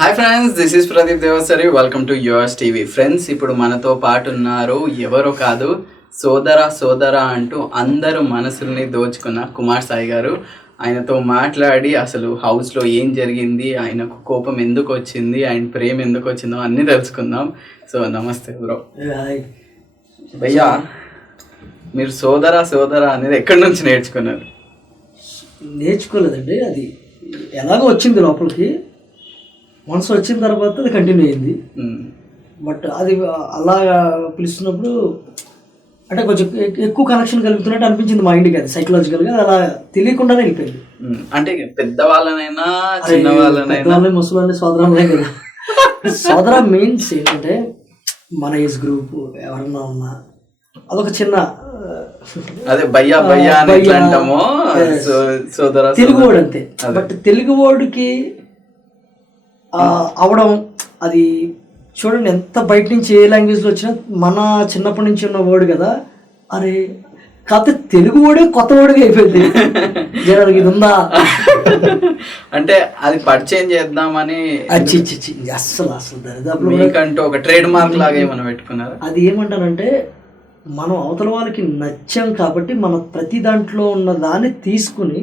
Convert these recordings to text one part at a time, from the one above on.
Hi friends, this is Pradeep Devasari. Welcome to yours TV. Friends, ఇప్పుడు మనతో పాటు ఉన్నారు ఎవరో కాదు, సోదర అంటూ అందరూ మనసుల్ని దోచుకున్న కుమార్ సాయి గారు. ఆయనతో మాట్లాడి అసలు హౌస్లో ఏం జరిగింది, ఆయనకు కోపం ఎందుకు వచ్చింది, ఆయన ప్రేమ ఎందుకు వచ్చిందో అన్నీ తెలుసుకుందాం. సో నమస్తే బ్రో. భయ్యా, మీరు సోదర అనేది ఎక్కడి నుంచి నేర్చుకున్నారు? నేర్చుకోలేదండి, అది ఎలాగో వచ్చింది లోపలికి. మనసు వచ్చిన తర్వాత అది కంటిన్యూ అయింది. బట్ అది అలా పిలుస్తున్నప్పుడు అంటే కొంచెం ఎక్కువ కనెక్షన్ కలుగుతున్నట్టు అనిపించింది మైండ్కి. అది సైకలాజికల్గా అలా తెలియకుండానే వెళ్ళిపోయింది. అంటే పెద్దవాళ్ళనైనా చిన్న వాళ్ళనైనా ముసలి సోదరులే కదా. సోదర మీన్స్ ఏంటంటే మన ఏజ్ గ్రూప్ ఎవరన్నా ఉన్నా అదొక చిన్న అదే భయ్యా భయ్యా అని అంటామో సోదర తెలుగు వర్డ్ అంతే. బట్ తెలుగు వర్డ్కి అవడం అది చూడండి, ఎంత బయట నుంచి ఏ లాంగ్వేజ్లో వచ్చినా మన చిన్నప్పటి నుంచి ఉన్న వర్డ్ కదా. అరే కాకపోతే తెలుగు వర్డే కొత్త వర్డ్గా అయిపోయింది. జనానికి ఇది ఉందా అంటే అది పరిచయం చేద్దామని అస్సలు మీకంటూ ఒక ట్రేడ్ మార్క్ లాగా ఏమైనా పెట్టుకున్నారు? అది ఏమంటానంటే, మనం అవతల వాళ్ళకి నచ్చాం కాబట్టి మనం ప్రతి దాంట్లో ఉన్న దాన్ని తీసుకుని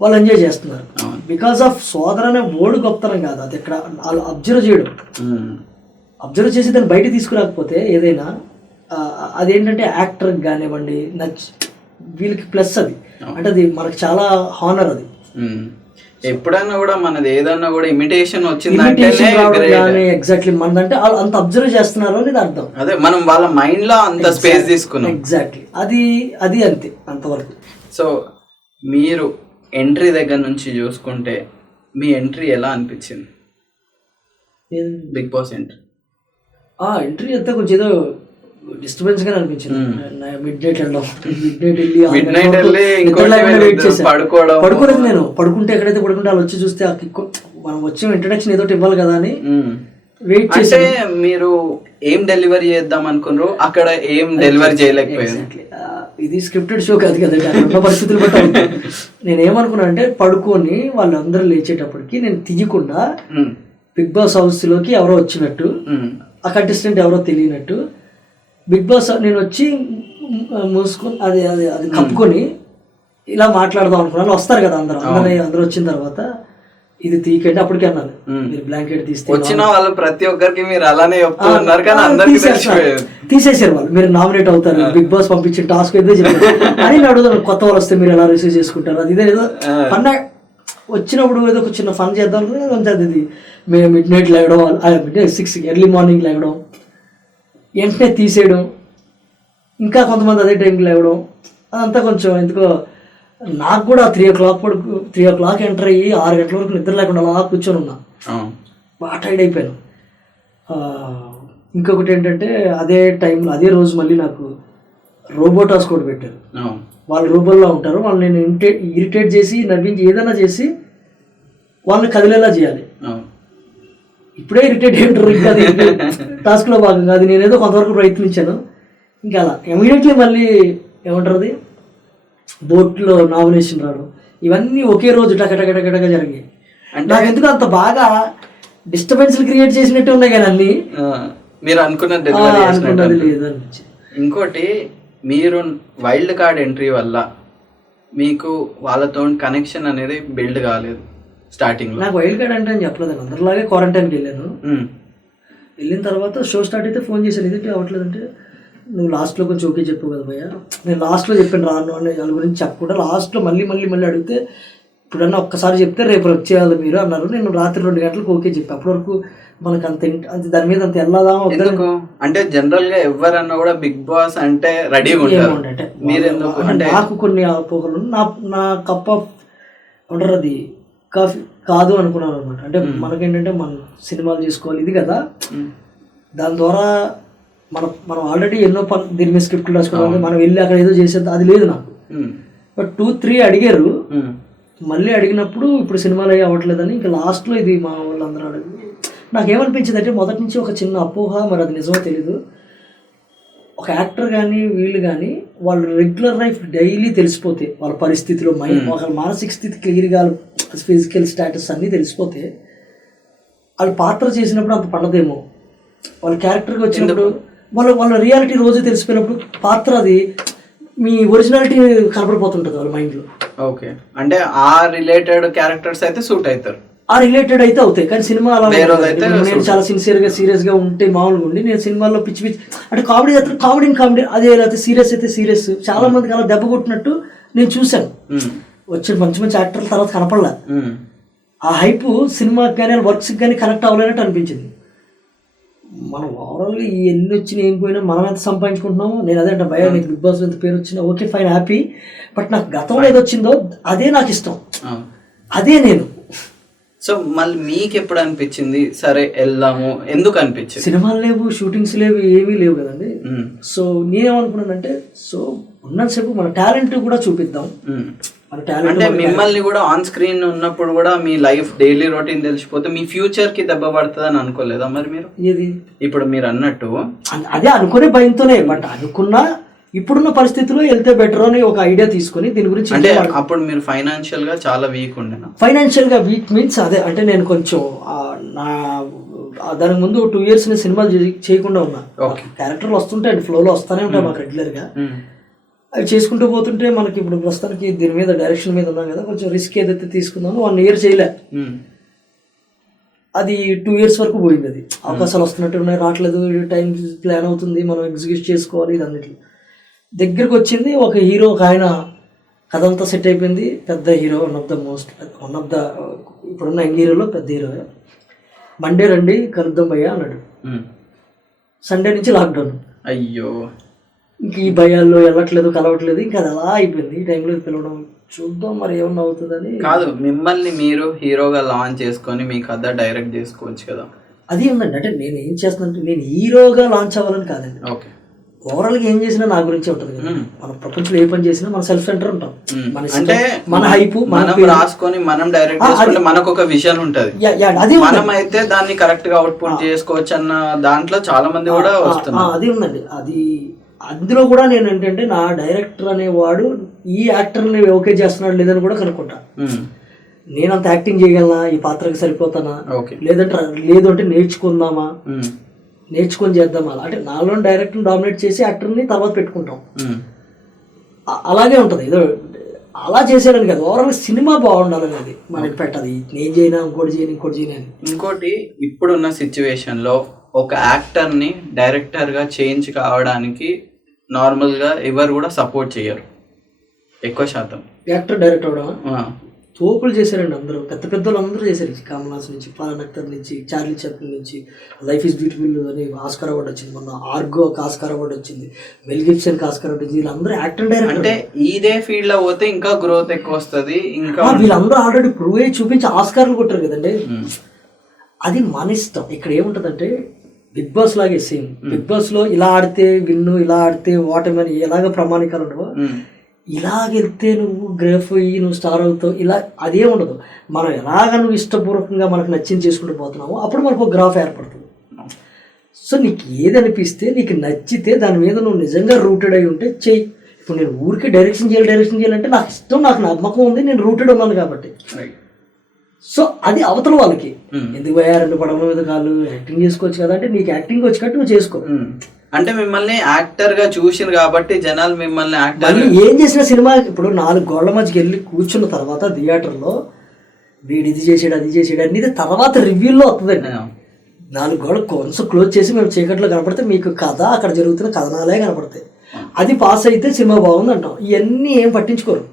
వాళ్ళు ఎంజాయ్ చేస్తున్నారు. బికాస్ ఆఫ్ సోదర అనే వర్డ్ గొప్పతనం కాదు, అది ఇక్కడ వాళ్ళు అబ్జర్వ్ చేయడం. అబ్జర్వ్ చేసి దాన్ని బయట తీసుకురాకపోతే ఏదైనా అదేంటంటే యాక్టర్కి కానివ్వండి వీళ్ళకి ప్లస్ అది. అంటే అది మనకు చాలా హానర్. అది ఎప్పుడైనా కూడా మనది ఏదన్నా కూడా ఇమిటేషన్ వచ్చింది ఎగ్జాక్ట్లీ మనదంటే వాళ్ళు అంత అబ్జర్వ్ చేస్తున్నారు అనేది అర్థం. అదే మనం వాళ్ళ మైండ్ లో అంత స్పేస్ తీసుకున్నాం. ఎగ్జాక్ట్లీ అది అది అంతే, అంతవరకు. సో మీరు ఎంట్రీ దగ్గర నుంచి చూసుకుంటే మీ ఎంట్రీ ఎలా అనిపించింది? బిగ్ బాస్ ఎంట్రీ ఎంట్రీ అంతా కొంచెం ఏదో డిస్టర్బెన్స్ గానే అనిపించింది. మిడ్ నైట్ పడుకోలేదు. నేను పడుకుంటే ఎక్కడైతే పడుకుంటే వాళ్ళు వచ్చి చూస్తే మనం వచ్చే ఇంట్రడక్షన్ ఏదో ఇవ్వాలి కదా అని వెయిట్ చేస్తే మీరు ఏం డెలివరీ చేద్దాం అనుకున్నారు, అక్కడ ఏం డెలివరీ చేయలేకపోయింది. ఇది స్క్రిప్టెడ్ షో కాదు కదండి, ఉన్న పరిస్థితులు బట్టి. నేను ఏమనుకున్నా అంటే, పడుకొని వాళ్ళందరూ లేచేటప్పటికి నేను తీయకుండా బిగ్ బాస్ హౌస్ లోకి ఎవరో వచ్చినట్టు, ఆ కంటెస్టెంట్ ఎవరో తెలియనట్టు బిగ్ బాస్ నేను వచ్చి మూసుకొని అది అది అది కప్పుకొని ఇలా మాట్లాడదాం అనుకున్నాను. వస్తారు కదా అందరూ వచ్చిన తర్వాత ఇది తీకండి అప్పటికే అన్నారు. మీరు బ్లాంకెట్ తీస్తే వచ్చిన వాళ్ళు ప్రతి ఒక్కరికి మీరు అలానే చెప్తున్నారు కానీ తీసేసారు. వాళ్ళు మీరు నామినేట్ అవుతారు, బిగ్ బాస్ పంపించిన టాస్క్ ఏదో చెప్పారు అని అడుగుతాను. కొత్త వాళ్ళు వస్తే మీరు ఎలా రిసీవ్ చేసుకుంటారు, అది ఇదే ఏదో ఫన్. వచ్చినప్పుడు ఏదో ఒక చిన్న ఫన్ చేద్దాం అనుకుంటే అది మేము మిడ్ నైట్ లేవడం, మిడ్ నైట్ 6 ఎర్లీ మార్నింగ్ లేవడం, వెంటనే తీసేయడం, ఇంకా కొంతమంది అదే టైంకి లేవడం, అదంతా కొంచెం ఎందుకో నాకు కూడా 3 o'clock ఎంటర్ అయ్యి 6 గంటల వరకు నిద్ర లేకుండా అలా కూర్చొని ఉన్నా. బాగా టైర్డ్ అయిపోయాను. ఇంకొకటి ఏంటంటే, అదే టైంలో అదే రోజు మళ్ళీ నాకు రోబో టాస్క్ కూడా పెట్టారు. వాళ్ళు రోబోల్లో ఉంటారు, వాళ్ళు నేను ఇరిటేట్ చేసి నవ్వించి ఏదైనా చేసి వాళ్ళని కదిలేలా చేయాలి. ఇప్పుడే ఇరిటేట్ అయ్యారు ఇంకా టాస్క్లో భాగంగా. అది నేనేదో కొంతవరకు ప్రయత్నించాను. ఇంకా అలా ఇమీడియట్లీ మళ్ళీ ఏమంటారు, అది బోట్లో నామినేషన్ రావడం, ఇవన్నీ ఒకే రోజు టకటకటకటగా జరిగాయి. నాకు ఎందుకు అంత బాగా డిస్టర్బెన్స్ క్రియేట్ చేసినట్టు ఉన్నాయి కానీ అన్ని మీరు అనుకున్నది లేదు. ఇంకోటి, మీరు వైల్డ్ కార్డ్ ఎంట్రీ వల్ల మీకు వాళ్ళతో కనెక్షన్ అనేది బిల్డ్ కాలేదు స్టార్టింగ్ లో. నాకు వైల్డ్ కార్డ్ అంటే అని చెప్పలేదు, అందరిలాగే క్వారంటైన్కి వెళ్ళాను. వెళ్ళిన తర్వాత షో స్టార్ట్ అయితే ఫోన్ చేశాను, ఇదేంటి అవ్వట్లేదంటే, నువ్వు లాస్ట్లో కొంచెం ఓకే చెప్పు కదా భయ్యా. నేను లాస్ట్లో చెప్పాను రాను అని, దాని గురించి చెప్పకుండా లాస్ట్లో మళ్ళీ అడిగితే, ఇప్పుడన్నా ఒక్కసారి చెప్తే రేపు వచ్చేయాలి మీరు అన్నారు. నేను రాత్రి 2 గంటలకు ఓకే చెప్పి, అప్పటి వరకు మనకు అంత దాని మీద అంత వెళ్ళదా అంటే జనరల్ గా ఎవరన్నా కూడా బిగ్ బాస్ అంటే రెడీగా ఉంటారు. నాకు కొన్ని అపోహలు, నా కప్ ఆఫ్ అంటారు అది కాఫీ కాదు అనుకున్నాను అనమాట. అంటే మనకేంటంటే మనం సినిమాలు చేసుకోవాలి ఇది కదా, దాని ద్వారా మనం ఆల్రెడీ ఎన్నో దీని మీద స్క్రిప్ట్లు రాసుకోవాలి, మనం వెళ్ళి అక్కడ ఏదో చేసేది అది లేదు నాకు. బట్ 2-3 అడిగారు, మళ్ళీ అడిగినప్పుడు ఇప్పుడు సినిమాలు అయ్యి అవ్వట్లేదని ఇంకా లాస్ట్లో ఇది మా వాళ్ళందరూ అడిగి నాకేమనిపించింది అంటే, మొదటి నుంచి ఒక చిన్న అపోహ, మరి అది నిజమో తెలీదు, ఒక యాక్టర్ కానీ వీళ్ళు కానీ వాళ్ళు రెగ్యులర్ లైఫ్ డైలీ తెలిసిపోతే వాళ్ళ పరిస్థితిలో మైండ్, ఒక మానసిక స్థితి క్లియర్గా, ఫిజికల్ స్టేటస్ అన్నీ తెలిసిపోతే వాళ్ళు పాత్ర చేసినప్పుడు అంత పండదేమో, వాళ్ళ క్యారెక్టర్కి వచ్చినప్పుడు వాళ్ళ రియాలిటీ రోజు తెలిసిపోయినప్పుడు పాత్ర అది మీ ఒరిజినాలిటీ కనపడిపోతుంటుంది వాళ్ళ మైండ్లో. ఓకే, అంటే ఆ రిలేటెడ్ క్యారెక్టర్స్ అయితే సూట్ అవుతారు, ఆ రిలేటెడ్ అయితే అవుతాయి. కానీ సినిమా అలా నేను చాలా సిన్సియర్గా సీరియస్గా ఉంటే మామూలుగా ఉండి నేను సినిమాల్లో పిచ్చి పిచ్చి అంటే కామెడీ అయితే కామెడీ అదే లేకపోతే సీరియస్ అయితే సీరియస్ చాలా మందికి అలా దెబ్బ కొట్టినట్టు నేను చూశాను. వచ్చిన మంచి మంచి యాక్టర్ల తర్వాత కనపడలే. ఆ హైప్ సినిమాకి కానీ వర్క్స్కి కానీ కనెక్ట్ అవ్వలేనట్టు అనిపించింది. మనం ఓవరాల్గా ఈ ఎన్ని వచ్చినా ఏం పోయినా మనం ఎంత సంపాదించుకుంటున్నామో, నేను అదే అంటే భయ నీకు బిగ్ బాస్ ఎంత పేరు వచ్చినా ఓకే ఫైన్ హ్యాపీ, బట్ నాకు గతంలో ఏది వచ్చిందో అదే నాకు ఇష్టం, అదే నేను. సో మళ్ళీ మీకు ఎప్పుడు అనిపించింది సరే వెళ్దాము, ఎందుకు అనిపించింది? సినిమాలు లేవు, షూటింగ్స్ లేవు, ఏమీ లేవు కదండి. సో నేనేమనుకున్నానంటే సో ఉన్నంతసేపు మన టాలెంట్ కూడా చూపిద్దాం. మన టాలెంట్ అంటే మిమ్మల్ని కూడా ఆన్ స్క్రీన్ ఉన్నప్పుడు కూడా మీ లైఫ్ డైలీ రొటీన్ తెలిసిపోతే మీ ఫ్యూచర్ కి దెబ్బ పడుతుంది అని అనుకోలేదా మరి మీరు? ఏది ఇప్పుడు మీరు అన్నట్టు అదే అనుకునే భయంతోనే, బట్ అనుకున్నా ఇప్పుడున్న పరిస్థితుల్లో వెళ్తే బెటర్ అని ఒక ఐడియా తీసుకుని దీని గురించి. అంటే అప్పుడు మీరు ఫైనాన్షియల్ గా చాలా వీక్ ఉండేనా? ఫైనాన్షియల్ గా వీక్ మీన్స్ అదే అంటే నేను కొంచెం నా దానికి ముందు 2 years నేను సినిమాలు చేయకుండా ఉన్నా. క్యారెక్టర్లు వస్తుంటాయి, ఫ్లోలో వస్తానే ఉంటాయి మాకు రెగ్యులర్ గా. అవి చేసుకుంటూ పోతుంటే మనకి ఇప్పుడు ప్రస్తుతానికి దీని మీద డైరెక్షన్ మీద ఉన్నాం కదా, కొంచెం రిస్క్ ఏదైతే తీసుకున్నామో 1 year చేయలే, అది 2 years వరకు పోయింది. అది అవకాశాలు వస్తున్నట్టు ఉన్నాయి, రావట్లేదు, టైం ప్లాన్ అవుతుంది, మనం ఎగ్జిక్యూట్ చేసుకోవాలి, ఇది అన్నిటి దగ్గరకు వచ్చింది. ఒక హీరో, ఒక ఆయన కథ అంతా సెట్ అయిపోయింది, పెద్ద హీరో, వన్ ఆఫ్ ద ఇప్పుడున్న యంగ్ హీరోలో పెద్ద హీరో. మండే రండి కలుద్దాం భయ్యా అన్నాడు. సండే నుంచి లాక్డౌన్. అయ్యో, ఇంక ఈ భయాల్లో వెళ్ళట్లేదు, కలవట్లేదు, ఇంకా అది అలా అయిపోయింది. ఈ టైంలో పిలవడం చూద్దాం మరి ఏమన్నా అవుతుందని. కాదు, మిమ్మల్ని మీరు హీరోగా లాంచ్ చేసుకొని మీ కథ డైరెక్ట్ చేసుకోవచ్చు కదా. అది ఉందండి, అంటే నేను ఏం చేస్తానంటే నేను హీరోగా లాంచ్ అవ్వాలని కాదండి. ఓకే, ఓవరాల్ గా ఏం చేసినా నా గురించి ఉంటుంది కదా. మన ప్రపంచంలో ఏ పని చేసినా మన సెల్ఫ్ సెంటర్ ఉంటాం, అంటే మన హైప్ మనం రాసుకొని మనం డైరెక్ట్ చేసుకుంటే మనకు ఒక విజన్ ఉంటది, మనం అయితే దాన్ని కరెక్ట్ గా అవుట్పుట్ చేసుకోవచ్చు అన్న దాంట్లో చాలా మంది కూడా వస్తున్నారు. అది ఉందండి. అది అందులో కూడా నేను ఏంటంటే నా డైరెక్టర్ అనేవాడు ఈ యాక్టర్ని ఓకే చేస్తున్నాడు లేదని కూడా కనుక్కుంటా. నేను అంత యాక్టింగ్ చేయగలనా, ఈ పాత్రకి సరిపోతానా, లేదంటే లేదు అంటే నేర్చుకుందామా, నేర్చుకొని చేద్దాం. అలా అంటే నాలో డైరెక్టర్ డామినేట్ చేసి యాక్టర్ని తర్వాత పెట్టుకుంటాం, అలాగే ఉంటుంది. ఏదో అలా చేసేయడానికి కాదు, ఓవరాల్ సినిమా బాగుండాలని అది మనకి పెట్టదు. నేను చేయనా, ఇంకోటి చేయను. ఇంకోటి, ఇప్పుడున్న సిచ్యువేషన్ లో ఒక యాక్టర్ ని డైరెక్టర్ గా చేంజ్ కావడానికి నార్మల్ గా ఎవరు కూడా సపోర్ట్ చేయరు, ఎక్కువ శాతం. యాక్టర్ డైరెక్టర్ అవడం తోపులు చేశారండి అందరూ, పెద్ద వాళ్ళు అందరూ చేశారు. కమల్ హాసన్ నుంచి, ఫర్హాన్ అఖ్తర్ నుంచి, చార్లీ చాప్లిన్ నుంచి, లైఫ్ ఈజ్ బ్యూటిఫుల్ అని ఆస్కార్ అవార్డు వచ్చింది, మొన్న ఆర్గోకి ఆస్కార్ అవార్డు వచ్చింది, మెల్ గిబ్సన్కి ఆస్కార్ అవార్డు వచ్చింది. వీళ్ళందరూ యాక్టర్ డైరెక్టర్. అంటే ఇదే ఫీల్డ్ లో పోతే ఇంకా గ్రోత్ ఎక్కువ వస్తుంది. ఇంకా వీళ్ళందరూ ఆల్రెడీ ప్రూవ్ అయ్యి చూపించి ఆస్కార్లు కొట్టారు కదండి. అది మన ఇష్టం. ఇక్కడ ఏముంటుందంటే బిగ్ బాస్ లాగే సేమ్. బిగ్ బాస్ లో ఇలా ఆడితే విన్ను, ఇలా ఆడితే ఓటమి అని ఎలాగ ప్రమాణికాలు ఉండవు. ఇలాగెళ్తే నువ్వు గ్రేఫ్ అయ్యి నువ్వు స్టార్ అవుతావు, ఇలా అదే ఉండదు. మనం ఎలాగ నువ్వు ఇష్టపూర్వకంగా మనకు నచ్చింది చేసుకుంటూ పోతున్నామో అప్పుడు మనకు ఒక గ్రాఫ్ ఏర్పడుతుంది. సో నీకు ఏది అనిపిస్తే, నీకు నచ్చితే దాని మీద నువ్వు నిజంగా రూటెడ్ అయి ఉంటే చెయ్యి. ఇప్పుడు నేను ఊరికి డైరెక్షన్ చేయాలంటే నాకు ఇష్టం, నాకు నమ్మకం ఉంది, నేను రూటెడ్ ఉన్నాను కాబట్టి. సో అది అవతల వాళ్ళకి ఎందుకు పోయా 2 పడవల మీద కాళ్ళు యాక్టింగ్ చేసుకోవచ్చు కదా అంటే నీకు యాక్టింగ్ వచ్చినట్టు నువ్వు చేసుకో. అంటే మిమ్మల్ని యాక్టర్ గా చూసిన కాబట్టి జనాలు మిమ్మల్ని యాక్టర్ ఏం చేసిన సినిమా ఇప్పుడు 4 గోళ్ల మధ్యకి వెళ్ళి కూర్చున్న తర్వాత థియేటర్లో వీడు ఇది చేసాడు అది చేసాడు అనేది తర్వాత రివ్యూల్లో వస్తుందండి. 4 గోడలు కొంచెం క్లోజ్ చేసి మేము చీకట్లో కనపడితే మీకు కథ అక్కడ జరుగుతున్న కథనాలే కనపడతాయి. అది పాస్ అయితే సినిమా బాగుంది అంటాం. ఇవన్నీ ఏం పట్టించుకోరు,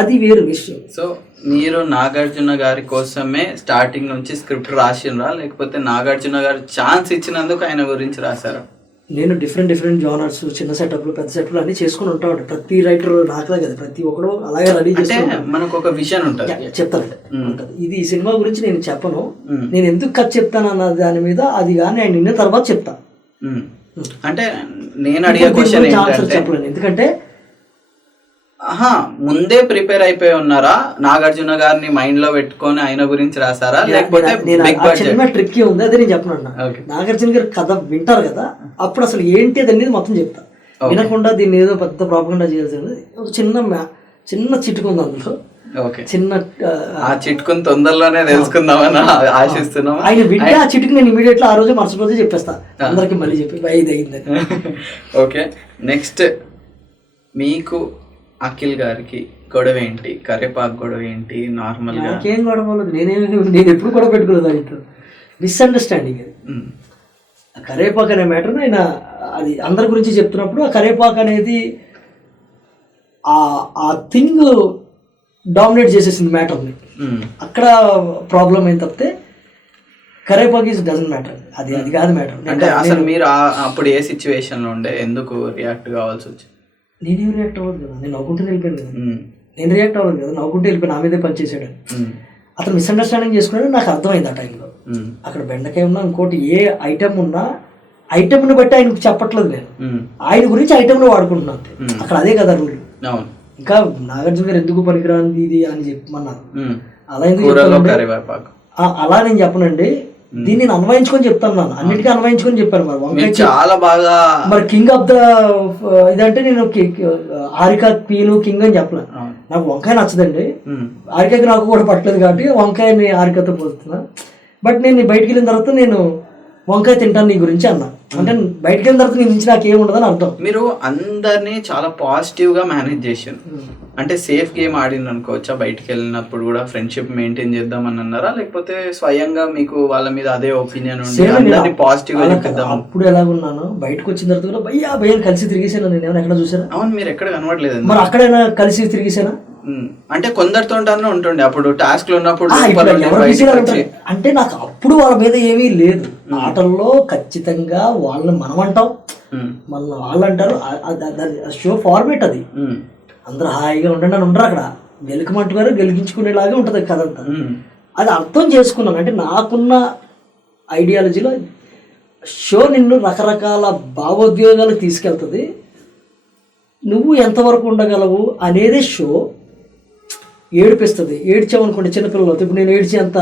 అది వేరు విషయం. సో మీరు నాగార్జున గారి కోసమే స్టార్టింగ్ నుంచి స్క్రిప్ట్ రాసినరా, లేకపోతే నాగార్జున గారు ఛాన్స్ ఇచ్చినందుకు ఆయన గురించి రాశారా? నేను డిఫరెంట్ జానర్స్, చిన్న సెటప్లు, పెద్ద సెటప్లు అన్ని చేసుకుని ఉంటాను. ప్రతి రైటర్ నాకులా కదా, ప్రతి ఒక్కడు అలాగే రెడీ చేస్తే మనకు ఒక విజన్ ఉంటుంది. చెప్తానంటే ఇది ఈ సినిమా గురించి నేను చెప్పను, నేను ఎందుకు కథ చెప్తాను అన్న దాని మీద అది కానీ ఆయన నిన్న తర్వాత చెప్తా. అంటే నేను అడిగే క్వశ్చన్ చెప్పలేను, ఎందుకంటే ముందే ప్రిపేర్ అయిపోయి ఉన్నారా, నాగార్జున గారిని మైండ్ లో పెట్టుకొని ఆయన గురించి రాసారా, లేకపోతే చిన్న ట్రిక్ ఉంది అదే నేను చెప్పను. నాగార్జున గారి కథ వింటారు కదా, అప్పుడు అసలు ఏంటి అది అనేది మొత్తం చెప్తా. వినకుండా దీన్ని ఏదో పెద్ద ప్రాపగండా చేయాల్సింది చిన్న చిటుకు ఉంది అందులో. ఓకే, చిన్న ఆ చిట్కుని తొందరలోనే తెలుసుకుందామని ఆశిస్తున్నాం. ఆయన వింటే ఆ చిట్టుకు నేను ఇమీడియట్లీ ఆ రోజు మరుసటి రోజు చెప్పేస్తా అందరికి, మళ్ళీ చెప్పి ఇది అయిందని. ఓకే, నెక్స్ట్ మీకు అఖిల్ గారికి గొడవ ఏంటి? కరేపాకు గొడవ ఏంటి? నార్మల్గా నాకేం గొడవ లేదు, నేను ఎప్పుడు కూడా పెట్టుకోలేదు. ఆయనతో మిస్అండర్స్టాండింగ్ అది. కరేపాకు అనే మ్యాటర్ ఆయన అది అందరి గురించి చెప్తున్నప్పుడు ఆ కరేపాకు అనేది ఆ థింగ్ డామినేట్ చేసేసింది మ్యాటర్ని. అక్కడ ప్రాబ్లం ఏం తప్పితే కరేపాకు ఈజ్ డజంట్ మ్యాటర్, అది కాదు మ్యాటర్. అంటే అసలు మీరు అప్పుడు ఏ సిచ్యువేషన్ లో ఉండే, ఎందుకు రియాక్ట్ కావాల్సి వచ్చింది? నేనేం రియాక్ట్ అవ్వదు కదా, నేను నవ్వుకుంటూ వెళ్ళిపోయాను కదా. నేను రియాక్ట్ అవ్వదు కదా, నవ్వుకుంటూ వెళ్ళిపోయి నా మీదే పనిచేసాడు. అతను మిస్అండర్స్టాండింగ్ చేసుకున్నాడు, నాకు అర్థమైంది ఆ టైంలో. అక్కడ బెండకాయ ఉన్నా ఇంకోటి ఏ ఐటమ్ ఉన్నా ఐటమ్ని బట్టి ఆయనకు చెప్పట్లేదు, నేను ఆయన గురించి ఐటమ్లో వాడుకుంటున్నాను. అక్కడ అదే కదా రూల్. ఇంకా నాగార్జున గారు ఎందుకు పనికిరాంది ఇది అని చెప్పమన్నారు. అలా ఎందుకు అలా నేను చెప్పనండి, దీన్ని నేను అన్వయించుకొని చెప్తాను. అన్నిటికీ అన్వయించుకొని చెప్పాను. మరి వంకాయ చాలా బాగా, మరి కింగ్ ఆఫ్ ద ఇదంటే నేను హారిక క్వీన్ కింగ్ అని చెప్పలే. నాకు వంకాయ నచ్చదండి, హారికకి నాకు కూడా పట్టలేదు కాబట్టి వంకాయని హారికతో పోతున్నా. బట్ నేను బయటికి వెళ్ళిన తర్వాత నేను వంకాయ తింటాను నీ గురించి అన్నా. అంటే బయటకు వెళ్ళిన తర్వాత నీ నుంచి నాకు ఏముండదని అర్థం. మీరు అందరినీ చాలా పాజిటివ్ గా మేనేజ్ చేశారు, అంటే సేఫ్ గేమ్ ఆడింది అనుకోవచ్చా? బయటకు వెళ్ళినప్పుడు కూడా ఫ్రెండ్షిప్ మెయింటైన్ చేద్దాం అని అన్నారా, లేకపోతే స్వయంగా మీకు వాళ్ళ మీద అదే ఒపీనియన్ ఉంది పాజిటివ్ గా చెప్పిద్దాం? అప్పుడు ఎలాగున్నాను, బయటకు వచ్చిన తర్వాత కూడా భయ్యా కలిసి తిరిగేసాను. నేను ఏమైనా ఎక్కడ చూసాను? అవును, మీరు ఎక్కడ కనబడలేదు. మరి అక్కడైనా కలిసి తిరిగేసానా? అంటే కొందరితో ఉంటుండే అప్పుడు టాస్క్ లో ఉన్నప్పుడు. అంటే నాకు అప్పుడు వాళ్ళ మీద ఏమీ లేదు. ఆటల్లో ఖచ్చితంగా వాళ్ళని మనం అంటాం, మన వాళ్ళు అంటారు. షో ఫార్మేట్ అది. అందరూ హాయిగా ఉండండి అని ఉండరు అక్కడ. గెలుకమంటున్నారు, గెలిగించుకునేలాగే ఉంటుంది కథ అంతా. అది అర్థం చేసుకున్నాను. అంటే నాకున్న ఐడియాలజీలో షో నిన్ను రకరకాల భావోద్వేగాలు తీసుకెళ్తుంది. నువ్వు ఎంతవరకు ఉండగలవు అనేదే షో. ఏడిపిస్తుంది. ఏడ్చామనుకోండి చిన్నపిల్లలతో, ఇప్పుడు నేను ఏడ్చి అంత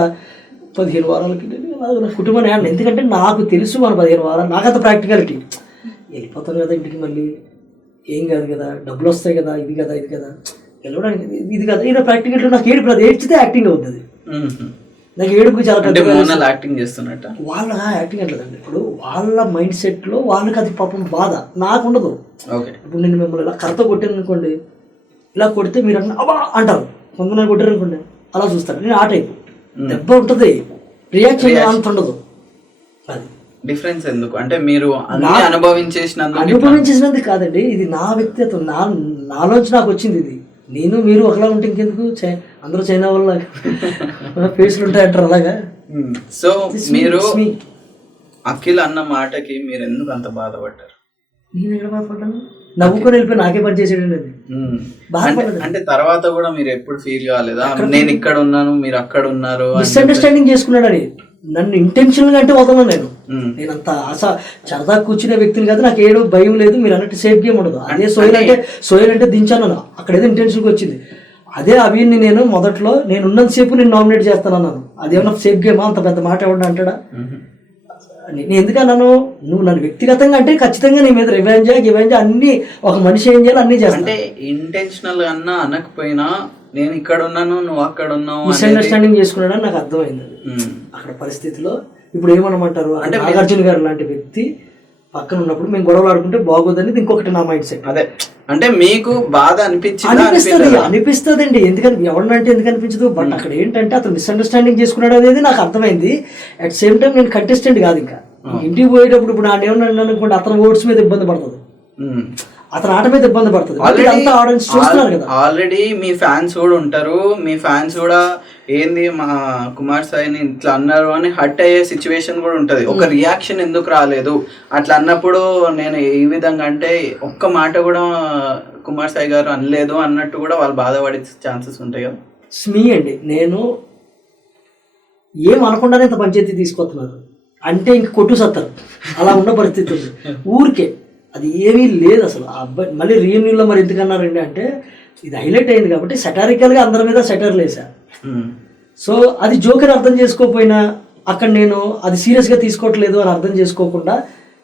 15 వారాలకి నా కుటుంబాన్ని ఆడిన. ఎందుకంటే నాకు తెలుసు మన 15 వారాలు, నాకు అంత ప్రాక్టికాలిటీ. వెళ్ళిపోతాను కదా ఇంటికి, మళ్ళీ ఏం కాదు కదా, డబ్బులు వస్తాయి కదా, ఇది కదా వెళ్ళడానికి ఇది కదా, ఈయన ప్రాక్టికాలిటీ. నాకు ఏడుపు రాదు, ఏడ్చితే యాక్టింగ్ అవుతుంది. నాకు ఏడుపు చాలా యాక్టింగ్ చేస్తున్నట్ట. వాళ్ళ యాక్టింగ్ అట్లేదండి. ఇప్పుడు వాళ్ళ మైండ్ సెట్లో వాళ్ళకి అది పాపం బాధ, నాకు ఉండదు. ఇప్పుడు నేను మిమ్మల్ని ఇలా కర్రతో కొట్టాను అనుకోండి, ఇలా కొడితే మీరు అబ్బా అంటారు. కొంతమంది కొట్టారు అనుకోండి అలా చూస్తారు. నేను ఆ టైప్. దెబ్బ ఉంటుంది, రియాక్షన్ అంత ఉండదు. అది డిఫరెన్స్ ఎందుకు అంటే మీరు అనుభవించేసినందుకు కాదండి, ఇది నా వ్యక్తిత్వం, నాలోంచి నాకు వచ్చింది ఇది. నేను మీరు ఒకలా ఉంటే ఇంకెందుకు, అందరూ చైనా వల్ల ఫేస్లు ఉంటాయంటారు అలాగా. సో మీరు అఖిల్ అన్న మాటకి మీరు ఎందుకు అంత బాధపడ్డారు? నేను ఎక్కడ బాధపడ్డాను? నవ్వుకొని వెళ్ళిపోయి నాకే పని చేసేయండి. అది బాధపడదు. అంటే తర్వాత కూడా మీరు ఎప్పుడు ఫీల్ కాలేదా, నేను ఇక్కడ ఉన్నాను మీరు అక్కడ ఉన్నారు? మిస్అండర్స్టాండింగ్ చేసుకున్నాడని నన్ను ఇంటెన్షనల్ గా అంటే వదలను. నేను అంత సరదా కూర్చునే వ్యక్తిని కాదు. నాకు ఏదో భయం లేదు, మీరు అన్నట్టు సేఫ్ గేమ్ ఉండదు. అదే సోయల్ అంటే దించాను, అక్కడ ఏదో ఇంటెన్షన్గా వచ్చింది. అదే అభిని నేను మొదట్లో నేను ఉన్నంతసేపు నేను నామినేట్ చేస్తాను అన్నాను. అదేమన్నా సేఫ్ గేమా? అంత పెద్ద మాట ఎవడన్నా అంటాడా? నేను ఎందుకన్నాను, నువ్వు నన్ను వ్యక్తిగతంగా అంటే ఖచ్చితంగా నీ మీద రివెంజ్ అన్ని ఒక మనిషి ఏం చేయాలి అన్ని చేస్తా. అంటే ఇంటెన్షనల్ అన్నా అనకపోయినా నేను ఇక్కడ ఉన్నాను నువ్వు అక్కడ ఉన్నావు మిస్అండర్స్టాండింగ్ చేసుకున్నాడని నాకు అర్థమైంది. అక్కడ పరిస్థితిలో ఇప్పుడు ఏమనమంటారు అంటే నాగార్జున గారు లాంటి వ్యక్తి పక్కన ఉన్నప్పుడు మేము గొడవలు ఆడుకుంటే బాగోదని ఇంకొకటి నా మైండ్ సెట్. అదే అంటే మీకు బాధ అనిపిస్తుంది అండి. ఎందుకని ఎవరినంటే ఎందుకు అనిపించదు. బట్ అక్కడ ఏంటంటే అతను మిస్అండర్స్టాండింగ్ చేసుకున్నాడు అనేది నాకు అర్థమైంది. అట్ సేమ్ టైం నేను కంటెస్టెంట్ కాదు. ఇంకా ఇంటికి పోయేటప్పుడు ఇప్పుడు నా ఏమన్నా అనుకోండి, అతను ఓట్స్ మీద ఇబ్బంది పడుతుంది, అతని ఆట మీద ఇబ్బంది పడుతుంది. ఆల్రెడీ మీ ఫ్యాన్స్ కూడా ఉంటారు. మీ ఫ్యాన్స్ కూడా ఏంది మా కుమార్ సాయిని ఇట్లా అన్నారు అని హర్ట్ అయ్యే సిచ్యువేషన్ కూడా ఉంటది. ఒక రియాక్షన్ ఎందుకు రాలేదు అట్లా అన్నప్పుడు నేను ఈ విధంగా అంటే ఒక్క మాట కూడా కుమార్ సాయి గారు అనలేదు అన్నట్టు కూడా వాళ్ళు బాధపడే ఛాన్సెస్ ఉంటాయి కదా. స్మీ అండి, నేను ఏం అనకుండానే ఇంత పంచాయతీ తీసుకొస్తున్నారు అంటే ఇంక కొట్టు సత్తారు అలా ఉన్న పరిస్థితి ఉంది. ఊరికే అది ఏమీ లేదు అసలు. ఆ అబ్బాయి మళ్ళీ రీయూనియన్లో మరి ఎందుకన్నారండి అంటే ఇది హైలైట్ అయింది కాబట్టి సెటారికల్గా అందరి మీద సెటర్లు వేసా. సో అది జోకర్ అర్థం చేసుకోకపోయినా అక్కడ నేను అది సీరియస్గా తీసుకోవట్లేదు అని అర్థం చేసుకోకుండా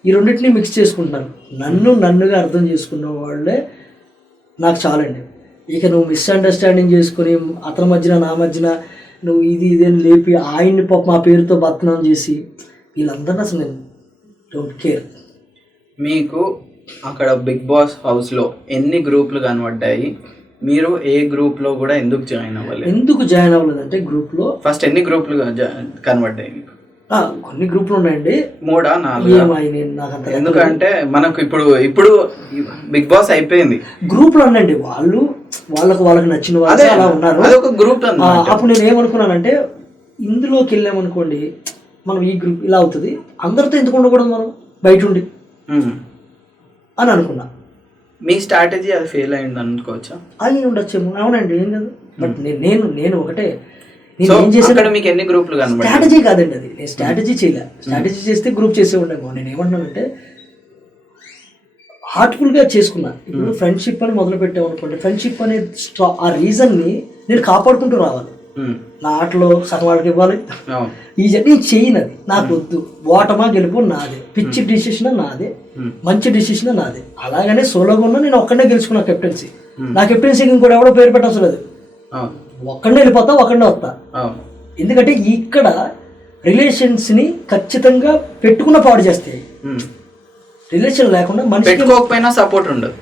ఈ రెండింటినీ మిక్స్ చేసుకుంటున్నాను. నన్నుగా అర్థం చేసుకున్న వాళ్ళే నాకు చాలండి. ఇక నువ్వు మిస్అండర్స్టాండింగ్ చేసుకొని అతని మధ్యన నా మధ్యన నువ్వు ఇది అని లేపి ఆయన్ని పాప మా పేరుతో బతనాం చేసి వీళ్ళందరినీ అసలు నేను డోంట్ కేర్. మీకు అక్కడ బిగ్ బాస్ హౌస్లో ఎన్ని గ్రూపులు కనబడ్డాయి? మీరు ఏ గ్రూప్లో కూడా ఎందుకు జాయిన్ అవ్వాలి? ఎందుకు జాయిన్ అవ్వలేదంటే గ్రూప్లో ఫస్ట్ ఎన్ని గ్రూపులు కనబడ్డాయి మీకు? కొన్ని గ్రూపులు ఉన్నాయండి. 3 4? ఎందుకంటే మనకు ఇప్పుడు బిగ్ బాస్ అయిపోయింది, గ్రూపులు ఉండండి. వాళ్ళకి నచ్చిన వాళ్ళు అలా ఉన్నారు. అదొక గ్రూప్. అప్పుడు నేను ఏమనుకున్నానంటే ఇందులోకి వెళ్ళామనుకోండి మనం ఈ గ్రూప్ ఇలా అవుతుంది, అందరితో ఎందుకు ఉండకూడదు మనం బయట ఉండి అని అనుకున్నా. మీ స్ట్రాటజీ అది ఫెయిల్ అయింది అనుకోవచ్చా? అది ఉండొచ్చేమో. అవునండి, ఏం కాదు. బట్ నేను ఒకటే మీకు ఎన్ని గ్రూపులు కనబడ్డాయి? స్ట్రాటజీ కాదండి అది. నేను స్ట్రాటజీ చేయలే. స్ట్రాటజీ చేస్తే గ్రూప్ చేసే ఉండేమో. నేను ఏమంటున్నానంటే హార్ట్ఫుల్గా చేసుకున్నా. ఇప్పుడు ఫ్రెండ్షిప్ అని మొదలు పెట్టాము అనుకోండి, ఫ్రెండ్షిప్ అనే ఆ రీజన్ని నేను కాపాడుకుంటూ రావాలి. నా ఆటలో సగం వాళ్ళకి ఇవ్వాలి. ఈ నేను చేయనది నాకు వద్దు. ఓటమా గెలుపు నాదే, పిచ్చి డిసిషన్ నాదే, మంచి డిసిషన్ నాదే. అలాగనే సోలోగా ఉన్నా నేను ఒక్కడే గెలుచుకున్నా కెప్టెన్సీ. నా కెప్టెన్సీకి ఇంకోటి ఎవడో పేరు పెట్టవసరం లేదు. ఒక్కడే వెళ్ళిపోతా, ఒక్కడే వస్తా. ఎందుకంటే ఇక్కడ రిలేషన్స్ని ఖచ్చితంగా పెట్టుకున్న పాడు చేస్తాయి. రిలేషన్ లేకుండా మనిషికి సపోర్ట్ ఉండదు.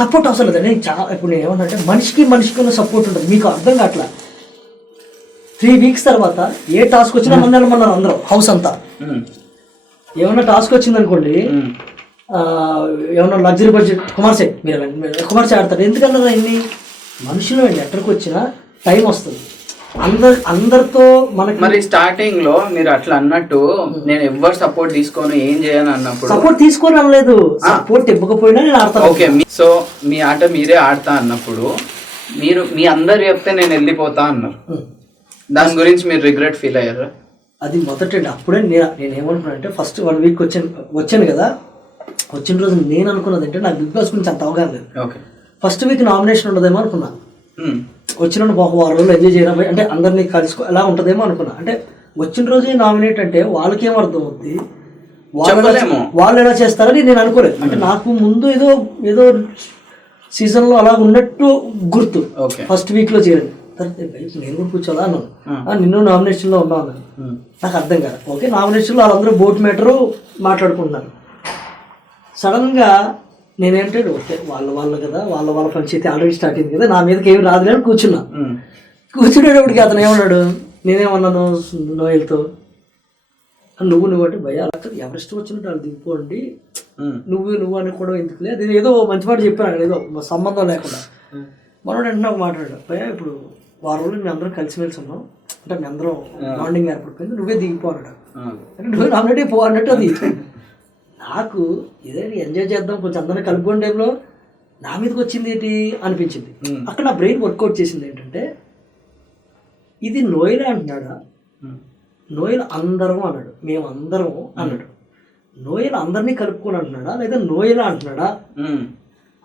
సపోర్ట్ అవసరం లేదు. నేను ఇప్పుడు నేను ఏమన్నా మనిషికి ఉన్న సపోర్ట్ ఉంటుంది. మీకు అర్థం కావట్లా. 3 weeks తర్వాత ఏ టాస్క్ వచ్చినా మన్నారు అందరం హౌస్ అంతా. ఏమన్నా టాస్క్ వచ్చింది అనుకోండి, ఏమన్నా లగ్జరీ బడ్జెట్ కుమార్సే మీరు కుమార్సే ఆడతారు. ఎందుకన్నా ఇన్ని మనుషులు అండి ఎక్కడికి వచ్చినా టైం వస్తుంది. అందరితో మనకి మరి స్టార్టింగ్ లో మీరు అట్లా అన్నట్టు నేను ఎవరు సపోర్ట్ తీసుకొని ఏం చేయను అన్నప్పుడు సపోర్ట్ తీసుకొని అనలేదు. సపోర్ట్ ఇవ్వకపోయినా నేను ఆడతాను. ఓకే, సో మీ ఆట మీరే ఆడతా అన్నప్పుడు మీరు మీ అందరు చెప్తే నేను వెళ్ళిపోతా అన్నారు. దాని గురించి మీరు రిగ్రెట్ ఫీల్ అయ్యారా? అది మొదటండి. అప్పుడే నేను ఏమనుకున్నా అంటే ఫస్ట్ 1 week వచ్చాను కదా. వచ్చిన రోజు నేను అనుకున్నది అంటే నాకు బిగ్ బాస్ గురించి అంత అవగాహన లేదు. ఫస్ట్ వీక్ నామినేషన్ ఉండదేమో అనుకున్నా. వచ్చిన ఒక 1 రోజులు ఎంజాయ్ చేయడం అంటే అందరినీ కలుసుకో ఎలా ఉంటుందేమో అనుకున్నా. అంటే వచ్చిన రోజే నామినేట్ అంటే వాళ్ళకేం అర్థం అవుతుంది, వాళ్ళు ఎలా చేస్తారని నేను అనుకోలేదు. అంటే నాకు ముందు ఏదో సీజన్లో అలా ఉన్నట్టు గుర్తు. ఫస్ట్ వీక్లో చేరండి నేను కూడా కూర్చోాలా అన్నాను. నిన్ను నామినేషన్లో ఉన్నా అన్నాను. నాకు అర్థం కాదు. ఓకే, నామినేషన్లో వాళ్ళందరూ బోట్ మ్యాటరు మాట్లాడుకుంటున్నారు. సడన్గా నేనేంటే ఓకే వాళ్ళు కదా వాళ్ళ పంచాయతీ ఆల్రెడీ స్టార్ట్ అయింది కదా, నా మీదకి ఏమి రాదులే అని కూర్చున్నా. కూర్చునేటప్పటికి అతను ఏమన్నాడు, నేనేమన్నాను నోయల్తో, నువ్వు అంటే భయ అలా ఎవరి ఇష్టం వచ్చినట్టు వాళ్ళు దిగిపోండి, నువ్వు అనుకోవడం ఎందుకులే. అది ఏదో మంచి మాట చెప్పాను, ఏదో సంబంధం లేకుండా. మనోడు వెంటనే ఒక మాట్లాడాడు, భయ ఇప్పుడు 1 రోజులు మేము అందరం కలిసిమెలిసి ఉన్నాం, అంటే మేము అందరం బాండింగ్ ఏర్పడిపోయింది, నువ్వే దిగిపోన్నాడు. అంటే నువ్వే నామినేట్ పో అన్నట్టు. అది నాకు ఇదే ఎంజాయ్ చేద్దాం కొంచెం అందరినీ కలుపుకునే టైంలో నా మీదకి వచ్చింది ఏంటి అనిపించింది. అక్కడ నా బ్రెయిన్ వర్కౌట్ చేసింది ఏంటంటే ఇది నోయల్ అంటున్నాడా, నోయల్ అందరం అన్నాడు, మేము అందరం అన్నాడు. నోయల్ అందరినీ కలుపుకొని అంటున్నాడా లేదా నోయల్ అంటున్నాడా,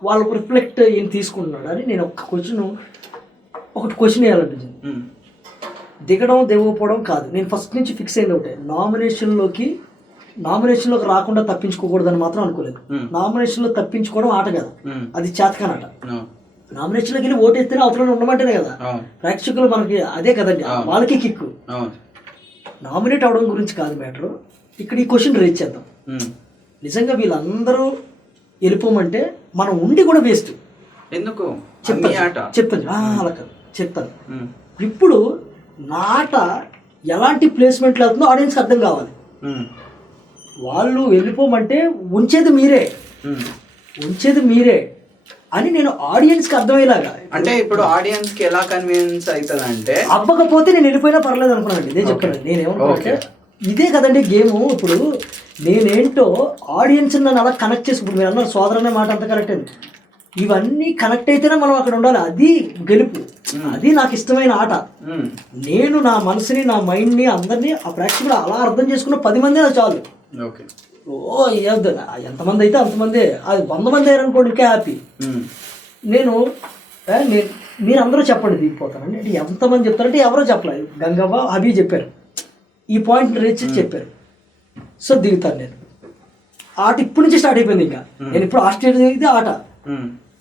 వాళ్ళకు రిఫ్లెక్ట్ ఏం తీసుకుంటున్నాడా అని నేను ఒకటి క్వశ్చన్ వేయాలనిపించింది. దిగడం దిగకపోవడం కాదు, నేను ఫస్ట్ నుంచి ఫిక్స్ అయింది ఒకటే, నామినేషన్లోకి రాకుండా తప్పించుకోకూడదని మాత్రం అనుకోలేదు. నామినేషన్లో తప్పించుకోవడం ఆట కదా, అది చేతకానట. నామినేషన్లోకి వెళ్ళి ఓటేస్తేనే అవతల ఉండమంటేనే కదా ప్రేక్షకులు మనకి అదే కదండి, వాళ్ళకి కిక్కు. నామినేట్ అవడం గురించి కాదు మ్యాటర్. ఇక్కడ ఈ క్వశ్చన్ రేజ్ చేద్దాం, నిజంగా వీళ్ళందరూ వెళ్ళిపోమంటే మనం ఉండి కూడా వేస్ట్. ఎందుకు చెప్తాను అలా కాదు చెప్తాను. ఇప్పుడు నా ఆట ఎలాంటి ప్లేస్మెంట్లో వెళ్తుందో ఆడియన్స్కి అర్థం కావాలి. వాళ్ళు వెళ్ళిపోమంటే ఉంచేది మీరే అని నేను ఆడియన్స్కి అర్థమయ్యేలాగా. అంటే ఇప్పుడు ఆడియన్స్కి ఎలా కన్విన్స్ అవుతుంది అంటే అవ్వకపోతే నేను వెళ్ళిపోయినా పర్లేదు అనుకున్నాను. ఇదే చెప్తాను నేనేమనుకుంటే ఇదే కదండి గేము. ఇప్పుడు నేనేంటో ఆడియన్స్ నన్ను అలా కనెక్ట్ చేసుకుంటు, మీరు అన్నారు సోదరు అనే మాట అంత కరెక్ట్ అండి. ఇవన్నీ కనెక్ట్ అయితేనే మనం అక్కడ ఉండాలి, అది గెలుపు, అది నాకు ఇష్టమైన ఆట. నేను నా మనసుని నా మైండ్ని అందరినీ ఆ ప్రేక్షకుడు అలా అర్థం చేసుకున్న 10 మంది అది చాలు. ఎంతమంది అయితే అంతమంది, అది 100 మంది అయ్యారనుకోండి ఇంకా హ్యాపీ. మీరు అందరూ చెప్పండి దిగిపోతానండి అంటే ఎంతమంది చెప్తారంటే ఎవరో చెప్పలేదు, గంగవ్వ అభి చెప్పారు, ఈ పాయింట్ రీచ్ చెప్పారు. సో దిగుతాను నేను. ఆట ఇప్పటి నుంచి స్టార్ట్ అయిపోయింది. ఇంకా నేను ఇప్పుడు ఆస్ట్రేలియా దిగితే ఆట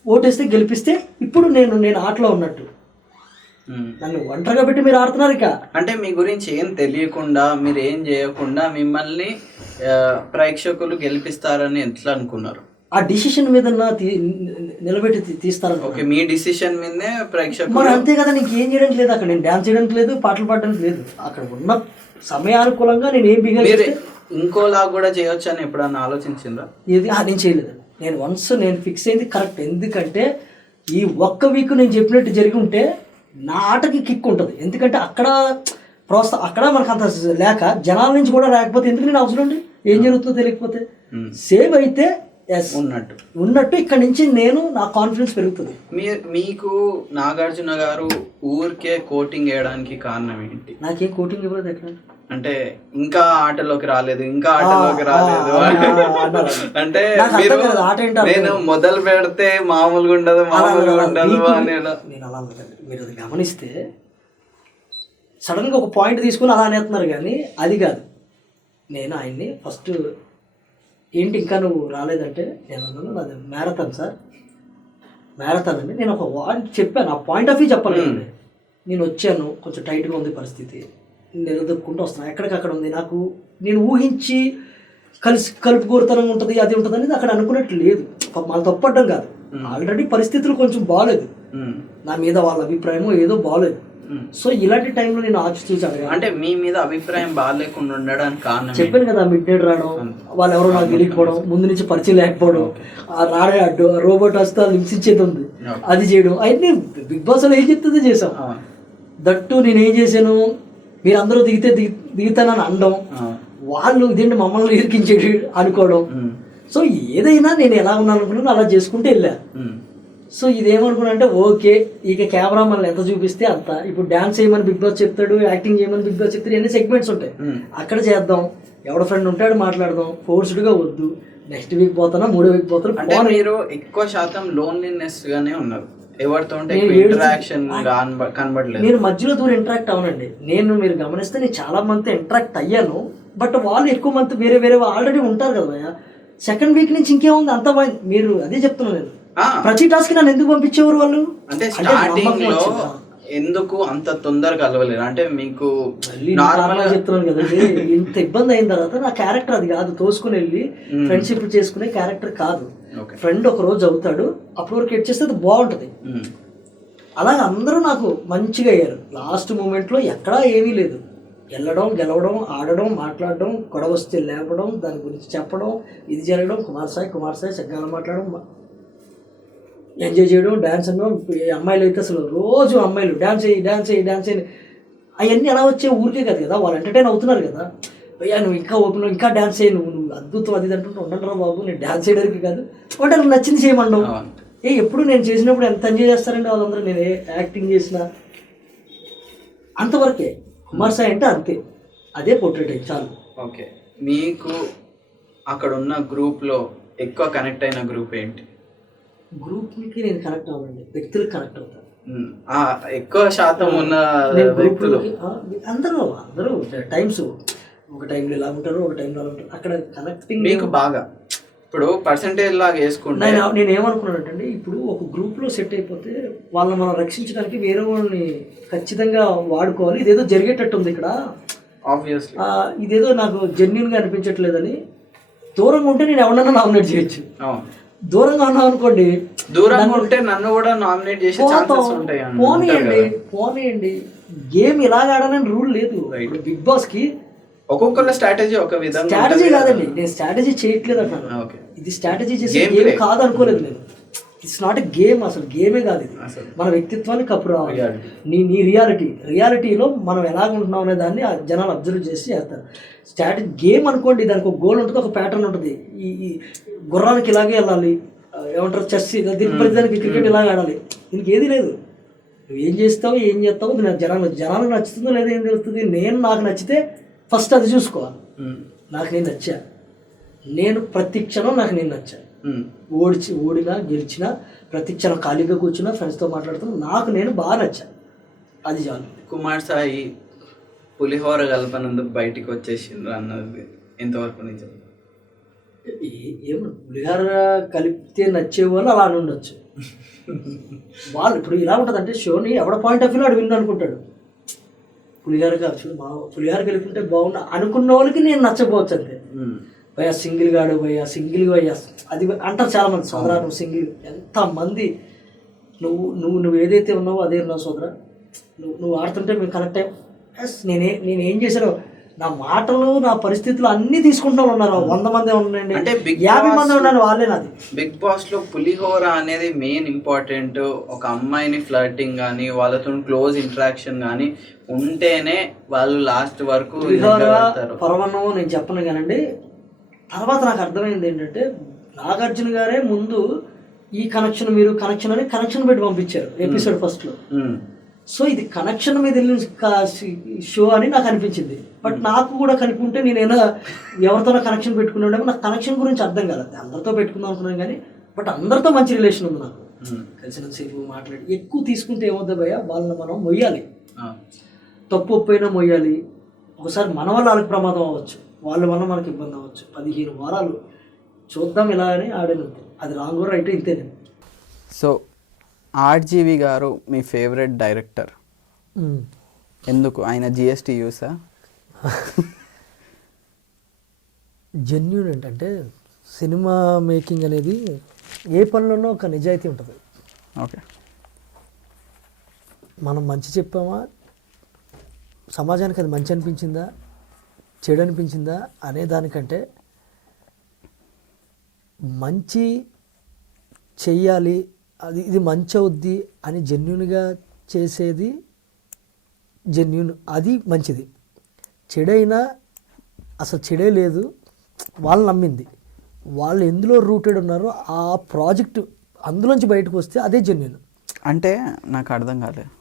ఓటేస్తే గెలిపిస్తే ఇప్పుడు నేను ఆటలో ఉన్నట్టు. నన్ను ఒంటరిగా పెట్టి మీరు ఆడుతున్నారు ఇక. అంటే మీ గురించి ఏం తెలియకుండా మీరు ఏం చేయకుండా మిమ్మల్ని ప్రేక్షకులు గెలిపిస్తారని ఎట్లా అనుకున్నారు? ఆ డిసిషన్ మీద నిలబెట్టి తీస్తారు. ఓకే, మీ డిసిషన్ మీదే ప్రేక్షకులు. మరి అంతే కదా, నీకు ఏం చేయడానికి లేదు అక్కడ. నేను డ్యాన్స్ చేయడానికి లేదు, పాటలు పాడడానికి లేదు. అక్కడ ఉన్న సమయానుకూలంగా నేను ఏం బిహేవ్ ఇంకోలా కూడా చేయొచ్చు అని ఎప్పుడన్నా ఆలోచించిందా? ఇది నేను చేయలేదు. నేను ఫిక్స్ అయింది కరెక్ట్. ఎందుకంటే ఈ ఒక్క వీక్ నేను చెప్పినట్టు జరిగి ఉంటే నా ఆటకి కిక్ ఉంటుంది. ఎందుకంటే అక్కడ అక్కడ మనకు అంత లేక జనాల నుంచి కూడా లేకపోతే ఎందుకు నేను అవసరం ఉండి ఏం జరుగుతుందో తెలియకపోతే సేవ్ అయితే ఉన్నట్టు ఇక్కడ నుంచి నా కాన్ఫిడెన్స్ పెరుగుతుంది. మీకు నాగార్జున గారు ఊరికే కోటింగ్ వేయడానికి కారణం ఏంటి? నాకేం కోటింగ్ ఇవ్వలేదు ఎక్కడ. అంటే ఇంకా ఆటలోకి రాలేదు అంటే నేను మొదలు పెడితే మామూలుగా ఉండదు నేను అలా మీరు అది గమనిస్తే సడన్గా ఒక పాయింట్ తీసుకుని అలా అనేస్తున్నారు, కానీ అది కాదు. నేను ఆయన్ని ఫస్ట్ ఏంటి ఇంకా నువ్వు రాలేదంటే నేను అన్నాను నాది మ్యారథాన్ సార్, మ్యారథాన్ అండి. నేను ఒక చెప్పాను, ఆ పాయింట్ ఆఫ్ వ్యూ చెప్పలేదండి. నేను వచ్చాను, కొంచెం టైట్గా ఉంది పరిస్థితి, నిలదొక్కుంటూ వస్తున్నాను. ఎక్కడికక్కడ ఉంది. నేను ఊహించి కలుపుకోరుతనం ఉంటుంది అది ఉంటుంది అనేది అక్కడ అనుకున్నట్టు లేదు. మళ్ళీ తప్పడం కాదు, ఆల్రెడీ పరిస్థితులు కొంచెం బాగాలేదు, నా మీద వాళ్ళ అభిప్రాయం ఏదో బాగాలేదు. సో ఇలాంటి టైంలో నేను చూసాను. అంటే మీ మీద అభిప్రాయం బాగాలేకుండా ఉండడానికి కారణం చెప్పాను కదా, మిడ్ నైట్ రావడం, వాళ్ళు ఎవరో నాకు తెలియకపోవడం, ముందు నుంచి పరిచయం లేకపోవడం, రాడే అడ్డు రోబోట్ వస్తే హింసించేది ఉంది అది చేయడం, అవన్నీ బిగ్ బాస్ లో ఏం చెప్తుందో చేసాం. దట్టు నేను ఏం చేశాను, మీరు అందరూ దిగుతానని అనడం, వాళ్ళు ఇదేంటి మమ్మల్ని ఇరికించేది అనుకోవడం. సో ఏదైనా నేను ఎలా ఉన్నాను అనుకున్నాను అలా చేసుకుంటూ వెళ్ళా. సో ఇదేమనుకున్నా అంటే ఓకే, ఇక కెమెరా మనల్ని ఎంత చూపిస్తే అంత. ఇప్పుడు డాన్స్ చేయమని బిగ్ బాస్ చెప్తాడు, యాక్టింగ్ చేయమని బిగ్ బాస్ చెప్తాడు, అన్ని సెగ్మెంట్స్ ఉంటాయి, అక్కడ చేద్దాం. ఎవడ ఫ్రెండ్ ఉంటాడు మాట్లాడదాం, ఫోర్స్డ్గా వద్దు. నెక్స్ట్ వీక్ పోతానా, 3వ వీక్ పోతాను. అంటే మీరు ఎక్కువ శాతం లోన్లీనెస్ గానే ఉన్నారు, ఎవరితో ఇంటరాక్షన్ కనబడలేదు. నేను మధ్యలో దూరం ఇంటరాక్ట్ అవనండి. మీరు గమనిస్తే నేను చాలా మంది ఇంటరాక్ట్ అయ్యాను, బట్ వాళ్ళు ఎక్కువ మంది వేరే ఆల్రెడీ ఉంటారు కదా. సెకండ్ వీక్ నుంచి ఇంకేముంది అంత మీరు అదే చెప్తున్నాను. నేను ప్రతి టాస్క్ నన్ను ఎందుకు పంపించేవారు వాళ్ళు? అంటే స్టార్టింగ్ లో ఎందుకు అంత తొందరగా కలవలేరు? అంటే మీకు చెప్తున్నాను కదండి, ఇంత ఇబ్బంది అయిన తర్వాత నా క్యారెక్టర్ అది కాదు. తోసుకుని వెళ్ళి ఫ్రెండ్షిప్ చేసుకునే క్యారెక్టర్ కాదు. ఫ్రెండ్ ఒక రోజు అవుతాడు, అప్పటి వరకు ఎడ్ చేస్తే అది బాగుంటుంది. అలాగే అందరూ నాకు మంచిగా అయ్యారు. లాస్ట్ మూమెంట్లో ఎక్కడా ఏమీ లేదు. వెళ్ళడం, గెలవడం, ఆడడం, మాట్లాడడం, గొడవ వస్తే లేపడం, దాని గురించి చెప్పడం, ఇది జరగడం, కుమార్ సాయి చక్కగా మాట్లాడడం, ఎంజాయ్ చేయడం, డ్యాన్స్ అనడం. అమ్మాయిలు అయితే అసలు రోజు అమ్మాయిలు డ్యాన్స్ చేయి అవన్నీ ఎలా వచ్చే ఊరికే కదా, వాళ్ళు ఎంటర్టైన్ అవుతున్నారు కదా. అయ్యా నువ్వు ఇంకా ఓపెన్ ఇంకా డ్యాన్స్ చేయి, నువ్వు అద్భుతం అది అంటుంటే ఉండరా బాబు, నేను డ్యాన్స్ చేయడానికి కాదు అంటే నాకు నచ్చింది చేయమండవు. ఎప్పుడు నేను చేసినప్పుడు ఎంత ఎంజాయ్ చేస్తారండి వాళ్ళందరూ. నేను యాక్టింగ్ చేసిన అంతవరకే. కుమార్ సాయి అంటే అంతే, అదే పోర్ట్రేట్ చాలు. ఓకే, మీకు అక్కడ ఉన్న గ్రూప్లో ఎక్కువ కనెక్ట్ అయిన గ్రూప్ ఏంటి? గ్రూప్కి నేను కనెక్ట్ అవ్వండి, వ్యక్తులకు కనెక్ట్ అవుతాను. ఎక్కువ శాతం ఉన్న వ్యక్తులు అందరూ టైమ్స్ ఒక టైంలో ఇలా ఉంటారు, ఒక టైంలో అలా ఉంటారు. అక్కడ కనెక్టింగ్ మీకు బాగా ఇప్పుడు పర్సెంటేజ్ లాగా వేసుకుంటే నేను ఏమనుకున్నానంటే, ఇప్పుడు ఒక గ్రూప్లో సెట్ అయిపోతే వాళ్ళని మనం రక్షించడానికి వేరే వాళ్ళని ఖచ్చితంగా వాడుకోవాలి. ఇదేదో జరిగేటట్టు ఉంది ఇక్కడ, ఆబ్వియస్లీ ఇదేదో నాకు జెన్యున్గా అనిపించట్లేదని. దూరంగా ఉంటే నేను ఎవరన్నా నామినేట్ చేయొచ్చు, దూరంగా ఉన్నాం అనుకోండి, దూరంగా ఉంటే నన్ను కూడా నామినేట్ చేసే ఛాన్సెస్ ఉంటాయి. పోనీయండి. గేమ్ ఇలాగ ఆడాలని రూల్ లేదు. బిగ్ బాస్ కి ఒక్కొక్కరు స్ట్రాటజీ ఒక విధంగా. స్ట్రాటజీ కాదండి, నేను స్ట్రాటజీ చేయట్లేదు అంటాను. ఇది స్ట్రాటజీ చేసే గేమ్ కాదు అనుకోలేదు నేను. ఇట్స్ నాట్ ఎ గేమ్, అసలు గేమే కాదు ఇది. మన వ్యక్తిత్వాన్ని కప్పు రావాలి. నీ రియాలిటీలో మనం ఎలాగుంటున్నాం అనే దాన్ని జనాలు అబ్జర్వ్ చేసి చేస్తారు. స్ట్రాటజీ గేమ్ అనుకోండి, దానికి ఒక గోల్ ఉంటుంది, ఒక ప్యాటర్న్ ఉంటుంది. ఈ గుర్రానికి ఇలాగే వెళ్ళాలి, ఏమంటారు చెస్, దీనికి క్రికెట్ ఇలాగే ఆడాలి. దీనికి ఏది లేదు. నువ్వు ఏం చేస్తావు జనాలకు నచ్చుతుందో లేదో ఏం తెలుస్తుంది. నాకు నచ్చితే ఫస్ట్ అది చూసుకోవాలి. నాకు నేను నచ్చా, నేను ప్రతి క్షణం నాకు నేను నచ్చా. ఓడినా గెలిచినా ప్రతి క్షణం ఖాళీగా కూర్చున్నా ఫ్రెండ్స్తో మాట్లాడుతున్నా నాకు నేను బాగా నచ్చా, అది చాలు. కుమార్ సాయి పులిహోర కలపనందుకు బయటికి వచ్చేసిండ్రు అన్నది ఎంతవరకు నిజం? ఏమో పులిహోర కలిపితే నచ్చే వాళ్ళు అలా ఉండొచ్చు, వాళ్ళు ఇప్పుడు ఇలా ఉంటుందంటే షోని ఎవడ పాయింట్ ఆఫ్ వ్యూలో వాడు విన్ అనుకుంటాడు. పులిహార కావచ్చు, మా పులిహారకి వెళ్ళిపోతే బాగున్నా అనుకున్న వాళ్ళకి నేను నచ్చపోవచ్చు అంతే. భయ్యా సింగిల్ గాడు, భయ్యా సింగిల్ భయ్యా అది అంటారు చాలా మంది. సోదరా నువ్వు సింగిల్, ఎంతమంది నువ్వు ఏదైతే ఉన్నావో అదే ఉన్నావు సోదరా, నువ్వు ఆడుతుంటే మేము కనెక్ట్ అయ్యాం. ఎస్ నేనేం చేశాను, నా మాటలు నా పరిస్థితులు అన్నీ తీసుకుంటూ ఉన్నారు. 100 మంది ఉండండి అంటే 50 మంది ఉన్నారు, వాళ్ళే నాది. బిగ్ బాస్ లో పులిహోర అనేది మెయిన్ ఇంపార్టెంట్. ఒక అమ్మాయిని ఫ్లర్టింగ్ కానీ వాళ్ళతో క్లోజ్ ఇంటరాక్షన్ కానీ ఉంటేనే వాళ్ళు లాస్ట్ వరకు పరవన్నమో నేను చెప్పను కానండి. తర్వాత నాకు అర్థమైంది ఏంటంటే నాగార్జున గారే ముందు ఈ కనెక్షన్ మీరు కనెక్షన్ అని కనెక్షన్ పెట్టి పంపించారు ఎపిసోడ్ ఫస్ట్ లో. సో ఇది కనెక్షన్ మీద వెళ్ళిన షో అని నాకు అనిపించింది. బట్ నాకు కూడా కనుకుంటే నేను ఎవరితోనో కనెక్షన్ పెట్టుకున్నాడో నాకు కనెక్షన్ గురించి అర్థం కాదు. అందరితో పెట్టుకుందాం అనుకున్నాను కానీ బట్ అందరితో మంచి రిలేషన్ ఉంది నాకు. కలిసినంతసేపు మాట్లాడి ఎక్కువ తీసుకుంటే ఏమవుతుంది భయ్యా, వాళ్ళని మనం మొయ్యాలి, తప్పు ఒప్పైనా మొయ్యాలి. ఒకసారి మన వల్ల వాళ్ళకి ప్రమాదం అవ్వచ్చు, వాళ్ళ వల్ల మనకి ఇబ్బంది అవ్వచ్చు. 15 వారాలు చూద్దాం ఇలా అని ఆడాను. అది రాంగ్ రైట్ ఇంతేనే. సో ఆర్జీవి గారు మీ ఫేవరెట్ డైరెక్టర్ ఎందుకు? ఆయన జిఎస్టీ యూసా? జెన్యూన్ ఏంటంటే సినిమా మేకింగ్ అనేది ఏ పనిలోనో ఒక నిజాయితీ ఉంటుంది. ఓకే, మనం మంచి చెప్పామా, సమాజానికి అది మంచి అనిపించిందా చెడు అనిపించిందా అనే దానికంటే మంచి చెయ్యాలి, ఇది మంచి అవుద్ది అని జెన్యూన్గా చేసేది జెన్యూన్, అది మంచిది. చెడైనా అసలు చెడే లేదు, వాళ్ళు నమ్మింది, వాళ్ళు ఎందులో రూటెడ్ ఉన్నారో ఆ ప్రాజెక్టు అందులోంచి బయటకు వస్తే అదే జెన్యూన్. అంటే నాకు అర్థం కాలేదు.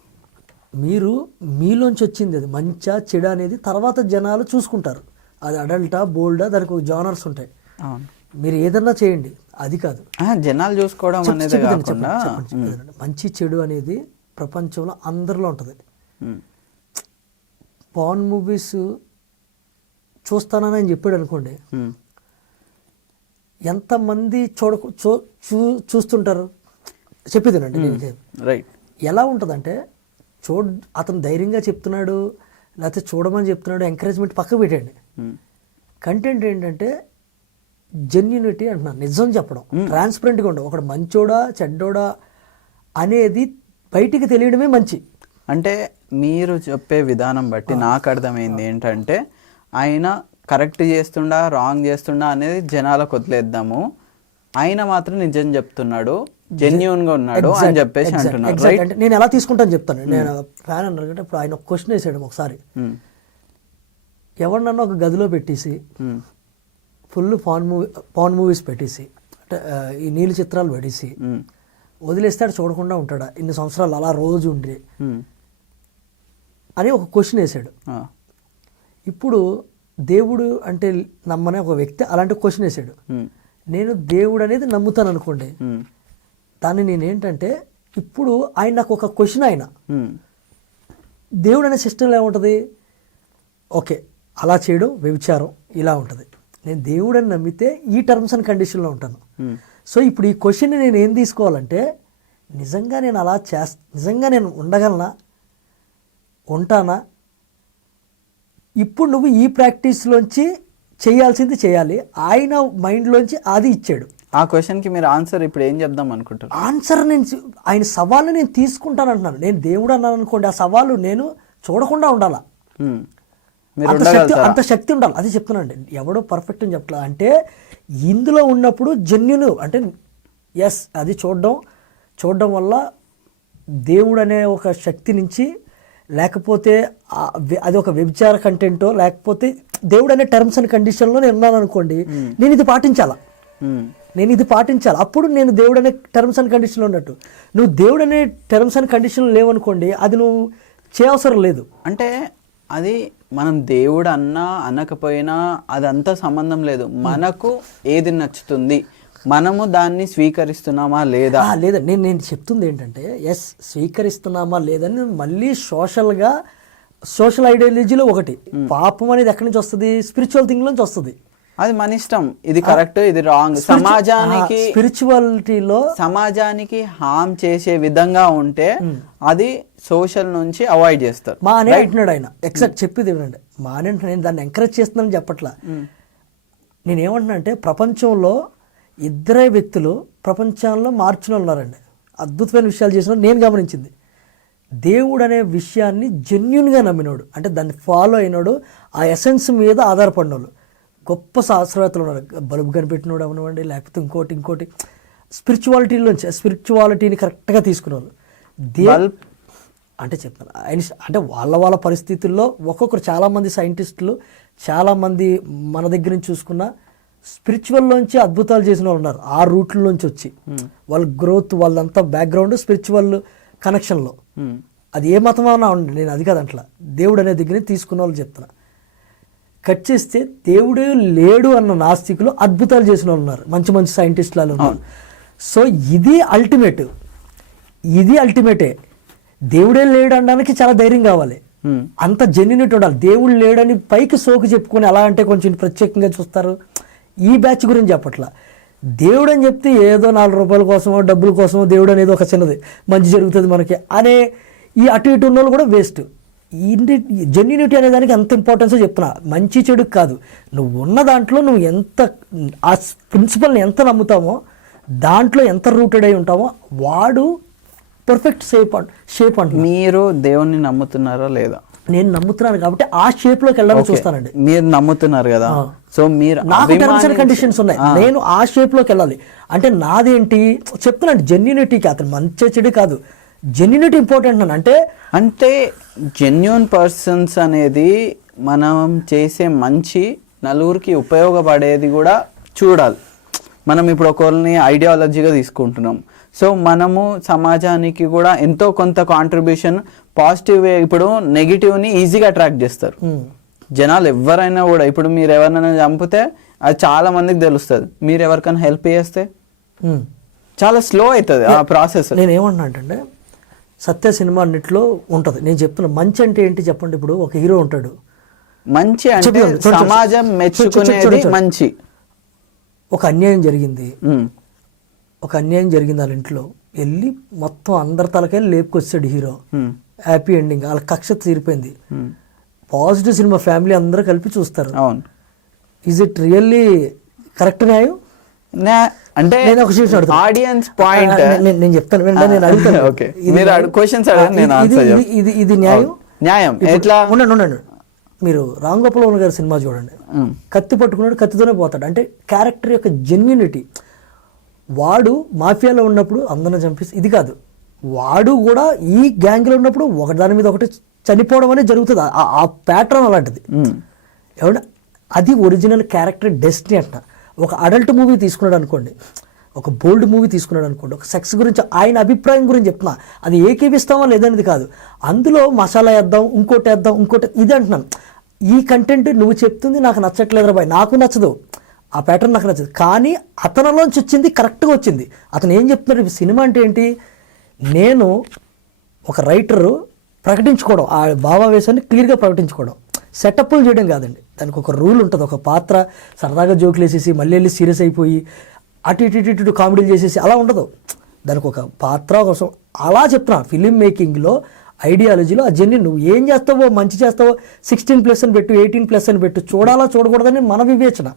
మీరు మీలోంచి వచ్చింది అది మంచా చెడ అనేది తర్వాత జనాలు చూసుకుంటారు. అది అడల్టా బోల్డా దానికి ఒక జానర్స్ ఉంటాయి. మీరు ఏదన్నా చేయండి, అది కాదు జనాలు చూసుకోవడం అనేది. మంచి చెడు అనేది ప్రపంచంలో అందరిలో ఉంటుంది. పాన్ మూవీస్ చూస్తానని చెప్పాడు అనుకోండి, ఎంతమంది చూస్తుంటారు చెప్పేదేనండి. రైట్, ఎలా ఉంటుందంటే అతను ధైర్యంగా చెప్తున్నాడు లేకపోతే చూడమని చెప్తున్నాడు, ఎంకరేజ్మెంట్ పక్కకు పెట్టండి. కంటెంట్ ఏంటంటే జెన్యూనిటీ అంటున్నాను, నిజం చెప్పడం, ట్రాన్స్పరెంట్గా ఉండవు. ఒకడు మంచోడా చెడ్డోడా అనేది బయటికి తెలియడమే మంచి. అంటే మీరు చెప్పే విధానం బట్టి నాకు అర్థమైంది ఏంటంటే ఆయన కరెక్ట్ చేస్తుండా రాంగ్ చేస్తుండా అనేది జనాలకు వదిలేద్దాము, ఆయన మాత్రం నిజం చెప్తున్నాడు, జెన్యూన్గా ఉన్నాడు అని చెప్పేసి అంటున్నారు. అంటే నేను ఎలా తీసుకుంటాను చెప్తాను. నేను ఫ్యాన్ అన్నారు ఇప్పుడు ఆయన ఒక క్వశ్చన్ వేసాడు ఒకసారి, ఎవరినన్నా ఒక గదిలో పెట్టేసి ఫుల్ పాన్ మూవీస్ పెట్టేసి అంటే ఈ నీళ్ళు చిత్రాలు పెట్టేసి వదిలేస్తాడు, చూడకుండా ఉంటాడా ఇన్ని సంవత్సరాలు అలా రోజు ఉండి అని ఒక క్వశ్చన్ వేసాడు. ఇప్పుడు దేవుడు అంటే నమ్మనే ఒక వ్యక్తి అలాంటి క్వశ్చన్ వేసాడు. నేను దేవుడు అనేది నమ్ముతాను అనుకోండి, దాన్ని నేనేంటంటే ఇప్పుడు ఆయన నాకు ఒక క్వశ్చన్, ఆయన దేవుడు అనే సిస్టంలో ఏముంటుంది, ఓకే అలా చేయడం వ్యభిచారం ఇలా ఉంటుంది. నేను దేవుడు అని నమ్మితే ఈ టర్మ్స్ అండ్ కండిషన్లో ఉంటాను. సో ఇప్పుడు ఈ క్వశ్చన్ని నేను ఏం తీసుకోవాలంటే నిజంగా నేను అలా నిజంగా నేను ఉండగలనా, ఉంటానా, ఇప్పుడు నువ్వు ఈ ప్రాక్టీస్లోంచి చేయాల్సింది చేయాలి. ఆయన మైండ్లోంచి అది ఇచ్చాడు. ఆ క్వశ్చన్కి మీరు ఆన్సర్ ఇప్పుడు ఏం చెప్దాం అనుకుంటారు? ఆన్సర్ ఆయన సవాల్ని నేను తీసుకుంటాను అంటున్నాను. నేను దేవుడు అన్నాను అనుకోండి, ఆ సవాలు నేను చూడకుండా ఉండాలా, అంత శక్తి ఉండాలి. అది చెప్తున్నానండి, ఎవడో పర్ఫెక్ట్ అని చెప్పలేదు. అంటే ఇందులో ఉన్నప్పుడు జెన్యూన్ అంటే ఎస్ అది చూడడం వల్ల దేవుడు అనే ఒక శక్తి నుంచి, లేకపోతే అది ఒక వ్యభిచార కంటెంటో, లేకపోతే దేవుడు అనే టర్మ్స్ అండ్ కండిషన్లో నేను ఉన్నాను అనుకోండి, నేను ఇది పాటించాలా, అప్పుడు నేను దేవుడు అనే టర్మ్స్ అండ్ కండిషన్లో ఉన్నట్టు. నువ్వు దేవుడు అనే టర్మ్స్ అండ్ కండిషన్లు లేవనుకోండి, అది నువ్వు చేయవసరం లేదు. అంటే అది మనం దేవుడు అన్నా అనకపోయినా అదంతా సంబంధం లేదు, మనకు ఏది నచ్చుతుంది మనము దాన్ని స్వీకరిస్తున్నామా లేదా నేను చెప్తుంది ఏంటంటే ఎస్ స్వీకరిస్తున్నామా లేదని మళ్ళీ సోషల్ ఐడియాలజీలో ఒకటి పాపం అనేది ఎక్కడి నుంచి వస్తుంది, స్పిరిచువల్ థింగ్ నుంచి వస్తుంది. అది మన ఇష్టం, ఇది కరెక్ట్ ఇది రాంగ్. సమాజానికి స్పిరిచువాలిటీలో సమాజానికి హామ్ చేసే విధంగా ఉంటే అది సోషల్ నుంచి అవాయిడ్ చేస్తారు. మా అనే అంటున్నాడు ఆయన, ఎగ్జాక్ట్ చెప్పేది ఏమిటంటే మా అనే అంటున్నాడు, నేను దాన్ని ఎంకరేజ్ చేస్తున్నానని చెప్పట్లా. నేనేమంటున్నా అంటే ప్రపంచంలో ఇద్దరే వ్యక్తులు ప్రపంచంలో మార్చిన ఉన్నారండి, అద్భుతమైన విషయాలు చేసిన నేను గమనించింది. దేవుడు అనే విషయాన్ని జెన్యున్గా నమ్మినోడు, అంటే దాన్ని ఫాలో అయినోడు, ఆ ఎసెన్స్ మీద ఆధారపడినోళ్ళు గొప్ప శాస్త్రవేత్తలు ఉన్నారు. బల్బు కనిపెట్టినోడు అవనివ్వండి, లేకపోతే ఇంకోటి స్పిరిచువాలిటీలోంచి స్పిరిచువాలిటీని కరెక్ట్గా తీసుకున్నారు. అంటే చెప్తాను అంటే వాళ్ళ పరిస్థితుల్లో ఒక్కొక్కరు చాలామంది సైంటిస్టులు చాలామంది మన దగ్గర నుంచి చూసుకున్న స్పిరిచువల్లోంచి అద్భుతాలు చేసిన వాళ్ళు ఉన్నారు. ఆ రూట్లోంచి వచ్చి వాళ్ళ గ్రోత్ వాళ్ళంతా బ్యాక్గ్రౌండ్ స్పిరిచువల్ కనెక్షన్లో, అది ఏ మతం అన్నా ఉండి నేను అది కాదంట్లా, దేవుడు అనే దగ్గర తీసుకున్న వాళ్ళు చెప్తున్నా. కట్ చేస్తే దేవుడే లేడు అన్న నాస్తికులు అద్భుతాలు చేసిన వాళ్ళు ఉన్నారు, మంచి సైంటిస్టులు ఉన్నారు. సో ఇది అల్టిమేటే. దేవుడే లేడు అనడానికి చాలా ధైర్యం కావాలి, అంత జెన్యునిటీ ఉండాలి. దేవుడు లేడని పైకి సోకు చెప్పుకొని అలా అంటే కొంచెం ప్రత్యేకంగా చూస్తారు. ఈ బ్యాచ్ గురించి చెప్పట్లా. దేవుడు అని చెప్తే ఏదో 4 రూపాయల కోసమో డబ్బుల కోసమో దేవుడు అనేది ఒక చిన్నది మంచి జరుగుతుంది మనకి అనే ఈ అటు ఇటు ఉన్న వాళ్ళు కూడా వేస్ట్. జెన్యునిటీ అనే దానికి ఎంత ఇంపార్టెన్స్ చెప్తున్నా, మంచి చెడు కాదు. నువ్వు ఉన్న దాంట్లో నువ్వు ఎంత ఆ ప్రిన్సిపల్ని ఎంత నమ్ముతామో, దాంట్లో ఎంత రూటెడ్ అయి ఉంటామో వాడు పర్ఫెక్ట్ షేప్ అంట. మీరు దేవుణ్ణి నమ్ముతున్నారా లేదా? నేను నమ్ముతున్నాను కాబట్టి ఆ షేప్ లోకి వెళ్ళాలని చూస్తానండి. మీరు నమ్ముతున్నారు కదా, సో మీరు నాకు టర్మ్స్ అండ్ కండిషన్స్ ఉన్నాయి, నేను ఆ షేప్ లోకి వెళ్ళాలి. అంటే నాదేంటి చెప్తున్నాను, జెన్యునిటీకి అతను మంచి చెడు కాదు, జెన్యునిటీ ఇంపార్టెంట్ అంటే జెన్యున్ పర్సన్స్ అనేది మనం చేసే మంచి నలుగురికి ఉపయోగపడేది కూడా చూడాలి. మనం ఇప్పుడు ఒకరిని ఐడియాలజీగా తీసుకుంటున్నాం, సో మనము సమాజానికి కూడా ఎంతో కొంత కాంట్రిబ్యూషన్ పాజిటివ్. ఇప్పుడు నెగిటివ్ని ఈజీగా అట్రాక్ట్ చేస్తారు జనాలు ఎవరైనా కూడా. ఇప్పుడు మీరు ఎవరినైనా చంపితే అది చాలా మందికి తెలుస్తుంది, మీరు ఎవరికైనా హెల్ప్ చేస్తే చాలా స్లో అవుతుంది ఆ ప్రాసెస్. నేను ఏమన్నా అంటే సత్య సినిమా అన్నిట్లో ఉంటుంది. నేను చెప్తున్నా మంచి అంటే ఏంటి చెప్పండి. ఇప్పుడు ఒక హీరో ఉంటాడు, మంచి అంటే సమాజం మెచ్చుకునేది మంచి. ఒక అన్యాయం జరిగింది వాళ్ళ ఇంట్లో, వెళ్ళి మొత్తం అందరి తలకాయలు లేపుకొచ్చాడు హీరో, హ్యాపీ ఎండింగ్, వాళ్ళ కక్ష తీరిపోయింది. పాజిటివ్ సినిమా, ఫ్యామిలీ అందరూ కలిపి చూస్తారు. ఈజ్ ఇట్ రియల్లీ కరెక్ట్ న్యాయం? అంటే నేను ఒక విషయం ఆడియన్స్ పాయింట్ నేను చెప్తాను, నేను అడుగుతాను. ఇది న్యాయం ఎట్లా? ఉండండి, మీరు రామ్ గోపాల్ వర్మ గారి సినిమా చూడండి, కత్తి పట్టుకున్నాడు, కత్తితోనే పోతాడు. అంటే క్యారెక్టర్ యొక్క జెన్యూనిటీ. వాడు మాఫియాలో ఉన్నప్పుడు అందరిని చంపేసి ఇది కాదు, వాడు కూడా ఈ గ్యాంగ్లో ఉన్నప్పుడు ఒకటి దాని మీద ఒకటి చనిపోవడం అనేది జరుగుతుంది. ఆ ప్యాటర్న్ అలాంటిది. ఏమంటే అది ఒరిజినల్ క్యారెక్టర్ డెస్టినీ అంట. ఒక అడల్ట్ మూవీ తీసుకున్నాడు అనుకోండి, ఒక బోల్డ్ మూవీ తీసుకున్నాడు అనుకోండి, ఒక సెక్స్ గురించి ఆయన అభిప్రాయం గురించి చెప్తున్నా, అది ఏకీవిస్తామా లేదనేది కాదు. అందులో మసాలా వేద్దాం, ఇంకోటి ఇది అంటున్నాను. ఈ కంటెంట్ నువ్వు చెప్తుంది నాకు నచ్చట్లేదు బాయ్, నాకు నచ్చదు, ఆ ప్యాటర్న్ నాకు నచ్చదు. కానీ అతనిలోంచి వచ్చింది కరెక్ట్గా వచ్చింది. అతను ఏం చెప్తున్నాడు, సినిమా అంటే ఏంటి, నేను ఒక రైటరు ప్రకటించుకోవడం, ఆ భావావేశాన్ని క్లియర్గా ప్రకటించుకోవడం, సెటప్లు చేయడం కాదండి. దానికి ఒక రూల్ ఉంటుంది. ఒక పాత్ర సరదాగా జోకులు వేసేసి మళ్ళీ వెళ్ళి సీరియస్ అయిపోయి అటు ఇటు కామెడీలు చేసేసి అలా ఉండదు. దానికి ఒక పాత్ర కోసం అలా చెప్తున్నా. ఫిలిం మేకింగ్లో ఐడియాలజీలో ఆ జర్నీ నువ్వు ఏం చేస్తావో, మంచి చేస్తావో 16+ అని పెట్టు, 18+ అని పెట్టు, చూడాలా చూడకూడదని మన వివేచన.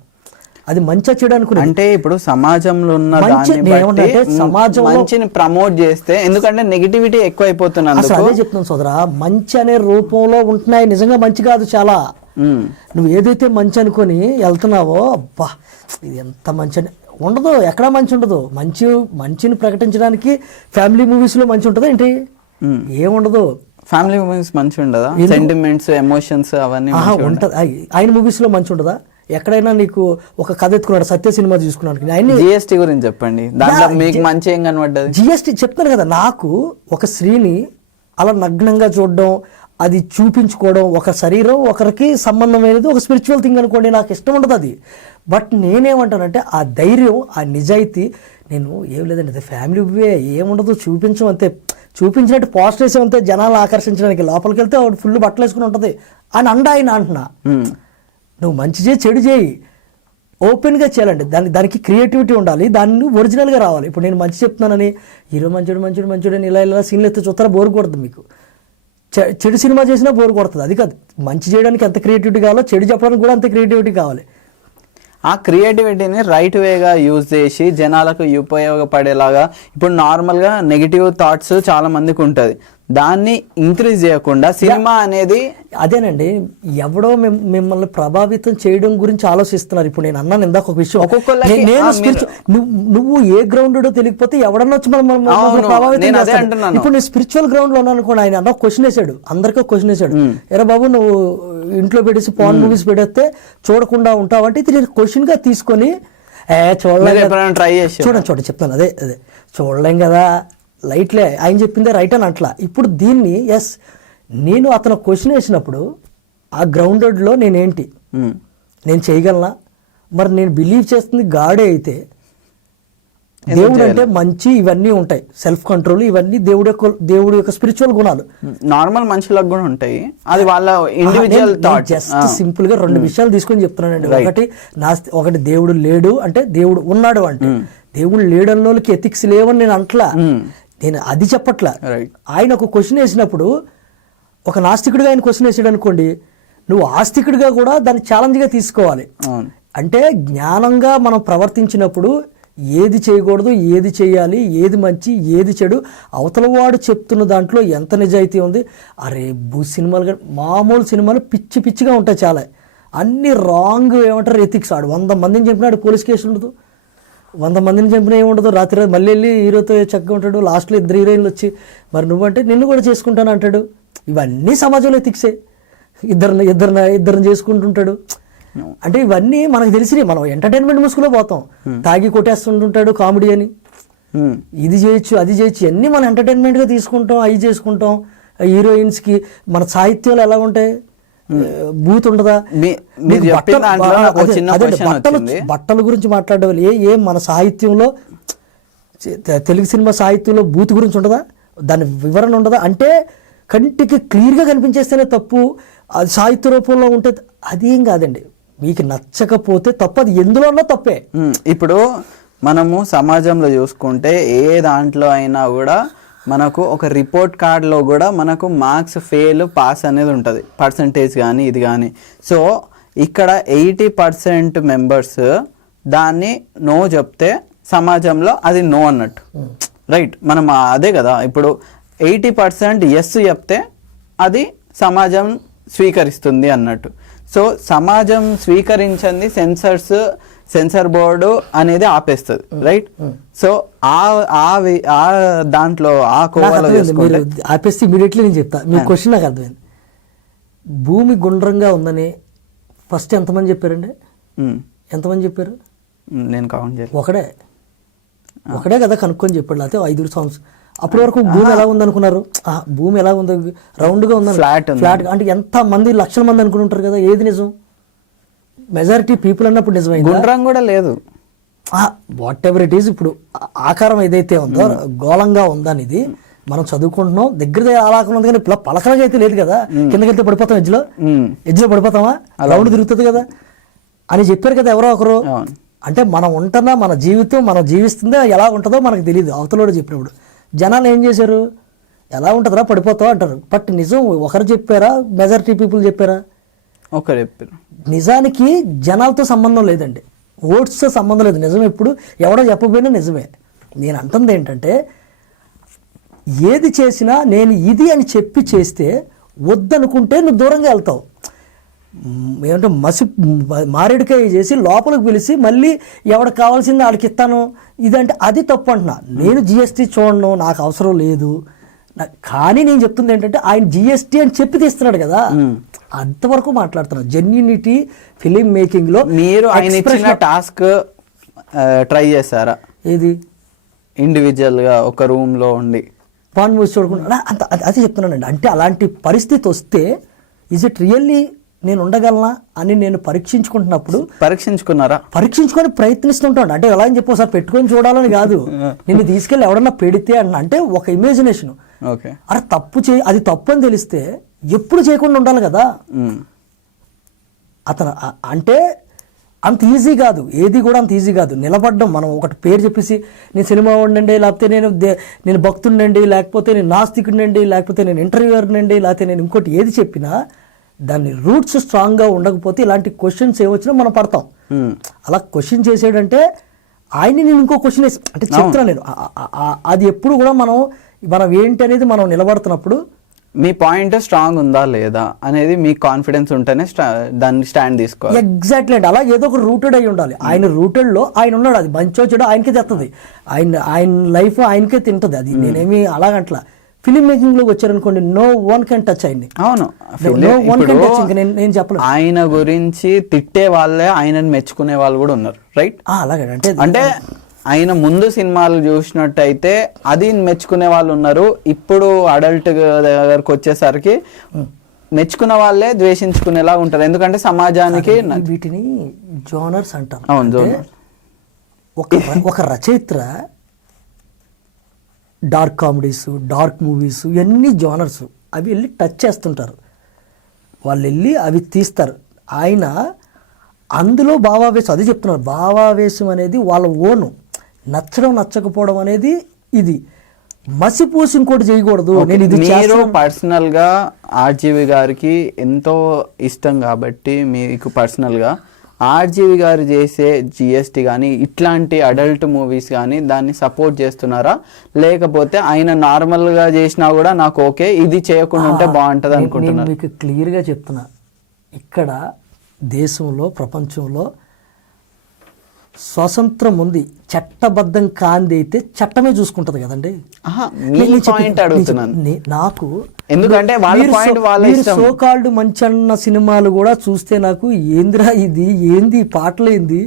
అది మంచిగా చేయడానికి అంటే ఇప్పుడు సమాజంలో ఉన్న మంచిని ప్రమోట్ చేస్తే, ఎందుకంటే నెగిటివిటీ ఎక్కువ అయిపోతున్నా. అదే చెప్తున్నాను సోదరా, మంచి అనే రూపంలో ఉంటున్నాయి, నిజంగా మంచి కాదు చాలా. నువ్వు ఏదైతే మంచి అనుకొని వెళ్తున్నావో, అబ్బా ఇది ఎంత మంచి అని ఉండదు, ఎక్కడా మంచి ఉండదు. మంచిని ప్రకటించడానికి ఫ్యామిలీ మూవీస్లో మంచి ఉంటుందా ఏంటి? ఏముండదు. ఫ్యామిలీ మూవీస్ మంచి ఉండదా? సెంటిమెంట్స్, ఎమోషన్స్ అవన్నీ ఉంటుంది. ఆయన మూవీస్లో మంచి ఉండదా? ఎక్కడైనా నీకు ఒక కథ ఎత్తుకున్నాడు, సత్య సినిమా చూసుకున్నాడు. జిఎస్టీ గురించి చెప్పండి, దాంట్లో మీకు మంచి ఏం కనబడ్డది? జిఎస్టీ చెప్తాను కదా, నాకు ఒక స్త్రీని అలా నగ్నంగా చూడడం, అది చూపించుకోవడం, ఒక శరీరం ఒకరికి సంబంధమైనది, ఒక స్పిరిచువల్ థింగ్ అనుకోండి, నాకు ఇష్టం ఉండదు అది. బట్ నేనేమంటానంటే ఆ ధైర్యం, ఆ నిజాయితీ, నేను ఏం లేదండి అది ఫ్యామిలీ ఏముండదు, చూపించమంతే, చూపించినట్టు పోస్ట్ వేసేమంతే జనాలు ఆకర్షించడానికి, లోపలికి వెళ్తే ఆవిడ ఫుల్ బట్టలు వేసుకుని ఉంటుంది అని ఆయన అంటున్నా. నువ్వు మంచి చేయి, చెడు చేయి, ఓపెన్గా చేయాలండి. దానికి క్రియేటివిటీ ఉండాలి, దాన్ని ఒరిజినల్గా రావాలి. ఇప్పుడు నేను మంచి చెప్తున్నానని హీరో మంచోడు అని ఇలా సీన్లు ఎత్తే చూస్తారా బోర్ కొడుతుంది మీకు. చెడు సినిమా చేసినా బోర్ కొడుతుంది. అది కాదు, మంచి చేయడానికి ఎంత క్రియేటివిటీ కావాలో చెడు చెప్పడానికి కూడా అంత క్రియేటివిటీ కావాలి. ఆ క్రియేటివిటీని రైట్ వేగా యూజ్ చేసి జనాలకు ఉపయోగపడేలాగా, ఇప్పుడు నార్మల్గా నెగిటివ్ థాట్స్ చాలా మందికి ఉంటుంది, దాన్ని ఇంక్రీజ్ చేయకుండా సినిమా అనేది అదేనండి. ఎవడో మిమ్మల్ని ప్రభావితం చేయడం గురించి ఆలోచిస్తున్నారు. ఇప్పుడు నేను అన్నాను ఇందాక ఒక విషయం, నువ్వు ఏ గ్రౌండ్ తెలియకపోతే ఎవడన్నా వచ్చి ప్రభావితం చేస్తాడు. ఇప్పుడు నేను స్పిరిచువల్ గ్రౌండ్ లో ఉన్నాను అనుకోండి, ఆయన అన్న క్వశ్చన్ వేసాడు, అందరికీ క్వశ్చన్ వేసాడు, ఎరా బాబు నువ్వు ఇంట్లో పెట్టేసి పాన్ మూవీస్ పెడితే చూడకుండా ఉంటావు అంటే, ఇది నేను క్వశ్చన్ గా తీసుకొని ట్రై చేసి చూడండి చెప్తాను. అదే చూడలేం కదా, లైట్లే ఆయన చెప్పిందే రైట్ అని అట్లా. ఇప్పుడు దీన్ని నేను అతను క్వశ్చన్ వేసినప్పుడు ఆ గ్రౌండెడ్లో నేనేంటి, నేను చేయగలనా? మరి నేను బిలీవ్ చేస్తుంది గాడే అయితే, దేవుడు అంటే మంచి ఇవన్నీ ఉంటాయి, సెల్ఫ్ కంట్రోల్ ఇవన్నీ దేవుడి యొక్క స్పిరిచువల్ గుణాలు నార్మల్ మనుషులకు కూడా ఉంటాయి, అది వాళ్ళ ఇండివిజువల్ థాట్. జస్ట్ సింపుల్ గా రెండు విషయాలు తీసుకొని చెప్తున్నానండి. ఒకటి దేవుడు లేడు అంటే దేవుడు ఉన్నాడు అంటే, దేవుడు లేడన్న వాళ్ళకి ఎథిక్స్ లేవని నేను అంట్లా, నేను అది చెప్పట్లా. ఆయన ఒక క్వశ్చన్ వేసినప్పుడు ఒక నాస్తికుడిగా ఆయన క్వశ్చన్ వేసాడు అనుకోండి, నువ్వు ఆస్తికుడిగా కూడా దాన్ని ఛాలెంజ్గా తీసుకోవాలి. అంటే జ్ఞానంగా మనం ప్రవర్తించినప్పుడు ఏది చేయకూడదు, ఏది చేయాలి, ఏది మంచి, ఏది చెడు, అవతల వాడు చెప్తున్న దాంట్లో ఎంత నిజాయితీ ఉంది. అరే సినిమాలు మామూలు సినిమాలు పిచ్చిగా ఉంటాయి చాలా, అన్ని రాంగ్ ఏమంటారు ఎథిక్స్. ఆడు 100 మందిని చెప్పినాడు పోలీస్ కేసు ఉండదు, 100 మందిని చంపినా ఏముండదు, రాత్రి మళ్ళీ వెళ్ళి హీరోతో చక్కగా ఉంటాడు, లాస్ట్లో 2 హీరోయిన్లు వచ్చి మరి నువ్వంటే నిన్ను కూడా చేసుకుంటాను అంటాడు. ఇవన్నీ సమాజంలో ఎథిక్సే. ఇద్దరిని చేసుకుంటుంటాడు. అంటే ఇవన్నీ మనకు తెలిసి మనం ఎంటర్టైన్మెంట్ ముసుగులో పోతాం, తాగి కొట్టేస్తుంటుంటాడు కామెడీ అని, ఇది చేయొచ్చు అది చేయొచ్చు, అన్నీ మనం ఎంటర్టైన్మెంట్గా తీసుకుంటాం, అవి చేసుకుంటాం. హీరోయిన్స్కి మన సాహిత్యాలు ఎలా ఉంటాయి, బూత్ ఉండదా? బట్టల గురించి మాట్లాడే ఏ మన సాహిత్యంలో, తెలుగు సినిమా సాహిత్యంలో బూత్ గురించి ఉండదా, దాని వివరణ ఉండదా? అంటే కంటికి క్లియర్గా కనిపించేస్తేనే తప్పు, అది సాహిత్య రూపంలో ఉంటే అదేం కాదండి. మీకు నచ్చకపోతే తప్పు, అది ఎందులో ఉన్నా తప్పే. ఇప్పుడు మనము సమాజంలో చూసుకుంటే ఏ దాంట్లో అయినా కూడా మనకు ఒక రిపోర్ట్ కార్డులో కూడా మనకు మార్క్స్ ఫెయిల్ పాస్ అనేది ఉంటుంది, పర్సంటేజ్ కానీ ఇది కానీ. సో ఇక్కడ 80% మెంబర్స్ దాన్ని నో చెప్తే సమాజంలో అది నో అన్నట్టు, రైట్? మనం అదే కదా, ఇప్పుడు 80% ఎస్ చెప్తే అది సమాజం స్వీకరిస్తుంది అన్నట్టు. సో సమాజం స్వీకరించింది సెన్సర్ బోర్డు అనేది ఆపేస్తుంది, రైట్? సో ఆ దాంట్లో ఆ కోవలో ఆపేస్తే ఇమీడియట్లీ నేను చెప్తా. మీ క్వశ్చన్ నాకు అర్థమైంది. భూమి గుండ్రంగా ఉందని ఫస్ట్ ఎంతమంది చెప్పారండి? ఎంతమంది చెప్పారు? నేను కౌంట్ చేయాలి. ఒకడే కదా కనుక్కొని చెప్పాడు, లేకపోతే 5 సంవత్సరం. అప్పటి వరకు భూమి ఎలా ఉందనుకున్నారు? భూమి ఎలా ఉంది? రౌండ్గా ఉందని, ఫ్లాట్ అంటే ఎంత మంది, లక్షల మంది అనుకుంటారు కదా. ఏది నిజం? మెజారిటీ పీపుల్ అన్నప్పుడు నిజమైంది, గుండ్రం కూడా లేదు. What ever it is. ఇప్పుడు ఆకారం ఏదైతే ఉందో గోళంగా ఉందని ఇది మనం చదువుకుంటున్నాం, దగ్గర అలాగా ఉంది, కానీ ఇప్పుడు పలకలుగా అయితే లేదు కదా. కిందకెళ్తే పడిపోతాం, ఎడ్జ్లో పడిపోతామా, రౌండ్ తిరుగుతుంది కదా అని చెప్పారు కదా ఎవరో ఒకరు. అంటే మనం ఉంటున్నా, మన జీవితం మనం జీవిస్తుందో ఎలా ఉంటుందో మనకు తెలియదు. అవతలోడు చెప్పినప్పుడు జనాలు ఏం చేశారు, ఎలా ఉంటుందా పడిపోతావు అంటారు. బట్ నిజం ఒకరు చెప్పారా, మెజారిటీ పీపుల్ చెప్పారా? ఒకరు చెప్పారు. నిజానికి జనాలతో సంబంధం లేదండి, ఓట్స్తో సంబంధం లేదు. నిజం ఎప్పుడు ఎవడో చెప్పబోయినా నిజమే. నేను అంటుంది ఏంటంటే, ఏది చేసినా నేను ఇది అని చెప్పి చేస్తే వద్దనుకుంటే నువ్వు దూరంగా వెళ్తావు. ఏమంటే మారేడుకాయ చేసి లోపలికి పిలిచి మళ్ళీ ఎవరికి కావాల్సింది వాళ్ళకి ఇస్తాను ఇదంటే అది తప్పు అంటున్నా. నేను జిఎస్టీ చూడను, నాకు అవసరం లేదు. కానీ నేను చెప్తుంది ఏంటంటే, ఆయన జిఎస్టీ అని చెప్పి తీస్తున్నాడు కదా, అంతవరకు మాట్లాడుతున్నాను. జెన్యూనిటీ ఫిలిం మేకింగ్ లో మీరు ఆయన ఇచ్చిన టాస్క్ ట్రై చేశారా? ఏది? ఇండివిజువల్ గా ఒక రూమ్ లో ఉండి పాన్ మూసి చూడకుండా అంత అదే చెప్తున్నానండి. అంటే అలాంటి పరిస్థితి వస్తే ఈజ్ ఇట్ రియల్లీ నేను ఉండగలనా అని నేను పరీక్షించుకుంటున్నప్పుడు, పరీక్షించుకొని ప్రయత్నిస్తుంటాను. అంటే ఎలా అని చెప్పి ఒకసారి పెట్టుకొని చూడాలని కాదు, నిన్ను తీసుకెళ్ళి ఎవడన్నా పెడితే అంటే ఒక ఇమాజినేషన్. అరే అది తప్పు అని తెలిస్తే ఎప్పుడు చేయకుండా ఉండాలి కదా. అతను అంటే అంత ఈజీ కాదు, ఏది కూడా అంత ఈజీ కాదు. నిలబడ్డం, మనం ఒకటి పేరు చెప్పేసి నేను సినిమా ఉండండి, లేకపోతే నేను భక్తుండండి, లేకపోతే నేను నాస్తికుడినండి, లేకపోతే నేను ఇంటర్వ్యూవర్నండి, లేకపోతే నేను ఇంకోటి ఏది చెప్పినా దాని రూట్స్ స్ట్రాంగ్గా ఉండకపోతే ఇలాంటి క్వశ్చన్స్ ఏమొచ్చినా మనం పడతాం. అలా క్వశ్చన్ చేసాడంటే ఆయన్ని నేను ఇంకో క్వశ్చన్ వేసి అంటే చెప్తున్నాను నేను, అది ఎప్పుడు కూడా మనం ఏంటి అనేది మనం నిలబడుతున్నప్పుడు మీ పాయింట్ స్ట్రాంగ్ ఉందా లేదా అనేది మీకు కాన్ఫిడెన్స్ ఉంటేనే దాన్ని స్టాండ్ తీసుకోవాలి. ఎగ్జాక్ట్లీ అండి, అలా ఏదో ఒక రూటెడ్ అయి ఉండాలి. ఆయన రూటెడ్లో ఆయన ఉన్నాడు, అది మంచో చెడో ఆయనకే తెస్తుంది, ఆయన లైఫ్ ఆయనకే తింటుంది. అది నేనేమి అలాగంట్లా. ఫిలిం మేకింగ్ లోకి వచ్చారనుకోండి, నో వన్ కెన్ టచ్ ఆయన్ని. అవును, నేను చెప్పలేదు. ఆయన గురించి తిట్టే వాళ్ళే ఆయనని మెచ్చుకునే వాళ్ళు కూడా ఉన్నారు, రైట్? అలాగే అంటే ఆయన ముందు సినిమాలు చూసినట్టయితే అది మెచ్చుకునే వాళ్ళు ఉన్నారు. ఇప్పుడు అడల్ట్ దగ్గరకు వచ్చేసరికి మెచ్చుకున్న వాళ్ళే ద్వేషించుకునేలా ఉంటారు. ఎందుకంటే సమాజానికి వీటిని జోనర్స్ అంటారు. అవును, జోనర్. ఒక రచయిత్ర డార్క్ కామెడీస్, డార్క్ మూవీస్, ఇవన్నీ జోనర్స్, అవి వెళ్ళి టచ్ చేస్తుంటారు, వాళ్ళు వెళ్ళి అవి తీస్తారు. ఆయన అందులో భావావేశం, అది చెప్తున్నారు, భావావేశం అనేది వాళ్ళ ఓను. నచ్చడం నచ్చకపోవడం అనేది ఇది మసిపూసి ఇంకోటి చేయకూడదు. నేను ఇది మీరు పర్సనల్ గా ఆర్జీవి గారికి ఎంతో ఇష్టం కాబట్టి మీకు పర్సనల్ గా ఆర్జీవి గారు చేసే జిఎస్టీ కానీ ఇట్లాంటి అడల్ట్ మూవీస్ కానీ దాన్ని సపోర్ట్ చేస్తున్నారా, లేకపోతే ఆయన నార్మల్ గా చేసినా కూడా నాకు ఓకే, ఇది చేయకుండా ఉంటే బాగుంటది అనుకుంటున్నారు? మీకు క్లియర్గా చెప్తున్నా, ఇక్కడ దేశంలో ప్రపంచంలో స్వతంత్రం ఉంది, చట్టబద్ధం కాంది అయితే చట్టమే చూసుకుంటది కదండి. నాకు ఎందుకంటే సోకాల్డ్ మంచన్న సినిమాలు కూడా చూస్తే నాకు ఏందిరా ఇది, ఏంది పాటలు, ఏంది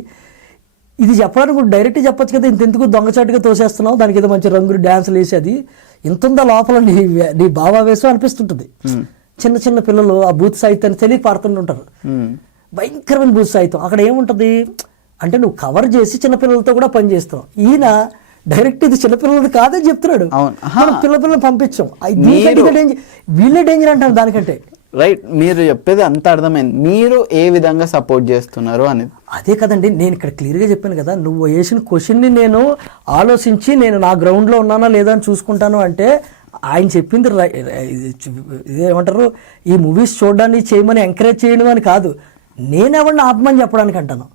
ఇది చెప్పడానికి డైరెక్ట్ చెప్పొచ్చు కదా, ఇంతెందుకు దొంగచాటుగా తోసేస్తున్నావు, దానికి ఏదో మంచి రంగులు డ్యాన్సులు వేసి అది ఇంతుందా లోపల నీ భావావేశం అనిపిస్తుంటుంది. చిన్న చిన్న పిల్లలు ఆ బూత్ సాహిత్యాన్ని తెలియ పాడుతుంటుంటారు, భయంకరమైన బూత్ సాహిత్యం. అక్కడ ఏముంటుంది అంటే నువ్వు కవర్ చేసి చిన్నపిల్లలతో కూడా పని చేస్తావు. ఈయన డైరెక్ట్ ఇది చిన్నపిల్లలది కాదని చెప్తున్నాడు, మనం పిల్లపిల్లలు పంపించాం, వీళ్ళే డేంజర్ అంటాం దానికంటే. రైట్, మీరు చెప్పేది అంత అర్థమైంది. మీరు ఏ విధంగా సపోర్ట్ చేస్తున్నారు అనేది అదే కదండి. నేను ఇక్కడ క్లియర్గా చెప్పాను కదా, నువ్వు వేసిన క్వశ్చన్ని నేను ఆలోచించి నేను నా గ్రౌండ్లో ఉన్నానా లేదా అని చూసుకుంటాను అంటే, ఆయన చెప్పింది ఇదేమంటారు, ఈ మూవీస్ చూడడానికి చేయమని ఎంకరేజ్ చేయడం అని కాదు, నేనెవరిని ఆత్మని చెప్పడానికి అంటాను.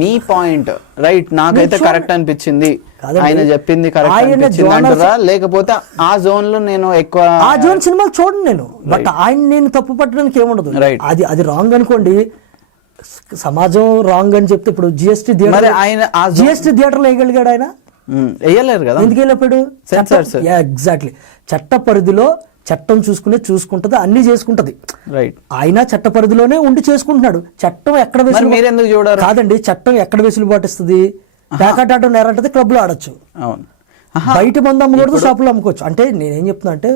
మీ పాయింట్ రైట్, నాకైతే కరెక్ట్ అనిపించింది, ఆయన చెప్పింది కరెక్ట్ అనిపించింది అంటారా, లేకపోతే ఆ జోన్ లో నేను ఎక్కువ ఆ జోన్ సినిమాలు చూడండి నేను, బట్ ఆయన నేను తప్పు పట్టడానికి ఏముండదు. అది రాంగ్ అనుకోండి, సమాజం రాంగ్ అని చెప్తే ఇప్పుడు జిఎస్టీ థియేటర్లో వేయగలిగాడు ఆయన? వేయలేరు కదా, ఎందుకు వెళ్ళిపోయాడు? ఎగ్జాక్ట్లీ, చట్ట పరిధిలో చట్టం చూసుకుంటది, అన్ని చేసుకుంటది. ఆయన చట్ట పరిధిలోనే ఉండి చేసుకుంటున్నాడు. చట్టం ఎక్కడ కాదండి, చట్టం ఎక్కడ వెసులుబాటు ఇస్తుంది? ప్యాకెట్ ఆడడం నేరంటది, క్లబ్లో ఆడొచ్చు, బయట మందు అమ్మకూడదు, షాపులో అమ్ముకోవచ్చు. అంటే నేనేం చెప్తున్నా అంటే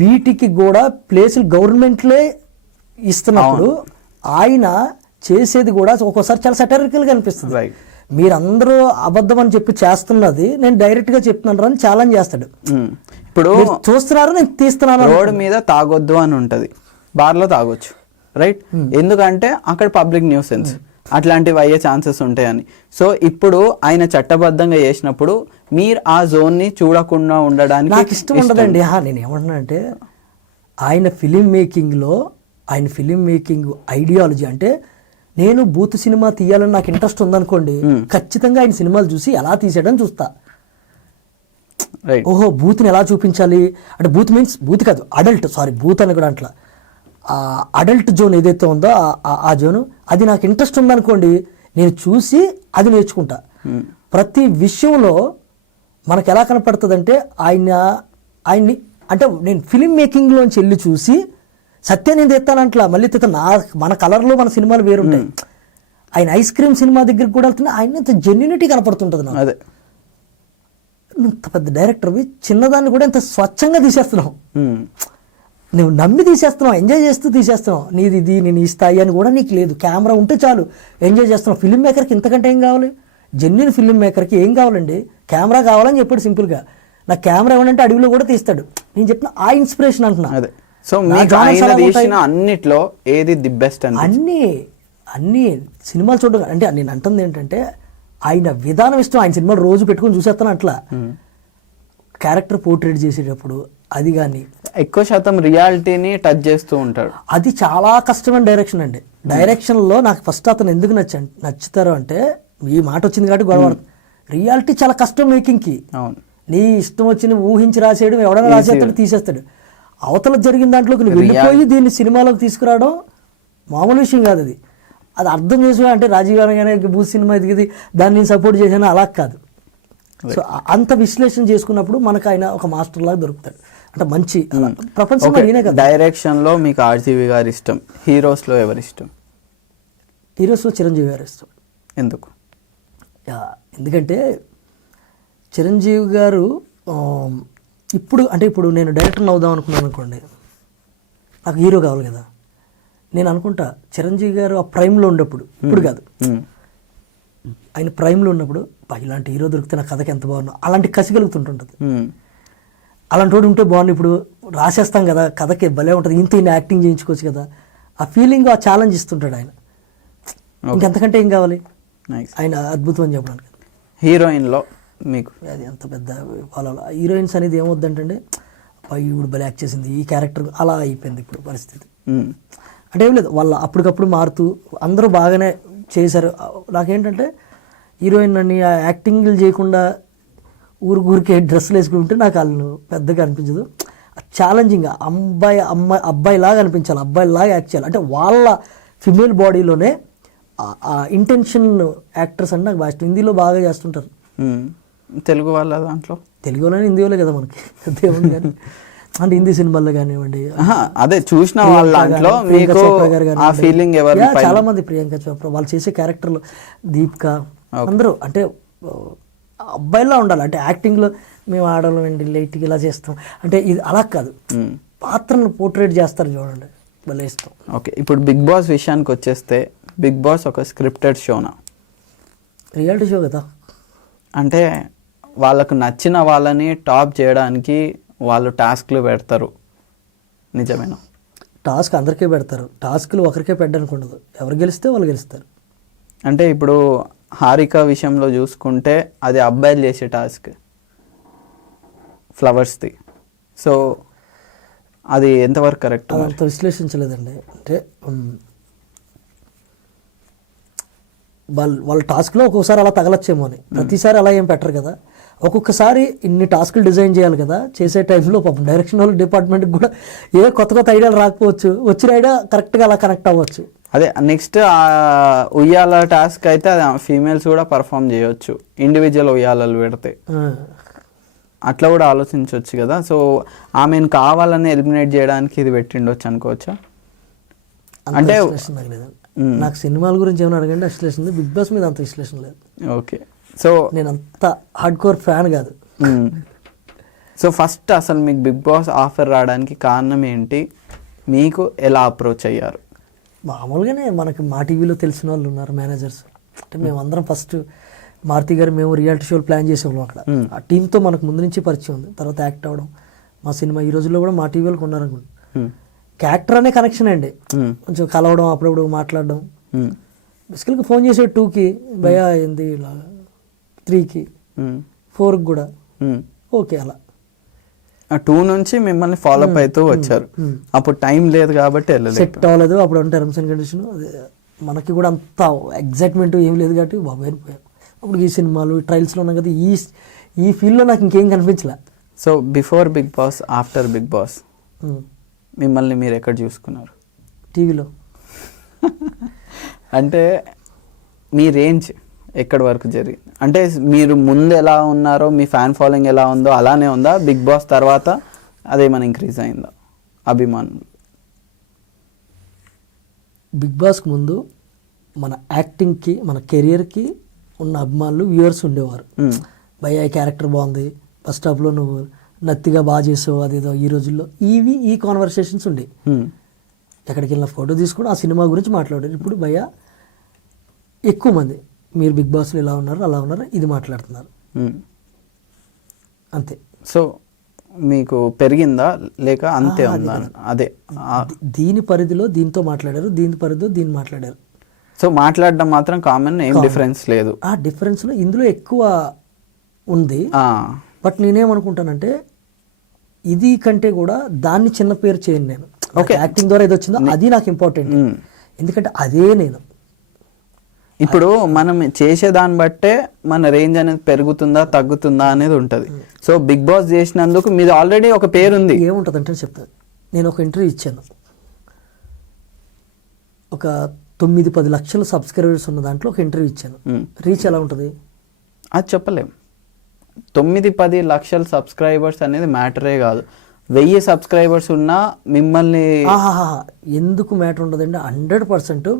వీటికి కూడా ప్లేసులు గవర్నమెంట్లే ఇస్తున్నప్పుడు ఆయన చేసేది కూడా ఒక్కోసారి చాలా సెటరికల్గా అనిపిస్తుంది. మీరందరూ అబద్ధం అని చెప్పి చేస్తున్నది నేను డైరెక్ట్ గా చెప్తున్నాను అని ఛాలెంజ్ చేస్తాడు. ఇప్పుడు చూస్తున్నారు, నేను తీస్తున్నాను. రోడ్ మీద తాగొద్దు అని ఉంటది, బార్లో తాగొచ్చు, రైట్? ఎందుకంటే అక్కడ పబ్లిక్ న్యూసెన్స్, అట్లాంటివి అయ్యే ఛాన్సెస్ ఉంటాయని. సో ఇప్పుడు ఆయన చట్టబద్ధంగా చేసినప్పుడు మీరు ఆ జోన్ ని చూడకుండా ఉండడానికి నాకు ఇష్టం ఉండదండి. నేను ఏమంటున్నా అంటే ఆయన ఫిలిం మేకింగ్ ఐడియాలజీ అంటే, నేను బూత్ సినిమా తీయాలని నాకు ఇంట్రెస్ట్ ఉందనుకోండి, ఖచ్చితంగా ఆయన సినిమాలు చూసి ఎలా తీసాడని చూస్తా. ఓహో బూత్ని ఎలా చూపించాలి అంటే, బూత్ మీన్స్ బూత్ కాదు, బూత్ అని కూడా అట్లా అడల్ట్ జోన్ ఏదైతే ఉందో ఆ జోను, అది నాకు ఇంట్రెస్ట్ ఉందనుకోండి, నేను చూసి అది నేర్చుకుంటా. ప్రతి విషయంలో మనకు ఎలా కనపడుతుంది అంటే ఆయన్ని అంటే నేను ఫిలిం మేకింగ్లోంచి వెళ్ళి చూసి సత్యం నేను తెస్తానంట్లా, మళ్ళీ మన కలర్లో మన సినిమాలు వేరుంటాయి. ఆయన ఐస్ క్రీమ్ సినిమా దగ్గరికి కూడా వెళ్తున్నా, ఆయన ఇంత జెన్యునిటీ కనపడుతుంటుంది నాకు. అదే ఇంత పెద్ద డైరెక్టర్వి చిన్నదాన్ని కూడా ఇంత స్వచ్ఛంగా తీసేస్తున్నావు, నువ్వు నమ్మి తీసేస్తున్నావు, ఎంజాయ్ చేస్తూ తీసేస్తున్నావు. నీది ఇది నేను ఈ స్థాయి అని కూడా నీకు లేదు, కెమెరా ఉంటే చాలు ఎంజాయ్ చేస్తున్నావు. ఫిల్మ్ మేకర్కి ఇంతకంటే ఏం కావాలి? జెన్యున్ ఫిల్మ్ మేకర్కి ఏం కావాలండి? కెమెరా కావాలని చెప్పాడు సింపుల్గా. నాకు కెమెరా ఏమంటే అడవిలో కూడా తీస్తాడు. నేను చెప్పిన ఆ ఇన్స్పిరేషన్ అంటున్నా. సో అన్నిట్లో ఏది ది బెస్ట్? అన్ని అన్నీ సినిమాలు చూడడం అంటే నేను అంటుంది ఏంటంటే ఆయన విధానం ఇష్టం. ఆయన సినిమాలు రోజు పెట్టుకొని చూసేస్తాను అట్లా. క్యారెక్టర్ పోర్ట్రేట్ చేసేటప్పుడు అది కానీ ఎక్కువ శాతం రియాలిటీని టచ్ చేస్తూ ఉంటాడు. అది చాలా కష్టమైన డైరెక్షన్ అండి. డైరెక్షన్లో నాకు ఫస్ట్ అతను ఎందుకు నచ్చుతారు అంటే ఈ మాట వచ్చింది కాబట్టి గొడవ. రియాలిటీ చాలా కష్టం మేకింగ్కి. అవును, నీ ఇష్టం వచ్చి ఊహించి రాసేయడం, ఎవడైనా రాసేస్తాడు తీసేస్తాడు. అవతల జరిగిన దాంట్లోకి నువ్వు వెళ్ళిపోయి దీన్ని సినిమాలోకి తీసుకురావడం మామూలు విషయం కాదు. అది అది అర్థం చేసుకో అంటే రాజీవ్ గాంధీ భూ సినిమా ఎదిగింది దాన్ని నేను సపోర్ట్ చేశాను అలా కాదు. సో అంత విశ్లేషణ చేసుకున్నప్పుడు మనకు ఆయన ఒక మాస్టర్ లాగా దొరుకుతాడు. అంటే మంచి ప్రపంచంలో నేనే కదా. డైరెక్షన్లో మీకు ఆర్జీవి గారు ఇష్టం, హీరోస్లో ఎవరు ఇష్టం? హీరోస్లో చిరంజీవి గారు ఇష్టం. ఎందుకు? ఎందుకంటే చిరంజీవి గారు ఇప్పుడు నేను డైరెక్టర్ అవుదాం అనుకున్నాను అనుకోండి, నాకు హీరో కావాలి కదా. నేను అనుకుంటా చిరంజీవి గారు ఆ ప్రైమ్లో ఉన్నప్పుడు, ఇప్పుడు కాదు, ఆయన ప్రైమ్లో ఉన్నప్పుడు ఇలాంటి హీరో దొరికితే నా కథకి ఎంత బాగున్నా అలాంటి కసి కలుగుతుంటుంటుంది. అలాంటి వాడు ఉంటే బాగుంది. ఇప్పుడు రాసేస్తాం కదా కథకి భలే ఉంటుంది, ఇంత యాక్టింగ్ చేయించుకోవచ్చు కదా. ఆ ఫీలింగ్ ఆ ఛాలెంజ్ ఇస్తుంటాడు ఆయన. ఇంకెంతకంటే ఏం కావాలి? ఆయన అద్భుతం అని చెప్పడానికి. హీరోయిన్లో మీకు అది ఎంత పెద్ద వాళ్ళ హీరోయిన్స్ అనేది ఏమవుద్దంటే ఇప్పుడు భలే యాక్ట్ చేసింది ఈ క్యారెక్టర్ అలా అయిపోయింది ఇప్పుడు పరిస్థితి. అంటే ఏం లేదు, వాళ్ళ అప్పటికప్పుడు మారుతూ అందరూ బాగానే చేశారు. నాకేంటంటే హీరోయిన్ అని ఆ యాక్టింగ్లు చేయకుండా ఊరికే డ్రెస్సులు వేసుకుంటే నాకు వాళ్ళు పెద్దగా అనిపించదు. ఛాలెంజింగ్ అబ్బాయిలాగా అనిపించాలి, అబ్బాయిలాగా యాక్ట్ చేయాలి. అంటే వాళ్ళ ఫిమేల్ బాడీలోనే ఆ ఇంటెన్షన్ యాక్టర్స్ అంటే నాకు బాగా ఇష్టం. హిందీలో బాగా చేస్తుంటారు. తెలుగు వాళ్ళ దాంట్లో తెలుగులోనే హిందీలో కదా మనకి దేవుని కానీ అంటే హిందీ సినిమాల్లో కానివ్వండి, అదే చూసిన వాళ్ళ దాంట్లో మీకు ఆ ఫీలింగ్ ఎవరు? చాలా మంది ప్రియాంక చోప్రా వాళ్ళు చేసే క్యారెక్టర్లు, దీపిక అందరూ అంటే అబ్బాయిలా ఉండాలి. అంటే యాక్టింగ్లో మేము ఆడవాళ్ళం అండి లైట్గా ఇలా చేస్తాం అంటే ఇది అలా కాదు, పాత్రను పోర్ట్రేట్ చేస్తారు చూడండి, భలే ఇష్టం. ఓకే, ఇప్పుడు బిగ్ బాస్ విషయానికి వచ్చేస్తే బిగ్ బాస్ ఒక స్క్రిప్టెడ్ షోనా? రియాలిటీ షో కదా. అంటే వాళ్ళకు నచ్చిన వాళ్ళని టాప్ చేయడానికి వాళ్ళు టాస్క్లు పెడతారు, నిజమేనా? టాస్క్ అందరికీ పెడతారు, టాస్క్లు ఒకరికే పెట్టడానికి ఉండదు. ఎవరు గెలిస్తే వాళ్ళు గెలుస్తారు. అంటే ఇప్పుడు హారిక విషయంలో చూసుకుంటే అది అబ్బాయిలు చేసే టాస్క్, ఫ్లవర్స్ది. సో అది ఎంతవరకు కరెక్ట్? అంత విశ్లేషించలేదండి. అంటే వాళ్ళ టాస్క్లో ఒక్కొక్కసారి అలా తగలచ్చేమో అని, ప్రతిసారి అలా ఏం పెట్టరు కదా. ఒక్కొక్కసారి ఇన్ని టాస్క్లు డిజైన్ చేయాలి కదా, చేసే టైంలో పాపం డైరెక్షన్ వాళ్ళ డిపార్ట్మెంట్కి కూడా ఏ కొత్త ఐడియాలు రాకపోవచ్చు, వచ్చిన ఐడియా కరెక్ట్గా అలా కనెక్ట్ అవ్వచ్చు. అదే నెక్స్ట్ ఉయ్యాల టాస్క్ అయితే అది ఫీమేల్స్ కూడా పర్ఫామ్ చేయొచ్చు, ఇండివిజువల్ ఉయ్యాలలు పెడితే అట్లా కూడా ఆలోచించవచ్చు కదా. సో ఆమెను కావాలని ఎలిమినేట్ చేయడానికి ఇది పెట్టిండొచ్చు అనుకోవచ్చా? అంటే నాకు సినిమాల గురించి ఏమైనా అడగండి విశ్లేషణ ఉంది, బిగ్ బాస్ మీద అంత విశ్లేషణ లేదు. ఓకే, సో నేను అంత హార్డ్ కోర్ ఫ్యాన్ కాదు. సో ఫస్ట్ అసలు మీకు బిగ్ బాస్ ఆఫర్ రావడానికి కారణం ఏంటి? మీకు ఎలా అప్రోచ్ అయ్యారు? మామూలుగానే మనకి మా టీవీలో తెలిసిన వాళ్ళు ఉన్నారు మేనేజర్స్. అంటే మేమందరం ఫస్ట్ మారుతి గారు మేము రియాలిటీ షోలు ప్లాన్ చేసేవాళ్ళం అక్కడ. ఆ టీంతో మనకు ముందు నుంచి పరిచయం ఉంది. తర్వాత యాక్ట్ అవ్వడం, మా సినిమా ఈ రోజుల్లో కూడా మా టీవీలో ఉన్నారనుకోండి. క్యారెక్టర్ అనే కనెక్షన్ అండి, కొంచెం కలవడం, అప్పుడప్పుడు మాట్లాడడం. బేసికల్గా ఫోన్ చేసే 2కి భయా ఏంది ఇలా 3కి 4కి కూడా ఓకే. అలా 2 నుంచి మిమ్మల్ని ఫాలో అప్ అవుతూ వచ్చారు. అప్పుడు టైం లేదు కాబట్టి సెట్ అవ్వలేదు. అప్పుడు అంటే టర్మ్స్ అండ్ కండిషన్ మనకి కూడా అంత ఎగ్జైట్మెంట్ ఏం లేదు కాబట్టి బాబు అయిపోయాం. అప్పుడు ఈ సినిమాలు ట్రయల్స్లో ఉన్నాం కదా, ఈ ఫీల్డ్లో నాకు ఇంకేం కనిపించలే. So before Bigg Boss, after Bigg Boss మిమ్మల్ని మీరు ఎక్కడ చూసుకున్నారు? టీవీలో. అంటే మీ రేంజ్ ఎక్కడి వరకు జరిగింది? అంటే మీరు ముందు ఎలా ఉన్నారో, మీ ఫ్యాన్ ఫాలోయింగ్ ఎలా ఉందో అలానే ఉందా? బిగ్ బాస్ తర్వాత అదేమైనా ఇంక్రీజ్ అయిందా అభిమానులు? బిగ్ బాస్కి ముందు మన యాక్టింగ్కి, మన కెరియర్కి ఉన్న అభిమానులు, వ్యూవర్స్ ఉండేవారు. భయ్య ఈ క్యారెక్టర్ బాగుంది, ఫస్ట్ హాఫ్లో నువ్వు నత్తిగా బాగా చేసావు అదేదో. ఈ రోజుల్లో ఈ కాన్వర్సేషన్స్ ఉండే. ఎక్కడికి వెళ్ళిన ఫోటో తీసుకుని ఆ సినిమా గురించి మాట్లాడారు. ఇప్పుడు భయ్య ఎక్కువ మంది మీరు బిగ్ బాస్లో ఇలా ఉన్నారు, అలా ఉన్నారు, ఇది మాట్లాడుతున్నారు అంతే. సో మీకు పెరిగిందా లేక అంతే ఉందా? అదే దీని పరిధిలో దీంతో మాట్లాడారు, దీని పరిధిలో దీన్ని మాట్లాడారు. సో మాట్లాడడం మాత్రం కామన్, ఏం డిఫరెన్స్ లేదు. ఆ డిఫరెన్స్లో ఇందులో ఎక్కువ ఉంది. బట్ నేనేమనుకుంటానంటే ఇది కంటే కూడా దాన్ని చిన్న పేరు చేయను నేను. ఓకే, యాక్టింగ్ ద్వారా ఏది వచ్చిందో అది నాకు ఇంపార్టెంట్, ఎందుకంటే అదే నేను. ఇప్పుడు మనం చేసే దాన్ని బట్టే మన రేంజ్ అనేది పెరుగుతుందా తగ్గుతుందా అనేది ఉంటుంది. సో బిగ్ బాస్ చేసినందుకు మీది ఆల్రెడీ ఒక పేరు ఉంది. ఏముంటుంది అంటే చెప్తాను, నేను ఒక ఇంటర్వ్యూ ఇచ్చాను, ఒక 9-10 లక్షల సబ్స్క్రైబర్స్ ఉన్న దాంట్లో ఒక ఇంటర్వ్యూ ఇచ్చాను. రీచ్ ఎలా ఉంటుంది అది చెప్పలేం. 9-10 లక్షల సబ్స్క్రైబర్స్ అనేది మ్యాటరే కాదు. 1000 సబ్స్క్రైబర్స్ ఉన్నా మిమ్మల్ని ఎందుకు మ్యాటర్ ఉండదండి. 100%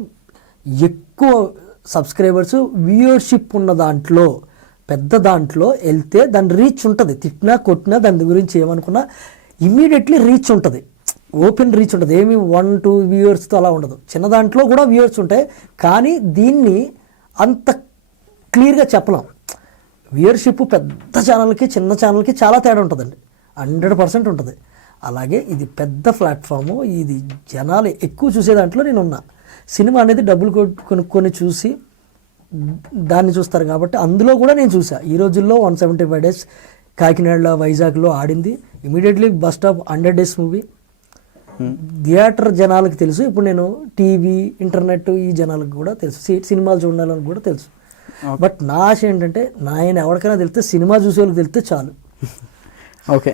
ఎక్కువ సబ్స్క్రైబర్స్ వ్యూవర్షిప్ ఉన్న దాంట్లో, పెద్ద దాంట్లో వెళ్తే దాని రీచ్ ఉంటుంది. తిట్టినా కొట్టినా దాని గురించి ఏమనుకున్నా ఇమ్మీడియట్లీ రీచ్ ఉంటుంది, ఓపెన్ రీచ్ ఉంటుంది. ఏమి 1-2 వ్యూవర్స్తో అలా ఉండదు. చిన్న దాంట్లో కూడా వ్యూవర్స్ ఉంటాయి, కానీ దీన్ని అంత క్లియర్గా చెప్పలేం. వ్యూవర్షిప్ పెద్ద ఛానల్కి చిన్న ఛానల్కి చాలా తేడా ఉంటుందండి, 100% ఉంటుంది. అలాగే ఇది పెద్ద ప్లాట్ఫాము, ఇది జనాలు ఎక్కువ చూసే దాంట్లో నేను ఉన్నా. సినిమా అనేది డబ్బులు కొనుక్కొని చూసి దాన్ని చూస్తారు కాబట్టి అందులో కూడా నేను చూసా. ఈ రోజుల్లో 175 days కాకినాడలో వైజాగ్లో ఆడింది. Immediately bus stop 100 days movie. Theatre జనాలకు తెలుసు, ఇప్పుడు నేను టీవీ ఇంటర్నెట్ ఈ జనాలకు కూడా తెలుసు, సినిమాలు చూడాలని కూడా తెలుసు. బట్ నా ఆశ ఏంటంటే నాయన ఎవరికైనా తెలిస్తే, సినిమా చూసే వాళ్ళకి తెలిస్తే చాలు. ఓకే,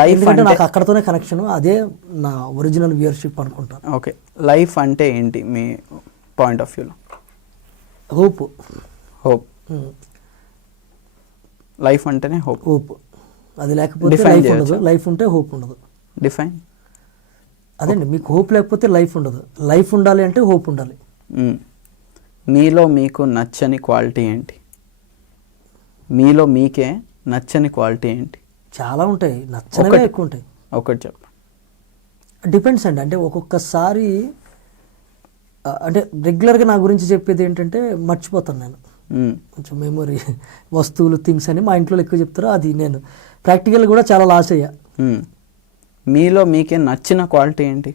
లైఫ్ అంటే నాకు అక్కడతోనే కనెక్షన్, అదే నా ఒరిజినల్ వ్యూవర్షిప్ అనుకుంటాను. ఓకే, లైఫ్ అంటే ఏంటి మీ పాయింట్ ఆఫ్ వ్యూలో? హోప్. లైఫ్ అంటేనే హోప్. అది లేకపోతే లైఫ్ ఉండదు, లైఫ్ ఉంటే హోప్ ఉండదు. డిఫైన్. అదండి, మీకు హోప్ లేకపోతే లైఫ్ ఉండదు. లైఫ్ ఉండాలి అంటే హోప్ ఉండాలి. మీలో మీకు నచ్చని క్వాలిటీ ఏంటి? మీలో మీకే నచ్చని క్వాలిటీ ఏంటి? చాలా ఉంటాయి, నచ్చనివే ఎక్కువ ఉంటాయి. ఒకటి చెప్ప. డిపెండ్స్ అండి, అంటే ఒక్కొక్కసారి అంటే రెగ్యులర్గా నా గురించి చెప్పేది ఏంటంటే మర్చిపోతాను నేను. కొంచెం మెమొరీ, వస్తువులు, థింగ్స్ అని మా ఇంట్లో ఎక్కువ చెప్తారు. అది నేను ప్రాక్టికల్ కూడా చాలా లాస్ అయ్యా. మీలో మీకే నచ్చిన క్వాలిటీ ఏంటి?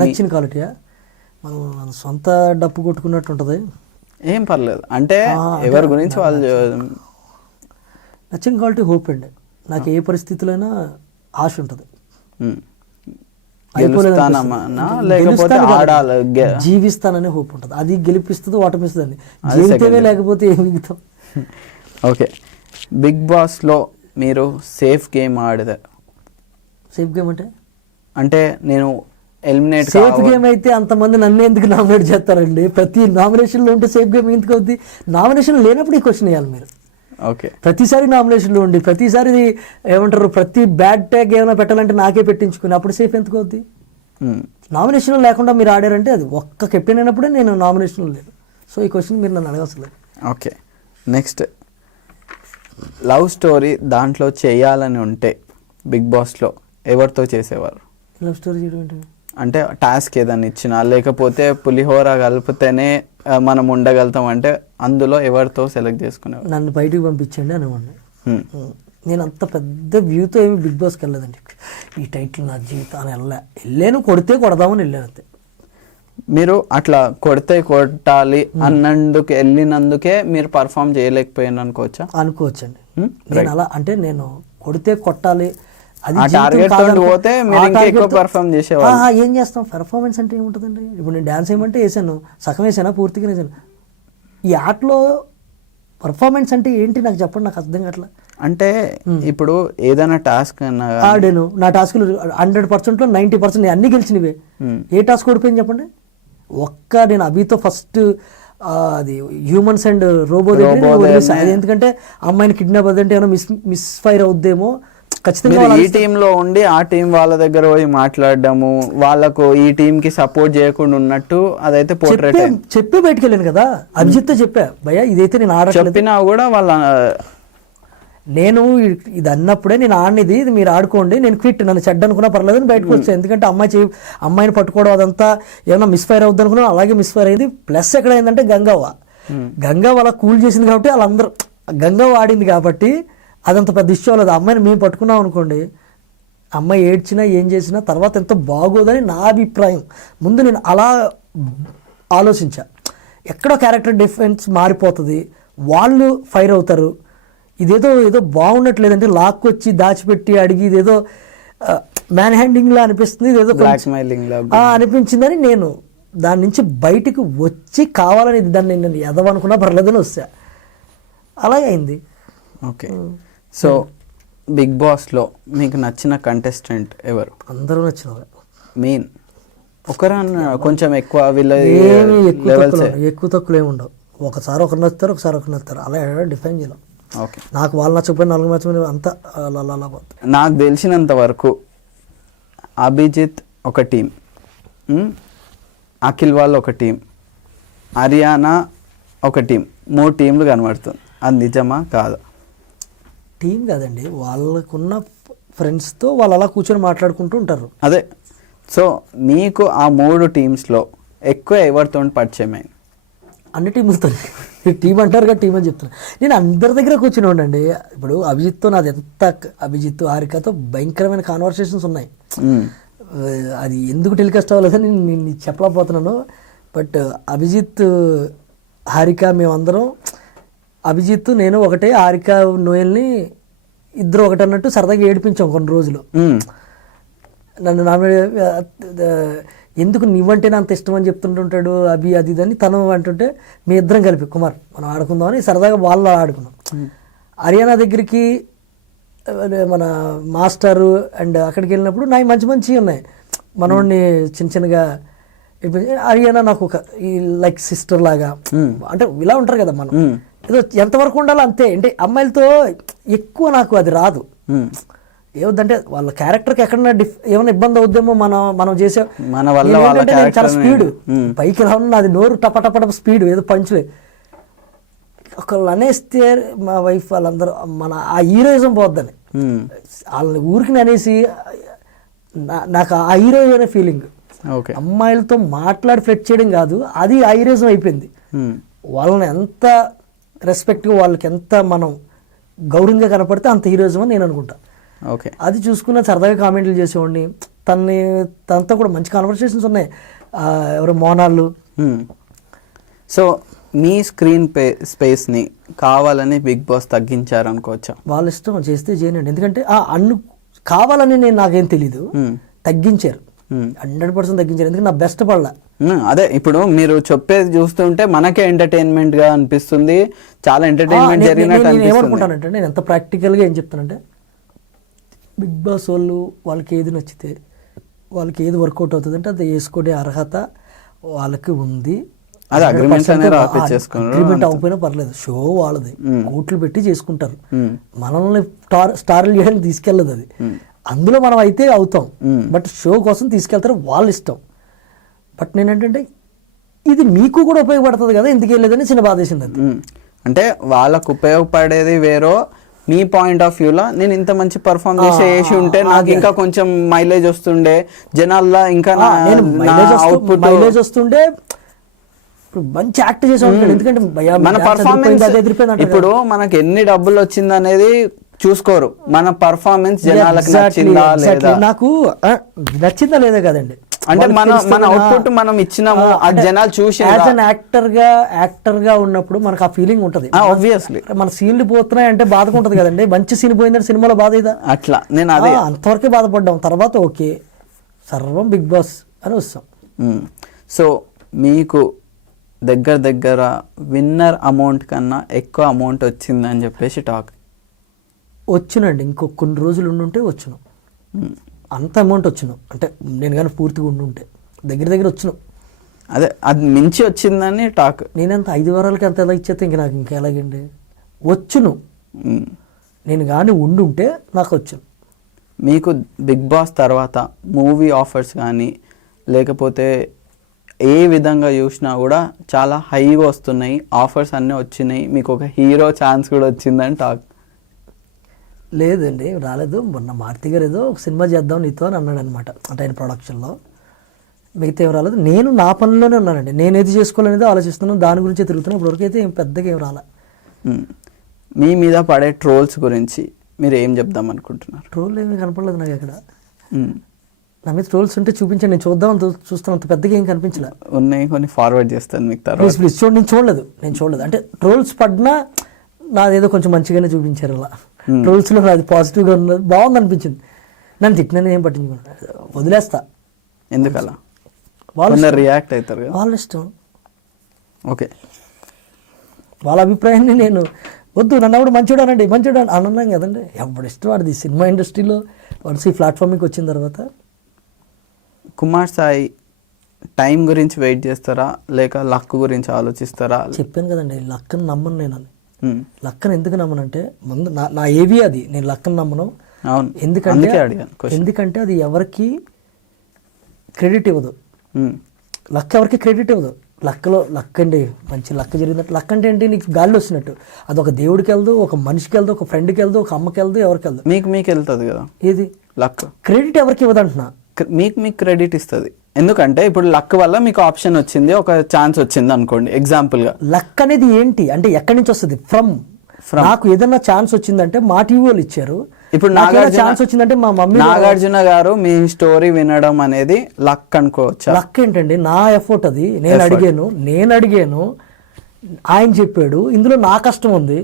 నచ్చిన క్వాలిటీయా? మనం సొంత డప్పు కొట్టుకున్నట్టు ఉంటుంది. ఏం పర్లేదు, అంటే ఎవరి గురించి వాళ్ళు. నచ్చిన క్వాలిటీ హోప్ అండి. నాకు ఏ పరిస్థితులైనా ఆశ ఉంటుంది. జీవిస్తాననే హోప్ ఉంటుంది. అది గెలిపిస్తుంది, ఓటమిస్తుంది. జీవితమే లేకపోతే ఏం మిగుతాం. ఓకే, బిగ్ బాస్లో మీరు సేఫ్ గేమ్ ఆడతారు. సేఫ్ గేమ్ అంటే నేను ఎలిమినేట్. సేఫ్ గేమ్ అయితే అంతమంది నన్ను ఎందుకు నామినేట్ చేస్తారండి? ప్రతి నామినేషన్లో ఉంటే సేఫ్ గేమ్ ఎందుకు అవుద్ది? నామినేషన్ లేనప్పుడు ఈ క్వశ్చన్ వేయాలి మీరు. ఓకే, ప్రతిసారి నామినేషన్లో ఉండి ప్రతిసారి ఏమంటారు, ప్రతి బ్యాడ్ ట్యాగ్ ఏమైనా పెట్టాలంటే నాకే పెట్టించుకుని అప్పుడు సేఫ్ ఎందుకు అవుద్ది? నామినేషన్లో లేకుండా మీరు ఆడారంటే అది ఒక్క కెప్టెన్ అయినప్పుడే నేను నామినేషన్లో లేదు. సో ఈ క్వశ్చన్ మీరు నన్ను అడగవసలేదు. ఓకే, నెక్స్ట్, లవ్ స్టోరీ దాంట్లో చేయాలని ఉంటే బిగ్ బాస్లో ఎవరితో చేసేవారు? లవ్ స్టోరీ చేయడం ఏంటి అంటే టాస్క్ ఏదైనా ఇచ్చినా, లేకపోతే పులిహోర కలిపితేనే మనం ఉండగలుగుతాం అంటే అందులో ఎవరితో సెలెక్ట్ చేసుకునేవారు? నన్ను బయటికి పంపించండి అనేవాడిని. నేను అంత పెద్ద వ్యూతో ఏమి బిగ్ బాస్కి వెళ్ళలేదండి. ఈ టైటిల్ నా జీవితాన్ని వెళ్ళాను, కొడితే కొడదామని వెళ్ళాను అంతే. మీరు అట్లా కొడితే కొట్టాలి అన్నందుకు వెళ్ళినందుకే మీరు పర్ఫామ్ చేయలేకపోయాను అనుకోవచ్చా? అనుకోవచ్చండి. నేను అలా అంటే నేను కొడితే కొట్టాలి అది పోతే ఏం చేస్తాం. పెర్ఫార్మెన్స్ అంటే ఏముంటుందండి? ఇప్పుడు నేను డ్యాన్స్ ఏమంటే వేసాను, సగం వేసానా, పూర్తిగా వేసాను. ఈ ఆటలో పర్ఫార్మెన్స్ అంటే ఏంటి నాకు చెప్పండి, నాకు అర్థం కావట్లా. అంటే ఇప్పుడు ఏదైనా టాస్క్ ఆడాను, నా టాస్క్లు 100%లో 90% అన్ని గెలిచినవే. ఏ టాస్క్ ఓడిపోయింది చెప్పండి? నేను అభితో ఫస్ట్ అది హ్యూమన్స్ అండ్ రోబో అది ఎందుకంటే అమ్మాయిని కిడ్నాప్ అదంటే ఏమైనా మిస్ ఫైర్ అవుద్దేమో, ఖచ్చితంగా ఈ టీమ్ లో ఉండి ఆ టీం వాళ్ళ దగ్గర పోయి మాట్లాడడము, వాళ్ళకు ఈ టీం కి సపోర్ట్ చేయకుండా ఉన్నట్టు అదైతే పోర్ట్రేట్ చెప్పి బయటకు వెళ్ళాను కదా. అభిజిత్ చెప్పా, భయ్యా ఇదైతే నేను చెప్పినా కూడా నేను ఇది అన్నప్పుడే నేను ఆడినది, ఇది మీరు ఆడుకోండి, నేను క్విట్, నన్ను చెడ్డ అనుకున్నా పర్లేదు అని బయటకు వచ్చాను. ఎందుకంటే అమ్మాయిని పట్టుకోవడం అదంతా ఏమన్నా మిస్ఫైర్ అవుద్ది అనుకున్నా, అలాగే మిస్ఫైర్ అయింది. ప్లస్ ఎక్కడ అయిందంటే గంగవ్వ అలా కూల్ చేసింది కాబట్టి వాళ్ళందరూ, గంగవ్వ ఆడింది కాబట్టి అదంత పెద్ద ఇష్యూ అవ్వలేదు. అమ్మాయిని మేము పట్టుకున్నాం అనుకోండి, అమ్మాయి ఏడ్చినా ఏం చేసినా తర్వాత ఎంతో బాగోదని నా అభిప్రాయం. ముందు నేను అలా ఆలోచించా. ఎక్కడో క్యారెక్టర్ డిఫరెన్స్ మారిపోతుంది, వాళ్ళు ఫైర్ అవుతారు, ఇదేదో ఏదో బాగున్నట్లేదంటే లాక్కొచ్చి దాచిపెట్టి అడిగి ఇదేదో మ్యాన్ హ్యాండింగ్లా అనిపిస్తుంది, ఇదేదో అనిపించిందని నేను దాని నుంచి బయటకు వచ్చి కావాలని దాన్ని నేను ఎదవనుకున్నా పర్లేదని వస్తా. అలాగే అయింది. ఓకే. సో బిగ్ బాస్లో మీకు నచ్చిన కంటెస్టెంట్ ఎవరు? అందరూ నచ్చిన మెయిన్ ఒకరన్నా కొంచెం ఎక్కువ వీళ్ళ ఎక్కువ తక్కువ ఏమి ఉండవు. ఒకసారి ఒకరు నచ్చుతారు, ఒకసారి ఒకరు నచ్చుతారు, అలా డిఫైన్ చేయలేం. ఓకే. నాకు వాళ్ళు నచ్చకపోయిన నలుగురు నచ్చకపోయిన అంతా అలా నాకు తెలిసినంత వరకు అభిజిత్ ఒక టీం, అఖిల్ వాళ్ళు ఒక టీం, హరియానా ఒక టీం, 3 టీంలు కనబడుతుంది. అది నిజమా కాదా? టీం కాదండి, వాళ్ళకున్న ఫ్రెండ్స్తో వాళ్ళు అలా కూర్చొని మాట్లాడుకుంటూ ఉంటారు. అదే. సో మీకు ఆ 3 టీమ్స్లో ఎక్కువ ఎవరితో పరిచయం అయింది? అన్ని టీములతో. టీం అంటారు కదా, టీం అని చెప్తున్నా. నేను అందరి దగ్గర కూర్చుని ఉండండి. ఇప్పుడు అభిజిత్తో నాది ఎంత, అభిజిత్ హారికతో భయంకరమైన కాన్వర్సేషన్స్ ఉన్నాయి. అది ఎందుకు టెలికాస్ట్ అవ్వలేదని నేను చెప్పలేకపోతున్నాను. బట్ అభిజిత్ హారిక మేమందరం, అభిజిత్ నేను ఒకటే, హారిక నోయల్ని ఇద్దరు ఒకటి అన్నట్టు సరదాగా ఏడిపించాం కొన్ని రోజులు. నన్ను ఎందుకు నువ్వంటే అంత ఇష్టం అని చెప్తుంటుంటాడు అభి అది ఇదని తను అంటుంటే మీ ఇద్దరం కలిపి కుమార్ మనం ఆడుకుందామని సరదాగా వాళ్ళు ఆడుకున్నాం. హరియానా దగ్గరికి మన మాస్టరు అండ్ అక్కడికి వెళ్ళినప్పుడు నాకు మంచి మంచి ఉన్నాయి, మనోడిని చిన్న చిన్నగా. హరియానా నాకు ఒక లైక్ సిస్టర్ లాగా, అంటే ఇలా ఉంటారు కదా మనం, ఏదో ఎంతవరకు ఉండాలో అంతే. అంటే అమ్మాయిలతో ఎక్కువ నాకు అది రాదు. ఏవద్దంటే వాళ్ళ క్యారెక్టర్కి ఎక్కడన్నా ఏమైనా ఇబ్బంది అవుద్దేమో మనం చేసే చాలా స్పీడ్ పైకి రావడం, నాది నోరు టపటపట స్పీడ్, ఏదో పంచులే. ఒకళ్ళు అనేస్తే మా వైఫ్ వాళ్ళందరూ మన ఆ హీరోయిజం పోద్దని వాళ్ళని ఊరికి అనేసి నాకు ఆ హీరో అనే ఫీలింగ్. అమ్మాయిలతో మాట్లాడి ఫ్లెట్ చేయడం కాదు, అది ఆ హీరోయిజం అయిపోయింది. వాళ్ళని ఎంత రెస్పెక్ట్గా, వాళ్ళకి ఎంత మనం గౌరవంగా కనపడితే అంత హీరోయిజం అని నేను అనుకుంటా. ఓకే. అది చూసుకున్న సరదాగా కామెంట్లు చేసేవాడిని. తనతో కూడా మంచి కాన్వర్సేషన్స్ ఉన్నాయి. ఎవరు మోనాళ్ళు. సో మీ స్క్రీన్ స్పేస్ని కావాలని బిగ్ బాస్ తగ్గించారు అనుకోవచ్చా? వాళ్ళ ఇష్టం, చేస్తే చేయనండి. ఎందుకంటే కావాలని నేను నాకేం తెలీదు, తగ్గించారు, 100% తగ్గించారు. ఎందుకంటే నా బెస్ట్ పడలా. అదే ఇప్పుడు మీరు చెప్పేది చూస్తుంటే మనకే ఎంటర్టైన్మెంట్ గా అనిపిస్తుంది, చాలా ఎంటర్టైన్మెంట్ జరిగినట్టు అనిపిస్తుంది. ఏమనుకుంటానంటే నేను ఎంత ప్రాక్టికల్గా ఏం చెప్తానంటే, బిగ్ బాస్ వాళ్ళకి ఏది నచ్చితే, వాళ్ళకి ఏది వర్కౌట్ అవుతుంది అంటే అది వేసుకునే అర్హత వాళ్ళకి ఉంది. అగ్రిమెంట్ అవ్వకపోయినా పర్లేదు, షో వాళ్ళది, కోట్లు పెట్టి చేసుకుంటారు. మనల్ని స్టార్లు చేయడానికి తీసుకెళ్ళదు అది. అందులో మనం అయితే అవుతాం, బట్ షో కోసం తీసుకెళ్తారు, వాళ్ళ ఇష్టం. బట్ నేనేంటంటే ఇది మీకు కూడా ఉపయోగపడుతుంది కదా, ఎందుకు వెళ్ళలేదని చిన్న బాధ వేసింది. అది అంటే వాళ్ళకు ఉపయోగపడేది వేరో, మీ పాయింట్ ఆఫ్ వ్యూలో నేను ఇంత మంచి పర్ఫార్మ్ చేసి ఉంటే నాకు ఇంకా కొంచెం మైలేజ్ వస్తుండే, జనాల్లో ఇంకా మైలేజ్ వస్తుండే, మంచి యాక్ట్ చేసి ఉంటాడు. ఎందుకంటే మన పర్ఫార్మెన్స్ ఇప్పుడు మనకి ఎన్ని డబ్బులు వచ్చింది అనేది చూసుకోరు, మన పర్ఫార్మెన్స్ జనాలకు నచ్చిందా లేదా. నాకు నచ్చిందా లేదా కదండి, అంటే మన అవుట్పుట్ మనం ఇచ్చినాము, ఆ జనాలు చూసి. యాక్టర్ గా ఉన్నప్పుడు మనకు ఆ ఫీలింగ్ ఉంటది. ఆబ్వియస్లీ మన సీన్లు పోతున్నాయి అంటే బాధగా ఉంటది కదండి. మంచి సీన్ పోయిందంటే సినిమాలో బాధ ఇదా? అట్లా నేను అదే అంతవరకే బాధపడ్డాం. తర్వాత ఓకే సర్వం బిగ్ బాస్ అని వస్తాం. సో మీకు దగ్గర విన్నర్ అమౌంట్ కన్నా ఎక్కువ అమౌంట్ వచ్చిందని చెప్పేసి టాక్ వచ్చినండి. ఇంకో కొన్ని రోజులు ఉండుంటే వచ్చును, అంత అమౌంట్ వచ్చును. అంటే నేను కానీ పూర్తిగా ఉండుంటే దగ్గర వచ్చును. అదే అది మించి వచ్చిందని టాక్. నేనంత 5 వారాలకి అంత ఎలా ఇచ్చేస్తే ఇంక నాకు ఇంకా ఎలాగండి వచ్చును. నేను కానీ ఉండుంటే నాకు వచ్చును. మీకు బిగ్ బాస్ తర్వాత మూవీ ఆఫర్స్ కానీ లేకపోతే ఏ విధంగా చూసినా కూడా చాలా హైగా వస్తున్నాయి, ఆఫర్స్ అన్నీ వచ్చినాయి, మీకు ఒక హీరో ఛాన్స్ కూడా వచ్చిందని టాక్? లేదండి, రాలేదు. మొన్న మారుతి గారు ఏదో ఒక సినిమా చేద్దాం నీతో అని అన్నాడు అనమాట, అంటే ఆయన ప్రొడక్షన్లో. మిగతా ఏం రాలేదు. నేను నా పనిలోనే ఉన్నానండి, నేను ఏది చేసుకోవాలనేది ఆలోచిస్తున్నాను, దాని గురించి తిరుగుతున్నాను. ఇప్పటివరకు అయితే పెద్దగా ఏం రాలే. మీ మీద పడే ట్రోల్స్ గురించి మీరు ఏం చెప్దాం అనుకుంటున్నారు? ట్రోల్ ఏమీ కనపడలేదు నాకు ఎక్కడ. నా మీద ట్రోల్స్ ఉంటే చూపించండి, నేను చూద్దాం చూస్తాను, అంత పెద్దగా ఏం కనిపించలే. ఉన్నాయి, కొన్ని ఫార్వర్డ్ చేస్తాను మీకు తర్వాత. ప్లీజ్ ప్లీజ్ చూడండి. నేను చూడలేదు అంటే ట్రోల్స్ పడినా నాదేదో కొంచెం మంచిగానే చూపించారు. అలా ట్రోల్స్లో నాది పాజిటివ్గా ఉన్నది, బాగుంది అనిపించింది. నన్ను తిట్టిన ఏం పట్టించుకున్నాను, వదిలేస్తా. ఎందుకలా? వాళ్ళు రియాక్ట్ అవుతారు, వాళ్ళ ఇష్టం. ఓకే, వాళ్ళ అభిప్రాయాన్ని నేను వద్దు, నన్ను ఎవడు మంచివాడు అనండి, మంచివాడు అని అన్నాం కదండి. ఎవడు ఇష్టం వాడిది. సినిమా ఇండస్ట్రీలో వన్స్ ఈ ప్లాట్ఫామ్కి వచ్చిన తర్వాత కుమార్ సాయి టైం గురించి వెయిట్ చేస్తారా లేక లక్ గురించి ఆలోచిస్తారా? చెప్పాను కదండి, లక్కని నమ్మను నేను. అని లక్కని ఎందుకు నమ్మనంటే ముందు నా ఏవి అది, నేను లక్కని నమ్మను. అవును, ఎందుకంటే అది ఎవరికి క్రెడిట్ ఇవ్వదు. లక్ ఎవరికి క్రెడిట్ ఇవ్వదు. లక్ అండి, మంచి లక్ జరిగినట్టు. లక్ అంటే ఏంటి, నీకు గాలి వస్తున్నట్టు. అది ఒక దేవుడికి వెళ్దు, ఒక మనిషికి వెళ్దు, ఒక ఫ్రెండ్కి వెళ్దు, ఒక అమ్మకి వెళ్దు, ఎవరికి వెళ్దు. మీకు వెళ్తుంది కదా ఏది లక్. క్రెడిట్ ఎవరికి ఇవ్వదు అంటున్నా. మీకు క్రెడిట్ ఇస్తుంది. ఎందుకంటే ఇప్పుడు లక్ వల్ల మీకు ఆప్షన్ వచ్చింది, ఒక ఛాన్స్ వచ్చింది అనుకోండి ఎగ్జాంపుల్ గా. లక్ అనేది ఏంటి అంటే ఎక్కడి నుంచి వస్తుంది? ఫ్రమ్. నాకు ఏదన్నా ఛాన్స్ వచ్చిందంటే మా టీవీ వాళ్ళు ఇచ్చారు. ఇప్పుడు ఛాన్స్ వచ్చిందంటే మా మమ్మీ. నాగార్జున గారు మీ స్టోరీ వినడం అనేది లక్ అనుకోవచ్చు. లక్ ఏంటండి, నా ఎఫర్ట్ అది. నేను అడిగాను, ఆయన చెప్పాడు, ఇందులో నా కష్టం ఉంది.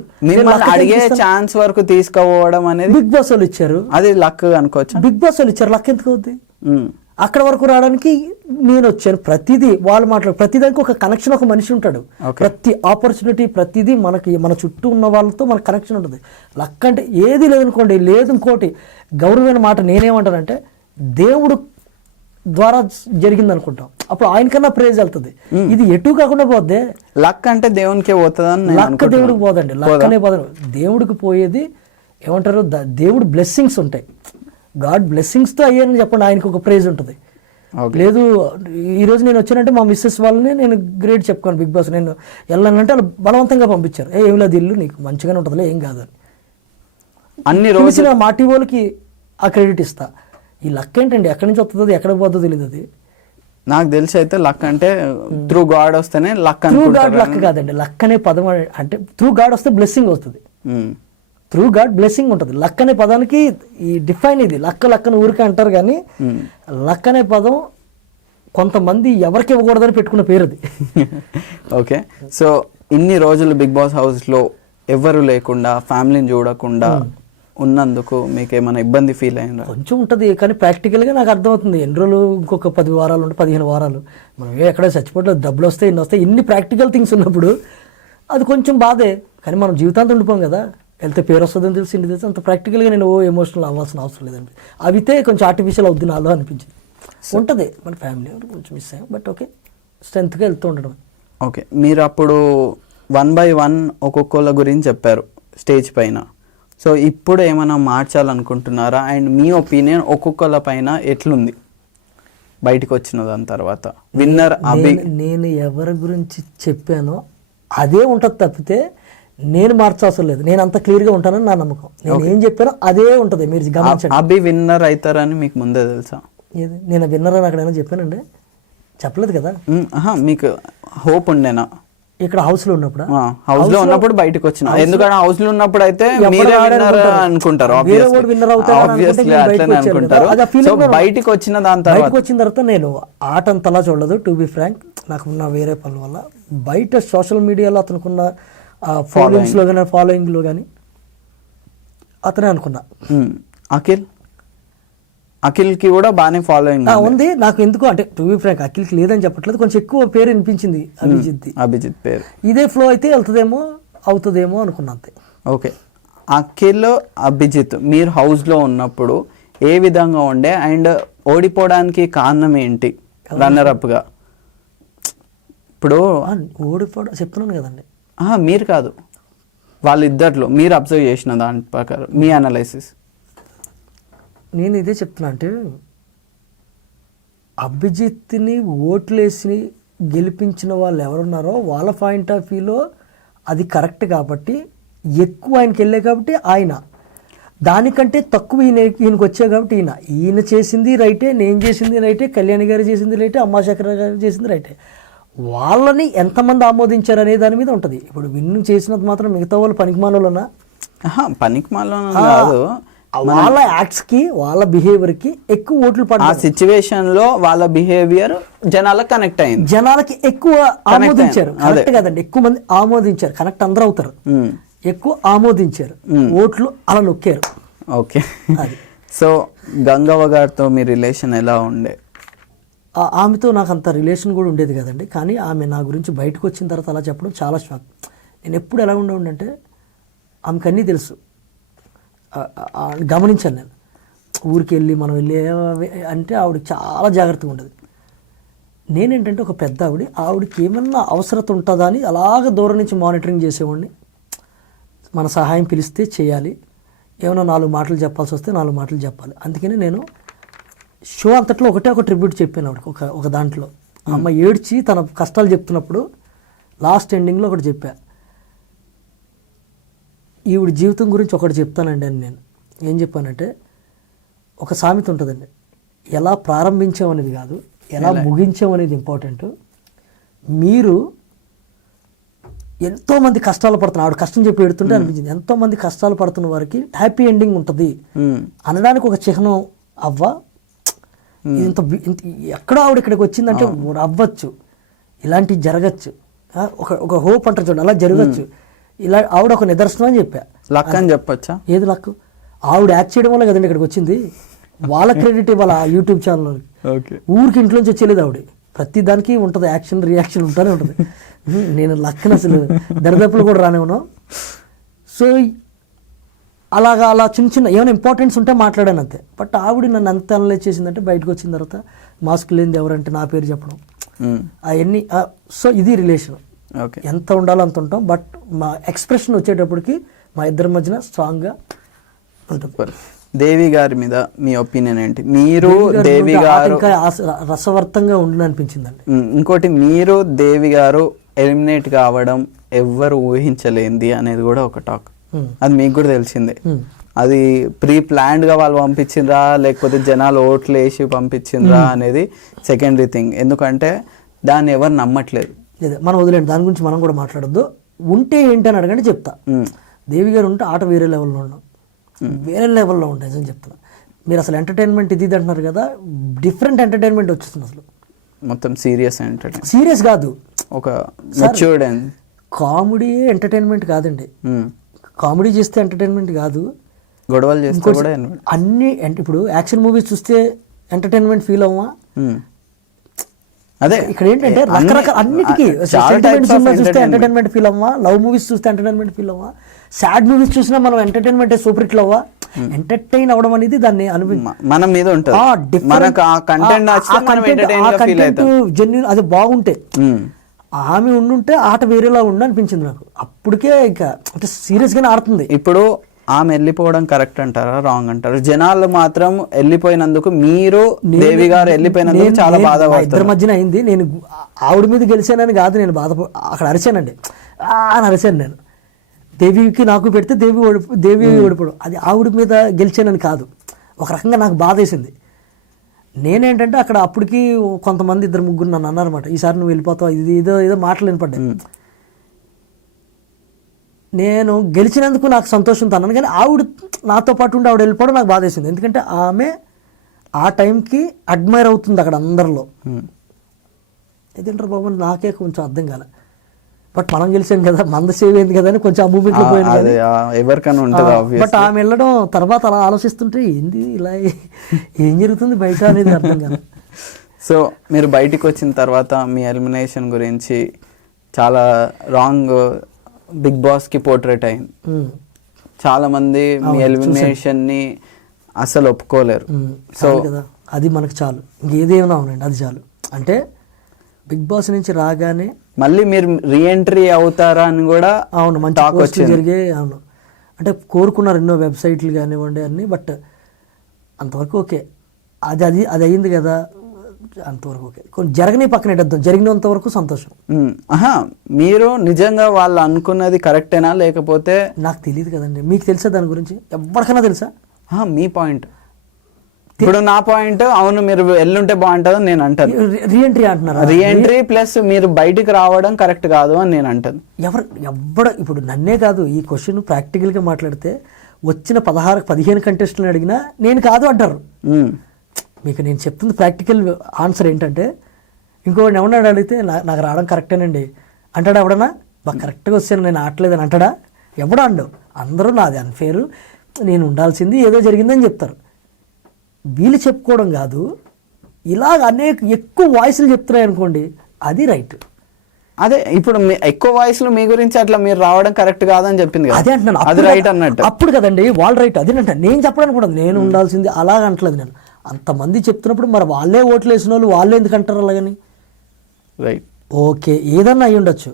అడిగే ఛాన్స్ వరకు తీసుకోవడం అనేది బిగ్ బాస్ వాళ్ళు ఇచ్చారు, అది లక్ అనుకోవచ్చు. బిగ్ బాస్ వాళ్ళు ఇచ్చారు, లక్ ఎందుకు అవుద్ది? అక్కడ వరకు రావడానికి నేను వచ్చాను. ప్రతిదీ వాళ్ళు ప్రతిదానికి ఒక కనెక్షన్, ఒక మనిషి ఉంటాడు. ప్రతి ఆపర్చునిటీ, ప్రతిదీ మనకి మన చుట్టూ ఉన్న వాళ్ళతో మనకు కనెక్షన్ ఉంటుంది. లక్ అంటే ఏది లేదనుకోండి, లేదు ఇంకోటి గౌరవమైన మాట నేనేమంటానంటే దేవుడు ద్వారా జరిగింది అనుకుంటాం, అప్పుడు ఆయనకన్నా ప్రేజ్ వెళ్తుంది. ఇది ఎటు కాకుండా పోద్దే. లక్ అంటే దేవునికే పోతుంది. లక్ దేవుడికి పోదండి, లక్ అనే పోదు. దేవుడికి పోయేది ఏమంటారు, దేవుడు బ్లెస్సింగ్స్ ఉంటాయి. గాడ్ బ్లెస్సింగ్స్తో అయ్యానని చెప్పండి, ఆయనకు ఒక ప్రైజ్ ఉంటుంది. లేదు ఈరోజు నేను వచ్చానంటే మా మిస్సెస్ వాళ్ళని నేను గ్రేట్ చెప్పుకోను. బిగ్ బాస్ నేను వెళ్ళానంటే వాళ్ళు బలవంతంగా పంపించారు. ఏం లేదు, ఇల్లు నీకు మంచిగానే ఉంటుందిలే, ఏం కాదని. అన్ని రోజులు మా టీ వాళ్ళకి ఆ క్రెడిట్ ఇస్తా. ఈ లక్ ఏంటండి, ఎక్కడి నుంచి వస్తుంది, ఎక్కడికి పోతుందో తెలియదు. అది నాకు తెలిసి అయితే లక్ అంటే త్రూ గాడ్ వస్తేనే లక్. త్రూ గాడ్ లక్ కాదండి. లక్ అనే పదం అంటే త్రూ గాడ్ వస్తే బ్లెస్సింగ్ వస్తుంది. త్రూ గాడ్ బ్లెస్సింగ్ ఉంటుంది. లక్ అనే పదానికి ఈ డిఫైన్ ఇది. లక్కని ఊరికే అంటారు కానీ లక్ అనే పదం కొంతమంది ఎవరికి ఇవ్వకూడదని పెట్టుకున్న పేరు అది. ఓకే, సో ఇన్ని రోజులు బిగ్ బాస్ హౌస్లో ఎవరు లేకుండా, ఫ్యామిలీని చూడకుండా ఉన్నందుకు మీకు ఏమైనా ఇబ్బంది ఫీల్ అయిందా? కొంచెం ఉంటుంది, కానీ ప్రాక్టికల్గా నాకు అర్థమవుతుంది. ఎన్ని రోజులు, ఇంకొక 10 వారాలు ఉంటే 15 వారాలు మనం ఎక్కడ చచ్చిపోవట్లేదు, డబ్బులు వస్తాయి, ఇన్ని వస్తాయి, ఇన్ని ప్రాక్టికల్ థింగ్స్ ఉన్నప్పుడు అది కొంచెం బాధే. కానీ మనం జీవితాంతం ఉండిపోం కదా, వెళ్తే పేరు వస్తుందని తెలిసి ఇంటి తెలిసి అంత ప్రాక్టికల్గా నేను ఎమోషనల్ అవ్వాల్సిన అవసరం లేదండి. అవితే కొంచెం ఆర్టిఫిషియల్ అవుద్ది నాలో అనిపించింది. ఉంటుంది మన ఫ్యామిలీ కొంచెం మిస్ అయ్యాం, బట్ ఓకే, స్ట్రెంత్గా వెళ్తూ ఉండడం. ఓకే, మీరు అప్పుడు 1 by 1 ఒక్కొక్కళ్ళ గురించి చెప్పారు స్టేజ్ పైన. సో ఇప్పుడు ఏమైనా మార్చాలనుకుంటున్నారా? అండ్ మీ ఒపీనియన్ ఒక్కొక్కళ్ళ పైన ఎట్లుంది బయటకు వచ్చిన దాని తర్వాత? విన్నర్ అభి, నేను ఎవరి గురించి చెప్పానో అదే ఉంటుంది తప్పితే నేను మార్చవసరం లేదు. నేను అంత క్లియర్గా ఉంటానని నా నమ్మకం. నేను ఏం చెప్పానో అదే ఉంటుంది, మీరు గమనించండి. అభి విన్నర్ అవుతారని మీకు ముందే తెలుసా? ఏది నేను విన్నర్ అని అక్కడ ఏమైనా చెప్పానండి? చెప్పలేదు కదా. మీకు హోప్ ఉండేనా ఇక్కడ హౌస్లో ఉన్నప్పుడు? హౌస్ లో ఉన్నప్పుడు బయటకు వచ్చిన, ఎందుకంటే హౌస్ లో ఉన్నప్పుడు అయితే మీరే విన్నర్ అనుకుంటారు, బయటకు వచ్చిన దాని తర్వాత వచ్చిన తర్వాత నేను ఆట అంతలా చూడలేదు. టు బి ఫ్రాంక్, నాకున్న వేరే పనుల వల్ల బయట సోషల్ మీడియాలో అతనుకున్న ఫాలోయింగ్స్లో కానీ ఫాలోయింగ్లో కానీ అతనే అనుకున్నా. అఖిల్కి కూడా బాగానే ఫాలోయింగ్ ఉంది. నాకు ఎందుకు అంటే టు బి ఫ్రాంక్ అఖిల్కి లేదని చెప్పట్లేదు, కొంచెం ఎక్కువ పేరు వినిపించింది అభిజిత్ పేరు. ఇదే ఫ్లో అయితే వెళ్తుందేమో అవుతుందేమో అనుకున్నా అంతే. ఓకే, అఖిల్ అభిజిత్ మీరు హౌస్లో ఉన్నప్పుడు ఏ విధంగా ఉండే అండ్ ఓడిపోవడానికి కారణం ఏంటి? రన్నర్ అప్గా ఇప్పుడు ఓడిపోవడం చెప్తున్నాను కదండి. మీరు కాదు, వాళ్ళిద్దరిలో మీరు అబ్జర్వ్ చేసిన దాని ప్రకారం మీ అనాలైసిస్. నేను ఇదే చెప్తున్నా, అంటే అభిజిత్ని ఓట్లేసి గెలిపించిన వాళ్ళు ఎవరున్నారో వాళ్ళ పాయింట్ ఆఫ్ వ్యూలో అది కరెక్ట్ కాబట్టి ఎక్కువ ఆయనకి వెళ్ళే కాబట్టి ఆయన, దానికంటే తక్కువ ఈయనకి వచ్చే కాబట్టి ఈయన చేసింది రైటే, నేను చేసింది రైటే, కళ్యాణి గారు చేసింది రైటే, అమ్మాశేఖర్ గారు చేసింది రైటే. వాళ్ళని ఎంతమంది ఆమోదించారు అనే దాని మీద ఉంటుంది. ఇప్పుడు విన్ను చేసినంత మాత్రం మిగతా వాళ్ళు పనికిమాలోనా? పనికిమాలో కాదు, వాళ్ళ యాక్ట్స్కి వాళ్ళ బిహేవియర్కి ఎక్కువ ఓట్లు ఆ పడ్డాయి. సిచ్యువేషన్ లో వాళ్ళ బిహేవియర్ జనాలకు కనెక్ట్ అయింది. జనాలకి ఎక్కువ ఆమోదించారు. అయింది. కరెక్ట్ కదండి, ఎక్కువ మంది ఆమోదించారు. కనెక్ట్ అందరూ అవుతారు. ఎక్కువ ఆమోదించారు, ఓట్లు అలా నొక్కారు. ఓకే. అది సో గంగవ్వ గారితో మీ రిలేషన్ ఎలా ఉండే? ఆమెతో నాకు అంత రిలేషన్ కూడా ఉండేది కదండి. కానీ ఆమె నా గురించి బయటకు వచ్చిన తర్వాత అలా చెప్పడం చాలా షాక్. నేను ఎప్పుడు ఎలా ఉండేవంటే ఆమెకు అన్నీ తెలుసు, గమనించాను నేను. ఊరికి వెళ్ళి మనం వెళ్ళి అంటే ఆవిడకి చాలా జాగ్రత్తగా ఉండేది. నేనేంటంటే ఒక పెద్ద ఆవిడకి ఏమన్నా అవసరత ఉంటుందా అని అలాగ దూరం నుంచి మానిటరింగ్ చేసేవాడిని. మన సహాయం పిలిస్తే చేయాలి, ఏమైనా 4 మాటలు చెప్పాల్సి వస్తే 4 మాటలు చెప్పాలి. అందుకని నేను షో అంతట్లో ఒక ట్రిబ్యూట్ చెప్పాను ఆవిడకి. ఒక దాంట్లో అమ్మ ఏడ్చి తన కష్టాలు చెప్తున్నప్పుడు లాస్ట్ ఎండింగ్లో ఒకటి చెప్పా, ఈవిడ జీవితం గురించి ఒకటి చెప్తానండి అని. నేను ఏం చెప్పానంటే, ఒక సామెత ఉంటుందండి, ఎలా ప్రారంభించామనేది కాదు, ఎలా ముగించామనేది ఇంపార్టెంట్. మీరు ఎంతోమంది కష్టాలు పడుతున్నారు, ఆవిడ కష్టం చెప్పి పెడుతుంటే అనిపించింది, ఎంతోమంది కష్టాలు పడుతున్న వారికి హ్యాపీ ఎండింగ్ ఉంటుంది అనడానికి ఒక చిహ్నం అవ్వ. ఇంత ఎక్కడో ఆవిడ ఇక్కడికి వచ్చిందంటే అవ్వచ్చు, ఇలాంటివి జరగచ్చు, ఒక హోప్ అంటారు చూడండి, అలా జరగచ్చు. ఇలా ఆవిడ ఒక నిదర్శనం అని చెప్పా. లక్ అని చెప్పచ్చా? ఏది లక్? ఆవిడ యాక్ట్ చేయడం వల్ల కదండి ఇక్కడికి వచ్చింది. వాళ్ళ క్రెడిట్ ఇవ్వాలి ఆ యూట్యూబ్ ఛానల్. ఊరికి ఇంట్లోంచి వచ్చేలేదు ఆవిడ. ప్రతి దానికి ఉంటుంది, యాక్షన్ రియాక్షన్ ఉంటూనే ఉంటుంది. నేను లక్కని అసలు దరిదాపులు కూడా రానివ్వను. సో అలా చిన్న ఏమైనా ఇంపార్టెన్స్ ఉంటే మాట్లాడాను అంతే. బట్ ఆవిడ నన్ను అంత అనలైజ్ చేసిందంటే బయటకు వచ్చిన తర్వాత మాస్క్ లేనిది ఎవరంటే నా పేరు చెప్పడం అవన్నీ. సో ఇది రిలేషన్, ఎంత ఉండాలో అంత ఉంటాం. బట్ మా ఎక్స్ప్రెషన్ వచ్చేటప్పటికి మా ఇద్దరి మధ్యన స్ట్రాంగ్గా ఉంటుంది. దేవి గారి మీద మీ ఒపీనియన్ ఏంటి? మీరు దేవి గారు ఇంకా రసవర్తంగా ఉండి అనిపించిందండి. ఇంకోటి, మీరు దేవి గారు ఎలిమినేట్ కావడం ఎవ్వరు ఊహించలేంది అనేది కూడా ఒక టాక్. అది మీకు కూడా తెలిసిందే. అది ప్రీ ప్లాన్డ్ గా వాళ్ళు పంపించిండ్రా లేకపోతే జనాలు ఓట్లు వేసి పంపించిండ్రా అనేది సెకండరీ థింగ్. ఎందుకంటే దాన్ని ఎవరు నమ్మట్లేదు. మనం వదిలేండి, దాని గురించి మనం కూడా మాట్లాడొద్దు. ఉంటే ఏంటి అని అడగండి చెప్తా. దేవి గారు ఉంటే ఆట వేరే లెవెల్లో ఉన్నాం, వేరే లెవెల్లో ఉంటాయి అని చెప్తున్నా. మీరు అసలు ఎంటర్టైన్మెంట్ ఇది అంటున్నారు కదా, డిఫరెంట్ ఎంటర్టైన్మెంట్ వచ్చేస్తుంది. అసలు మొత్తం సీరియస్ ఎంటర్టైన్మెంట్, సీరియస్ కాదు, ఒక మెచ్యూర్డ్ కామెడీ ఎంటర్టైన్మెంట్ కాదండి. కామెడీ చేస్తే ఎంటర్టైన్మెంట్ కాదు, గొడవలు చేస్తే కూడా అన్ని. ఇప్పుడు యాక్షన్ మూవీస్ చూస్తే ఎంటర్టైన్మెంట్ ఫీల్ అవ్వా? అదే ఇక్కడ ఏంటంటే రకరకాల అన్నిటికీ సినిమాస్ చూస్తే ఎంటర్టైన్మెంట్ ఫీల్ అవ్వా, లవ్ మూవీస్ చూస్తే ఎంటర్టైన్మెంట్ ఫీల్ అవ్వా, సాడ్ మూవీస్ చూసినా మనం ఎంటర్టైన్మెంట్ సూపర్ హిట్ అవ్వా. ఎంటర్టైన్ అవడం అనేది దాన్ని మన మీద ఉంటుంది. మనకు ఆ కంటెంట్ జెన్యూన్ అది బాగుంటే. ఆమె ఉండుంటే ఆట వేరేలా ఉండి అనిపించింది నాకు. అప్పటికే ఇంకా అంటే సీరియస్ గానే ఆడుతుంది. ఇప్పుడు ఆమె వెళ్ళిపోవడం కరెక్ట్ అంటారా రాంగ్ అంటారా? జనాలు మాత్రం వెళ్ళిపోయినందుకు, మీరు దేవి గారు వెళ్ళిపోయినందుకు చాలా బాధపడుతున్నారు. ఇద్దరి మధ్యన అయింది. నేను ఆవిడ మీద గెలిచానని కాదు, నేను అక్కడ అరిచానండి అని అరిచాను నేను. దేవికి నాకు పెడితే దేవి ఓడిపోవడం, అది ఆవిడ మీద గెలిచానని కాదు. ఒక రకంగా నాకు బాధ వేసింది. నేనేంటంటే అక్కడ అప్పటికి కొంతమంది 2-3 నన్ను అన్నారన్నమాట, ఈసారి నువ్వు వెళ్ళిపోతావు, ఇది ఏదో మాటలు వినపడ్డాయి. నేను గెలిచినందుకు నాకు సంతోషంతో అన్నాను, కానీ ఆవిడ నాతో పాటు ఉండి ఆవిడ వెళ్ళిపోవడం నాకు బాధ వేసింది. ఎందుకంటే ఆమె ఆ టైంకి అడ్మైర్ అవుతుంది అక్కడ అందరిలో. ఇదేంటారు బాబు, నాకే కొంచెం అర్థం కాలే. బట్ మనం గెలిచాం కదా, మంద సేవ్ అయింది కదా అని కొంచెం ఆ మూమెంట్లో పోయింది. ఎవరికైనా ఉంటుంది. బట్ ఆమె వెళ్ళడం తర్వాత అలా ఆలోచిస్తుంటే ఏంది ఇలా ఏం జరుగుతుంది బయట అనేది అర్థం కాదు. సో మీరు బయటికి వచ్చిన తర్వాత మీ ఎలిమినేషన్ గురించి చాలా రాంగ్ బిగ్ బాస్ కి పోర్ట్రేట్ అయింది. చాలా మంది మీ ఎలిమినేషన్ ని అసలు ఒప్పుకోలేరు. సో కదా, అది మనకు చాలు, ఇంకేదేమైనా అవునండి అది చాలు. అంటే బిగ్ బాస్ నుంచి రాగానే మళ్ళీ మీరు రీఎంట్రీ అవుతారా అని కూడా అవును మంచి పోస్టులు జరిగే. అవును, అంటే కోరుకున్నారు ఎన్నో వెబ్సైట్లు కానివ్వండి అన్ని. బట్ అంతవరకు ఓకే, అది అయింది కదా, అంతవరకు ఓకే. కొన్ని జరగని పక్కన పెట్టేద్దాం, జరిగినంత వరకు సంతోషం. మీరు నిజంగా వాళ్ళు అనుకున్నది కరెక్టేనా లేకపోతే? నాకు తెలియదు కదండి, మీకు తెలుసా దాని గురించి? ఎవరికైనా తెలుసా? మీ పాయింట్ ఇప్పుడు నా పాయింట్, అవును మీరు ఎల్లుంటే బాగుంటుంది నేను అంటాను. రీఎంట్రీ అంటున్నారు, రీఎంట్రీ ప్లస్ మీరు బయటికి రావడం కరెక్ట్ కాదు అని నేను అంటాను. ఇప్పుడు నన్నే కాదు, ఈ క్వశ్చన్ ప్రాక్టికల్గా మాట్లాడితే వచ్చిన 15 కంటెస్టులను అడిగినా నేను కాదు అంటారు. మీకు నేను చెప్తుంది ప్రాక్టికల్ ఆన్సర్ ఏంటంటే, ఇంకోటి ఎవరిని అడిగితే నాకు రావడం కరెక్టేనండి అంటాడు. ఎవడన్నా బాగా కరెక్ట్గా వచ్చాను నేను ఆడలేదని అంటాడా? ఎవడో అండు. అందరూ నాది అన్ఫేరు, నేను ఉండాల్సింది ఏదో జరిగిందని చెప్తారు. వీళ్ళు చెప్పుకోవడం కాదు, ఇలాగ ఎక్కువ వాయిస్లు చెప్తున్నాయి అనుకోండి, అది రైట్. అదే ఇప్పుడు ఎక్కువ వాయిస్లు మీ గురించి అట్లా మీరు రావడం కరెక్ట్ కాదని చెప్పింది అదే అంటున్నాను, అది రైట్ అన్నట్టు. అప్పుడు కదండి వాళ్ళు రైట్. అదేనంట నేను చెప్పడానికి కూడా నేను ఉండాల్సింది అలాగ అంటలేదు. నేను అంతమంది చెప్తున్నప్పుడు మరి వాళ్ళే ఓట్లు వేసిన వాళ్ళు వాళ్ళే ఎందుకు అంటారు అలాగని? రైట్, ఓకే, ఏదన్నా అయ్యి ఉండొచ్చు.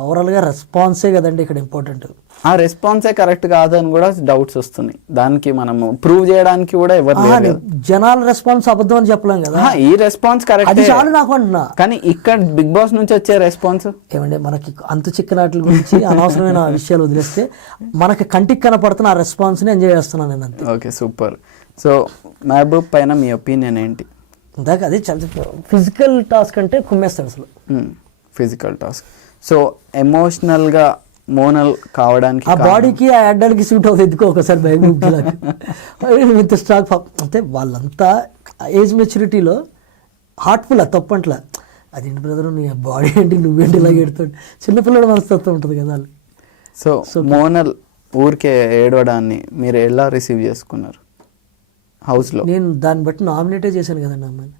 ఓవరాల్గా రెస్పాన్సే కదండి ఇక్కడ ఇంపార్టెంట్. ఆ రెస్పాన్సే కరెక్ట్ కాదని కూడా డౌట్స్ వస్తున్నాయి. దానికి మనము ప్రూవ్ చేయడానికి కూడా ఎవరు లేరు. జనాల రెస్పాన్స్ అబద్ధం అని చెప్పలేం కదా. ఈ రెస్పాన్స్ కరెక్ట్, అది చాలు నాకు అంటున్నా. కానీ ఇక్కడ బిగ్ బాస్ నుంచి వచ్చే రెస్పాన్స్ ఏమంటే మనకి అంతు చిక్కనాట్ల గురించి అనవసరమైన విషయాలు వదిలేస్తే మనకి కంటికి కనపడుతున్న ఆ రెస్పాన్స్ని ఎంజాయ్ చేస్తున్నాను నేను అంతే. Okay, super. సో మహబూబ్ పైన మీ ఒపీనియన్ ఏంటి? ఇందాక అదే ఫిజికల్ టాస్క్ అంటే కుమ్మేస్తాడు అసలు. Physical task. సో ఎమోషనల్గా మోనల్ కావడానికి ఆ బాడీకి ఆ అడ్డానికి సూట్ అవుతుంది ఎందుకో ఒకసారి విత్ స్టాక్. అంటే వాళ్ళంతా ఏజ్ మెచ్యూరిటీలో హార్ట్ఫుల్, అది తప్పంట్లా. అదేంటి బ్రదర్ నీ బాడీ ఏంటి, నువ్వేంటి ఇలా ఎడుతాడు, చిన్నపిల్లడు మనస్తత్వం ఉంటుంది కదా. సో మోనల్ ఊరికే ఏడవడాన్ని మీరు ఎలా రిసీవ్ చేసుకున్నారు హౌస్లో? నేను దాన్ని బట్టి నామినేటే చేశాను కదండి అమ్మాయిని.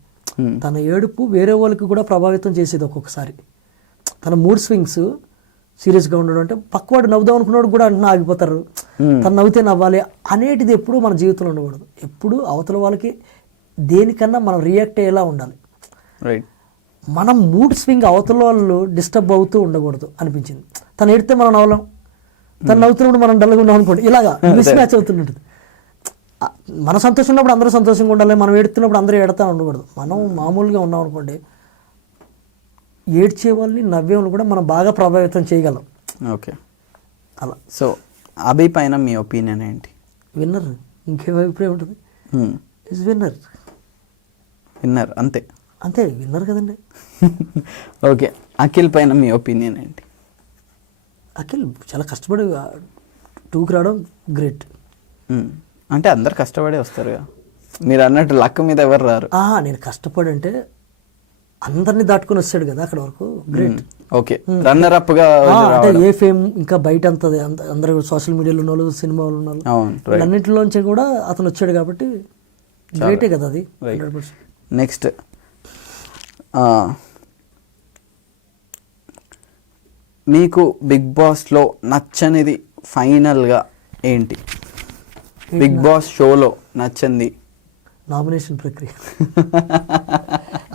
తన ఏడుపు వేరే వాళ్ళకి కూడా ప్రభావితం చేసేది ఒక్కొక్కసారి. తన మూడ్ స్వింగ్స్ సీరియస్గా ఉండడం అంటే పక్కవాడు నవ్వుదాం అనుకున్నాడు కూడా అంటున్నా ఆగిపోతారు. తను నవ్వుతే నవ్వాలి అనేటిది ఎప్పుడు మన జీవితంలో ఉండకూడదు. ఎప్పుడు అవతల వాళ్ళకి దేనికన్నా మనం రియాక్ట్ అయ్యేలా ఉండాలి. రైట్, మనం మూడ్ స్వింగ్ అవతల వాళ్ళు డిస్టర్బ్ అవుతూ ఉండకూడదు అనిపించింది. తను ఏడితే మనం నవ్వలేం, తను నవ్వుతున్నప్పుడు మనం డల్గా ఉన్నాం అనుకోండి, ఇలాగా మిస్ మ్యాచ్ అవుతుంటుంది. మన సంతోషం ఉన్నప్పుడు అందరూ సంతోషంగా ఉండాలి, మనం ఏడుతున్నప్పుడు అందరూ ఏడతా ఉండకూడదు. మనం మామూలుగా ఉన్నాం అనుకోండి, ఏడ్చే వాళ్ళని నవ్వే వాళ్ళు కూడా మనం బాగా ప్రభావితం చేయగలం. ఓకే, అలా. సో అభి పైన మీ ఒపీనియన్ ఏంటి? విన్నర్, ఇంకేం అభిప్రాయం ఉంటుంది? Is winner. విన్నర్ అంతే అంతే, విన్నర్ కదండి. ఓకే, అఖిల్ పైన మీ ఒపీనియన్ ఏంటి? అఖిల్ చాలా కష్టపడి 2కి రావడం గ్రేట్. అంటే అందరు కష్టపడే వస్తారు, మీరు అన్నట్టు లక్ మీద ఎవరు రారు. నేను కష్టపడి అంటే అందరినీ దాటుకొని వస్తాడు కదా అక్కడ వరకు, గ్రేట్. ఓకే, రన్నర్ అప్ గా అంటే ఏ ఫేమ్ ఇంకా బయట అంతది, అందరూ సోషల్ మీడియాలో ఉన్న వాళ్ళు, సినిమాలు ఉన్న వాళ్ళు, అన్నింటిలోంచి కూడా అతను వచ్చాడు కాబట్టి గ్రేటే కదా అది. నెక్స్ట్ మీకు బిగ్ బాస్లో నచ్చనిది ఫైనల్గా ఏంటి? బిగ్ బాస్ షోలో నచ్చంది నామినేషన్ ప్రక్రియ.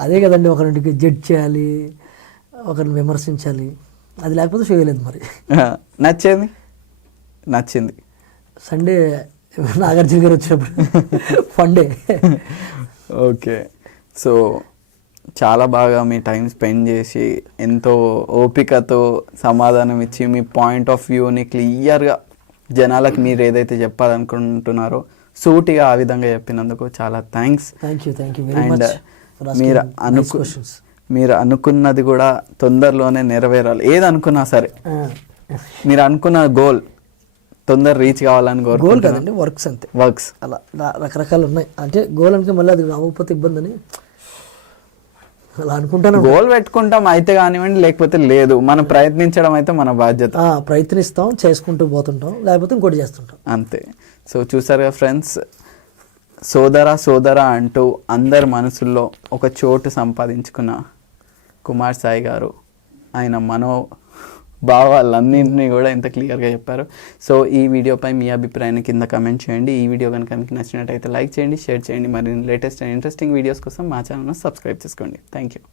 అదే కదండి, ఒకరింటికి జడ్జ్ చేయాలి, ఒకరిని విమర్శించాలి, అది లేకపోతే షో లేదు. మరి నచ్చింది సండే నాగార్జున గారు వచ్చినప్పుడు ఫండే. ఓకే, సో చాలా బాగా మీ టైం స్పెండ్ చేసి ఎంతో ఓపికతో సమాధానం ఇచ్చి మీ పాయింట్ ఆఫ్ వ్యూని క్లియర్గా జనాలకు మీరు ఏదైతే చెప్పాలనుకుంటున్నారో సూటిగా ఆ విధంగా చెప్పినందుకు చాలా థ్యాంక్స్. అండ్ మీరు అనుకున్నది కూడా తొందరలోనే నెరవేరాలి. ఏది అనుకున్నా సరే, మీరు అనుకున్న గోల్ తొందర రీచ్ కావాలని గోల్ కదండి, వర్క్స్ అంతే. వర్క్స్ అలా రకరకాలు ఉన్నాయి. అంటే గోల్ అంటే మళ్ళీ అది అవ్వకపోతే ఇబ్బంది అని అలా అనుకుంటాను. గోల్ పెట్టుకుంటాం అయితే కానివ్వండి, లేకపోతే లేదు. మనం ప్రయత్నించడం అయితే మన బాధ్యత. ప్రయత్నిస్తాం, చేసుకుంటూ పోతుంటాం, లేకపోతే ఇంకోటి చేస్తుంటాం అంతే. సో చూసారుగా ఫ్రెండ్స్, సోదరా అంటూ అందరి మనసుల్లో ఒక చోటు సంపాదించుకున్న కుమార్ సాయి గారు ఆయన భావాలన్నింటినీ కూడా ఇంత క్లియర్గా చెప్పారు. సో ఈ వీడియోపై మీ అభిప్రాయాన్ని కింద కమెంట్ చేయండి. ఈ వీడియో కనుక మీకు నచ్చినట్టయితే లైక్ చేయండి, షేర్ చేయండి. మరి లేటెస్ట్ అండ్ ఇంట్రెస్టింగ్ వీడియోస్ కోసం మా ఛానల్ను సబ్స్క్రైబ్ చేసుకోండి. Thank you.